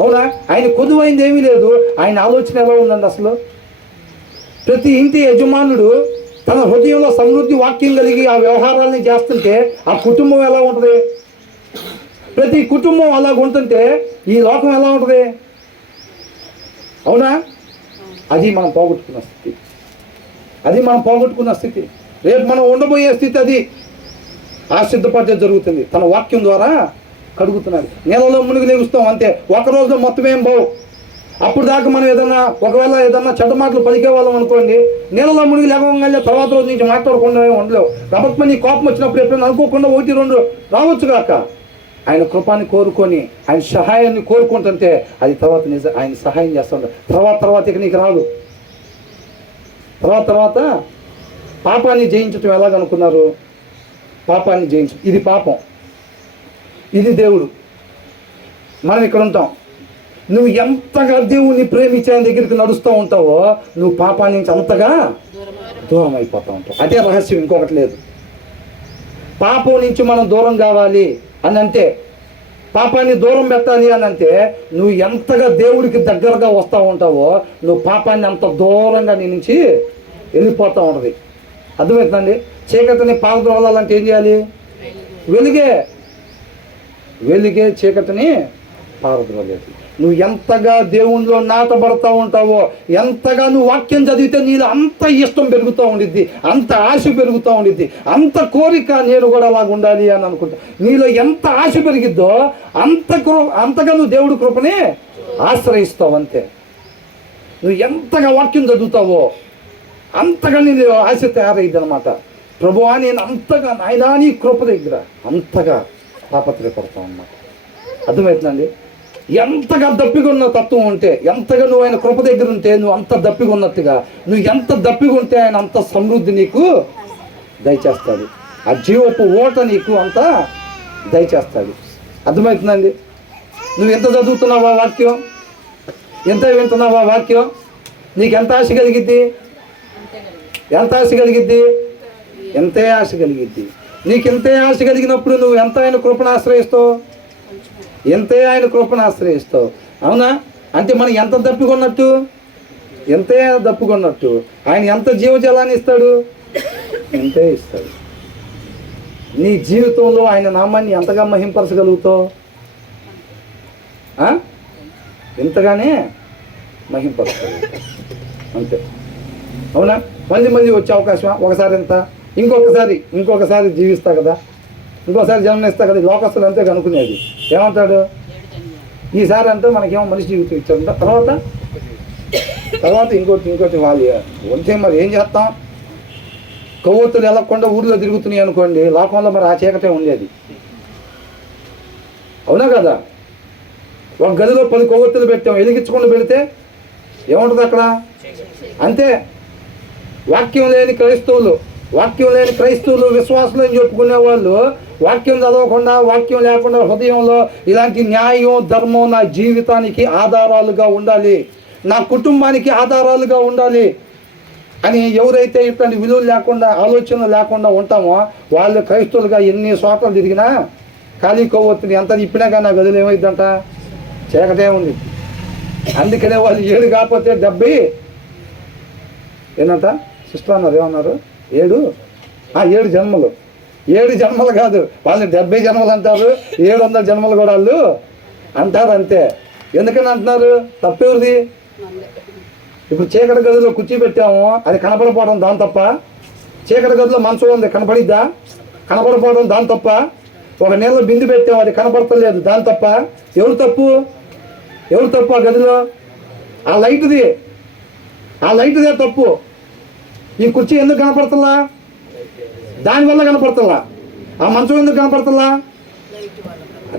అవునా? ఆయన కొదువైంది ఏమీ లేదు. ఆయన ఆలోచన ఎలా ఉందండి అసలు? ప్రతి ఇంటి యజమానుడు తన హృదయంలో సమృద్ధి వాక్యం కలిగి ఆ వ్యవహారాలని చేస్తుంటే ఆ కుటుంబం ఎలా ఉంటుంది? ప్రతి కుటుంబం అలాగ ఉంటుంటే ఈ లోకం ఎలా ఉంటుంది? అవునా? అది మనం పోగొట్టుకున్న స్థితి. అది మనం పోగొట్టుకున్న స్థితి. రేపు మనం ఉండబోయే స్థితి అది. ఆ సిద్ధపడ్డ జరుగుతుంది. తన వాక్యం ద్వారా కడుగుతున్నాడు. నీళ్ళలో మునిగి లేగుస్తాం అంతే. ఒక రోజులో మొత్తం ఏం పోవు. అప్పుడు దాకా మనం ఒకవేళ ఏదన్నా చెడ్డ మాటలు పలికే వాళ్ళం అనుకోండి, నీళ్ళలో మునిగి లేకపోతే తర్వాత రోజు నుంచి మాట్లాడకుండా ఉండలేవు. కాబట్టి నీ కోపం వచ్చినప్పుడు ఎప్పుడైనా అనుకోకుండా 1-2 రావచ్చు కాక ఆయన కృపాన్ని కోరుకొని ఆయన సహాయాన్ని కోరుకుంటుంటే అది తర్వాత ఆయన సహాయం చేస్తుంటాడు. తర్వాత ఇక నీకు రాదు. తర్వాత పాపాన్ని జయించటం ఎలాగనుకున్నారు? పాపాన్ని జయించడం ఇది పాపం, ఇది దేవుడు. మనం ఇక్కడ ఉంటాం. నువ్వు ఎంతగా దేవుణ్ణి ప్రేమించే ఆయన దగ్గరికి నడుస్తూ ఉంటావో నువ్వు పాపాన్ని నుంచి అంతగా దూరం అయిపోతూ ఉంటావు. అదే రహస్యం, ఇంకొకటి లేదు. పాపం నుంచి మనం దూరం కావాలి అని అంటే, పాపాన్ని దూరం పెట్టాలి అని అంటే నువ్వు ఎంతగా దేవుడికి దగ్గరగా వస్తూ ఉంటావో నువ్వు పాపాన్ని అంత దూరంగా నీ నుంచి వెళ్ళిపోతూ ఉంటుంది. అర్థమవుతుందండి? చీకటిని పారద్రోలాలంటే ఏం చేయాలి? వెలుగే చీకటిని పారద్రోలేదు. నువ్వు ఎంతగా దేవునిలో నాటబడతా ఉంటావో, ఎంతగా నువ్వు వాక్యం చదివితే నీలో అంత ఇష్టం పెరుగుతూ ఉండిద్ది, అంత ఆశ పెరుగుతూ ఉండిద్ది, అంత కోరిక నేను కూడా అలాగ ఉండాలి అని అనుకుంటా. నీలో ఎంత ఆశ పెరిగిద్దో అంతగా నువ్వు దేవుడి కృపని ఆశ్రయిస్తావు. అంతే. నువ్వు ఎంతగా వాక్యం చదువుతావో అంతగా నీ ఆశ తయారైద్ది అనమాట. ప్రభువా నేను అంతగా నాయనా నీ కృప దగ్గర అంతగా తాపత్రయపడతావు అన్నమాట. అర్థమవుతుందండి? ఎంతగా దప్పిగా ఉన్న తత్వం ఉంటే, ఎంతగా నువ్వు ఆయన కృప దగ్గర ఉంటే నువ్వు అంత దప్పిగా ఉన్నట్టుగా, నువ్వు ఎంత దప్పిగా ఉంటే ఆయన అంత సమృద్ధి నీకు దయచేస్తాడు. ఆ జీవపు ఓట నీకు అంత దయచేస్తాడు. అర్థమవుతుందండి? నువ్వు ఎంత చదువుతున్నావా వాక్యం, ఎంత వింటున్నావా వాక్యం, నీకు ఎంత ఆశ కలిగిద్ది? ఎంత ఆశ కలిగిద్ది? ఎంతే ఆశ కలిగిద్ది. నీకు ఎంతే ఆశ కలిగినప్పుడు నువ్వు ఎంత ఆయన కృపను ఆశ్రయిస్తావు? ఎంతే ఆయన కృపను ఆశ్రయిస్తావు. అవునా? అంటే మనం ఎంత దప్పికొన్నట్టు? ఎంతే దప్పుకున్నట్టు. ఆయన ఎంత జీవజలాన్ని ఇస్తాడు? ఎంతే ఇస్తాడు. నీ జీవితంలో ఆయన నామాన్ని ఎంతగా మహింపరచగలుగుతావు? ఎంతగానే మహింపరచగలుగుతావు. అంతే. అవునా? మళ్ళీ వచ్చే అవకాశమా? ఒకసారి ఎంత, ఇంకొకసారి జీవిస్తా కదా, ఇంకోసారి జన్మనిస్తా కదా. లోకస్తులు అంతే కనుక్కునేది. ఏమంటాడు? ఈసారి అంటే మనకేమో మనిషి జీవితం ఇచ్చాడు, తర్వాత ఇంకోటి వాళ్ళు ఉంటే మరి ఏం చేస్తాం? కొవ్వొత్తులు వెళ్ళకుండా ఊర్లో తిరుగుతున్నాయి అనుకోండి, లోకంలో మరి ఆ చీకటే ఉండేది. అవునా కదా? ఒక గదిలో 10 కొవ్వొత్తులు పెట్టాం, వెలిగించకుండా పెడితే ఏముంటుంది అక్కడ? అంతే. వాక్యం లేని క్రైస్తవులు విశ్వాసులు అని చెప్పుకునే వాళ్ళు వాక్యం చదవకుండా, వాక్యం లేకుండా హృదయంలో ఇలాంటి న్యాయం ధర్మం నా జీవితానికి ఆధారాలుగా ఉండాలి, నా కుటుంబానికి ఆధారాలుగా ఉండాలి అని ఎవరైతే ఇట్లాంటి విలువలు లేకుండా, ఆలోచనలు లేకుండా ఉంటామో వాళ్ళు క్రైస్తవులుగా ఎన్ని చోట్ల తిరిగినా ఖాళీ కొవ్వొత్తుని ఎంత ఇప్పినా కానీ నా గదిలో ఏమైందంట? చీకటే ఉంది. అందుకనే వాళ్ళు 7 కాకపోతే 70 ఏంటంట? సిస్టర్ అన్నారు, ఏమన్నారు? 7 జన్మలు. 7 జన్మలు కాదు, వాళ్ళు 70 జన్మలు అంటారు, 700 జన్మలు కూడా వాళ్ళు అంటారు. అంతే. ఎందుకని అంటున్నారు? తప్పెవరిది? ఇప్పుడు చీకటి గదిలో కుర్చీ పెట్టాము, అది కనపడపోవడం దాని తప్ప. చీకటి గదిలో మంచం ఉంది, కనపడిద్దా? కనపడపోవడం దాని తప్ప. ఒక నీళ్ళ బిందు పెట్టాము, అది కనపడతలేదు, దాని తప్ప. ఎవరు తప్పు? ఆ గదిలో ఆ లైట్దే తప్పు. ఈ కుర్చీ ఎందుకు కనపడుతుందా? దానివల్ల కనపడుతుందా? ఆ మంచం ఎందుకు కనపడుతుందా?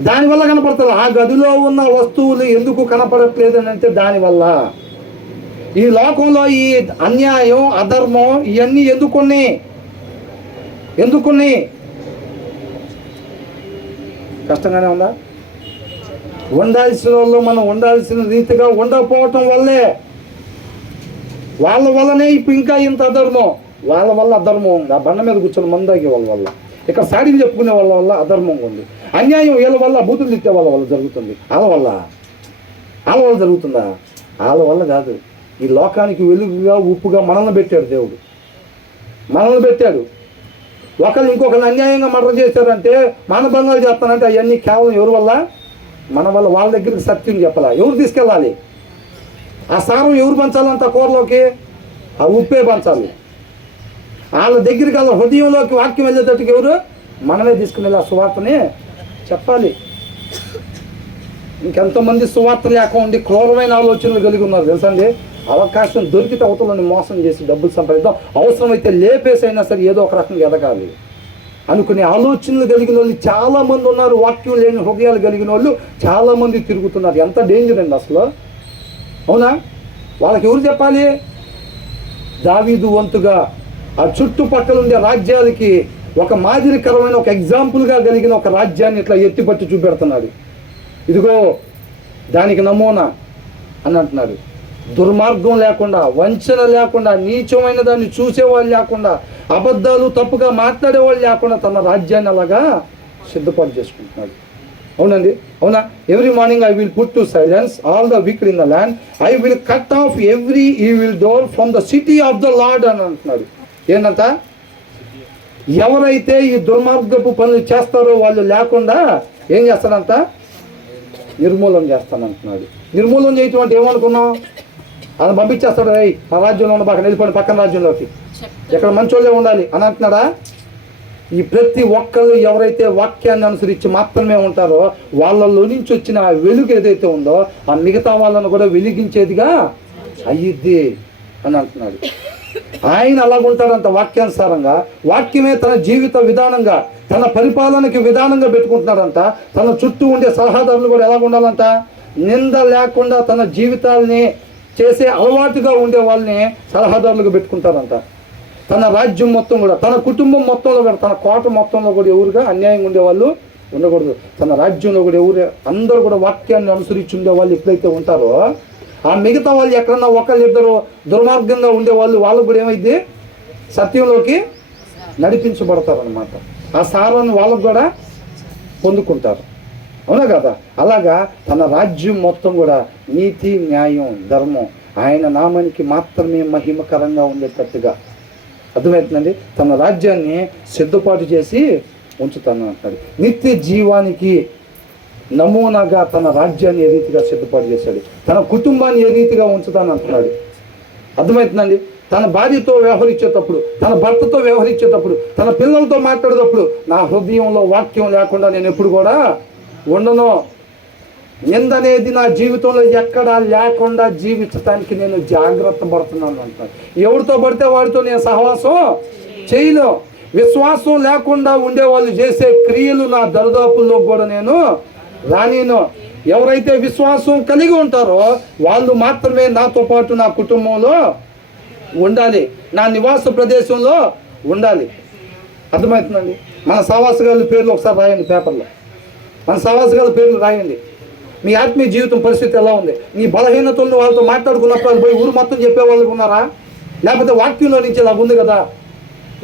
దానివల్ల కనపడుతుందా? ఆ గదిలో ఉన్న వస్తువులు ఎందుకు కనపడట్లేదు అని అంటే దానివల్ల. ఈ లోకంలో ఈ అన్యాయం, అధర్మం ఇవన్నీ ఎందుకున్నాయి? కష్టంగానే ఉందా? ఉండాల్సిన వాళ్ళు మనం ఉండాల్సిన రీతిగా ఉండకపోవటం వల్లే, వాళ్ళ వల్లనే ఇప్పుడు ఇంకా ఇంత అధర్మం. వాళ్ళ వల్ల అధర్మం ఉంది. ఆ బండ మీద కూర్చొని మందాగే వాళ్ళ వల్ల, ఇక్కడ సాడీలు చెప్పుకునే వాళ్ళ వల్ల అధర్మంగా ఉంది. అన్యాయం వీళ్ళ వల్ల, బూతులు తిట్టే వాళ్ళ వల్ల జరుగుతుంది. వాళ్ళ వల్ల జరుగుతుందా? వాళ్ళ వల్ల కాదు. ఈ లోకానికి వెలుగుగా ఉప్పుగా మనల్ని పెట్టాడు దేవుడు, మనల్ని పెట్టాడు. ఒకరు ఇంకొకరిని అన్యాయంగా మర్డర్ చేశారంటే, మానభంగాలు చేస్తానంటే అవన్నీ కేవలం ఎవరి వల్ల? మన వల్ల. వాళ్ళ దగ్గరికి సత్యం చెప్పాలా? ఎవరు తీసుకెళ్ళాలి? ఆ సారం ఎవరు పంచాలంట కూరలోకి? ఆ ఉప్పే పంచాలి. వాళ్ళ దగ్గరికి వాళ్ళ హృదయంలోకి వాక్యం వెళ్ళేటట్టుకు ఎవరు? మనమే తీసుకుని వెళ్ళి ఆ సువార్తని చెప్పాలి. ఇంకెంతమంది సువార్త లేక ఉండి క్రూరమైన ఆలోచనలు కలిగి ఉన్నారు తెలుసండి. అవకాశం దొరికితే అవతలని మోసం చేసి డబ్బులు సంపాదిద్దాం, అవసరమైతే లేపేసైనా సరే ఏదో ఒక రకంగా ఎదగాలి అనుకునే ఆలోచనలు కలిగిన వాళ్ళు చాలామంది ఉన్నారు. వాక్యం లేని హృదయాలు కలిగిన వాళ్ళు చాలామంది తిరుగుతున్నారు. ఎంత డేంజర్ అండి అసలు, అవునా? వాళ్ళకి ఎవరు చెప్పాలి? దావీదు వంతుగా ఆ చుట్టుపక్కల ఉండే రాజ్యాలకి ఒక మాదిరికరమైన ఒక ఎగ్జాంపుల్గా కలిగిన ఒక రాజ్యాన్ని ఇట్లా ఎత్తిపట్టి చూపెడుతున్నాడు. ఇదిగో దానికి నమూనా అని అంటున్నాడు. దుర్మార్గం లేకుండా, వంచన లేకుండా, నీచమైన దాన్ని చూసేవాళ్ళు లేకుండా, అబద్ధాలు తప్పుగా మాట్లాడేవాళ్ళు లేకుండా తన రాజ్యాన్ని అలాగా సిద్ధపాటు చేసుకుంటున్నాడు. అవునండి, అవునా? Every morning I will put to silence all the wicked in the land, I will cut off every evil door from the city of the lord అని అంటున్నాడు. ఏంటంట? ఎవరైతే ఈ దుర్మార్గపు పనులు చేస్తారో వాళ్ళు లేకుండా ఏం చేస్తాడంట? నిర్మూలన చేస్తానంటున్నాడు. నిర్మూలన చేయటం అంటే ఏమనుకున్నాం? అది పంపించేస్తాడు, రేయ్ మా రాజ్యంలో ఉన్న పక్కన వెళ్ళిపోయిన పక్కన రాజ్యంలోకి, ఎక్కడ మంచోళ్ళే ఉండాలి అని అంటున్నాడా? ఈ ప్రతి ఒక్కళ్ళు ఎవరైతే వాక్యాన్ని అనుసరించి మాత్రమే ఉంటారో వాళ్ళలో నుంచి వచ్చిన ఆ వెలుగు ఏదైతే ఉందో ఆ మిగతా వాళ్ళను కూడా వెలిగించేదిగా అయ్యిద్ది అని అంటున్నాడు. ఆయన అలాగుంటాడంట వాక్యానుసారంగా. వాక్యమే తన జీవిత విధానంగా, తన పరిపాలనకి విధానంగా పెట్టుకుంటున్నాడంట. తన చుట్టూ ఉండే సలహాదారులు కూడా ఎలాగ ఉండాలంట? నింద లేకుండా తన జీవితాల్ని చేసే అలవాటుగా ఉండే వాళ్ళని సలహాదారులుగా పెట్టుకుంటారంట. తన రాజ్యం మొత్తం కూడా, తన కుటుంబం మొత్తంలో కూడా, తన కోట మొత్తంలో కూడా ఎవరుగా అన్యాయంగా ఉండేవాళ్ళు ఉండకూడదు. తన రాజ్యంలో కూడా ఎవరు అందరూ కూడా వాక్యాన్ని అనుసరించి ఉండే వాళ్ళు ఎప్పుడైతే ఉంటారో ఆ మిగతా వాళ్ళు ఎక్కడన్నా ఒకళ్ళిద్దరు దుర్మార్గంగా ఉండేవాళ్ళు వాళ్ళకు కూడా ఏమైంది? సత్యంలోకి నడిపించబడతారు అన్నమాట. ఆ సారాన్ని వాళ్ళకు కూడా పొందుకుంటారు, అవునా కదా? అలాగా తన రాజ్యం మొత్తం కూడా నీతి, న్యాయం, ధర్మం ఆయన నామానికి మాత్రమే మహిమకరంగా ఉండేటట్టుగా, అర్థమవుతుందండి, తన రాజ్యాన్ని సిద్ధపాటు చేసి ఉంచుతాను అంటాడు. నిత్య జీవానికి నమూనాగా తన రాజ్యాన్ని ఏ రీతిగా సిద్ధపాటు చేశాడు, తన కుటుంబాన్ని ఏ రీతిగా ఉంచుతాను అంటున్నాడు. అర్థమవుతుందండి. తన భార్యతో వ్యవహరించేటప్పుడు, తన భర్తతో వ్యవహరించేటప్పుడు, తన పిల్లలతో మాట్లాడేటప్పుడు నా హృదయంలో వాక్యం లేకుండా నేను ఎప్పుడు కూడా ఉండను. నిందనేది నా జీవితంలో ఎక్కడా లేకుండా జీవించడానికి నేను జాగ్రత్త పడుతున్నాను అంటాడు. ఎవరితో పడితే వాడితో నేను సహవాసం చేయను. విశ్వాసం లేకుండా ఉండేవాళ్ళు చేసే క్రియలు నా దరిదాపుల్లో కూడా నేను రానిను. ఎవరైతే విశ్వాసం కలిగి ఉంటారో వాళ్ళు మాత్రమే నాతో పాటు నా కుటుంబంలో ఉండాలి, నా నివాస ప్రదేశంలో ఉండాలి. అర్థమవుతుందండి. మన సహవాసగాళ్ళ పేర్లు ఒకసారి రాయండి పేపర్లో. మన సహవాసగాళ్ళ పేర్లు రాయండి. మీ ఆత్మీయ జీవితం పరిస్థితి ఎలా ఉంది? నీ బలహీనతలను వాళ్ళతో మాట్లాడుకున్నప్పుడు వాళ్ళు పోయి ఊరు మొత్తం చెప్పేవాళ్ళు ఉన్నారా? లేకపోతే వాక్యంలో నుంచి ఇలా ఉంది కదా,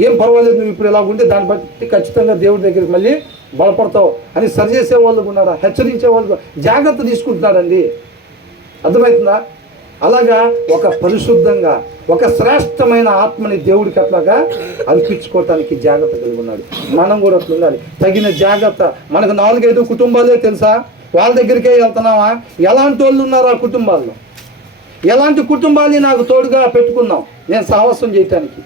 ఏం పర్వాలేదు, నువ్వు ఇప్పుడు ఇలా ఉంటే దాన్ని బట్టి ఖచ్చితంగా దేవుడి దగ్గరికి మళ్ళీ బలపడతావు అని సరిచేసే వాళ్ళు ఉన్నారా? హెచ్చరించే వాళ్ళు జాగ్రత్త తీసుకుంటున్నారండి. అర్థమవుతుందా? అలాగా ఒక పరిశుద్ధంగా ఒక శ్రేష్టమైన ఆత్మని దేవుడికి అట్లాగా అనిపించుకోవటానికి జాగ్రత్త కలిగి ఉన్నాడు. మనం కూడా అట్లా ఉండాలి. తగిన జాగ్రత్త. మనకు 4-5 కుటుంబాలే తెలుసా? వాళ్ళ దగ్గరికే వెళ్తున్నావా? ఎలాంటి వాళ్ళు ఉన్నారు ఆ కుటుంబాల్లో? ఎలాంటి కుటుంబాన్ని నాకు తోడుగా పెట్టుకున్నాం నేను సహవాసం చేయటానికి?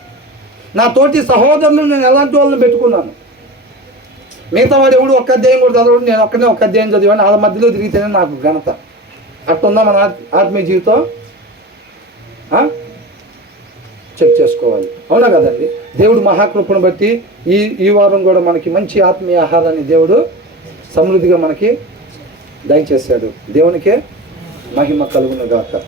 నా తోటి సహోదరులు నేను ఎలాంటి వాళ్ళని పెట్టుకున్నాను? మిగతా వాడు ఎవడు ఒక్క అధ్యాయం కూడా చదవడు, నేను ఒక్కనే ఒక అధ్యాయం చదివాను, వాళ్ళ మధ్యలో తిరిగితేనే నాకు ఘనత. అట్లుందా మన ఆత్మీయ జీవితం? చెక్ చేసుకోవాలి, అవునా కదండి? దేవుడు మహాకృపను బట్టి ఈ వారం కూడా మనకి మంచి ఆత్మీయ ఆహారాన్ని దేవుడు సమృద్ధిగా మనకి దయచేశాడు. దేవునికే మహిమ కలుగును గాక.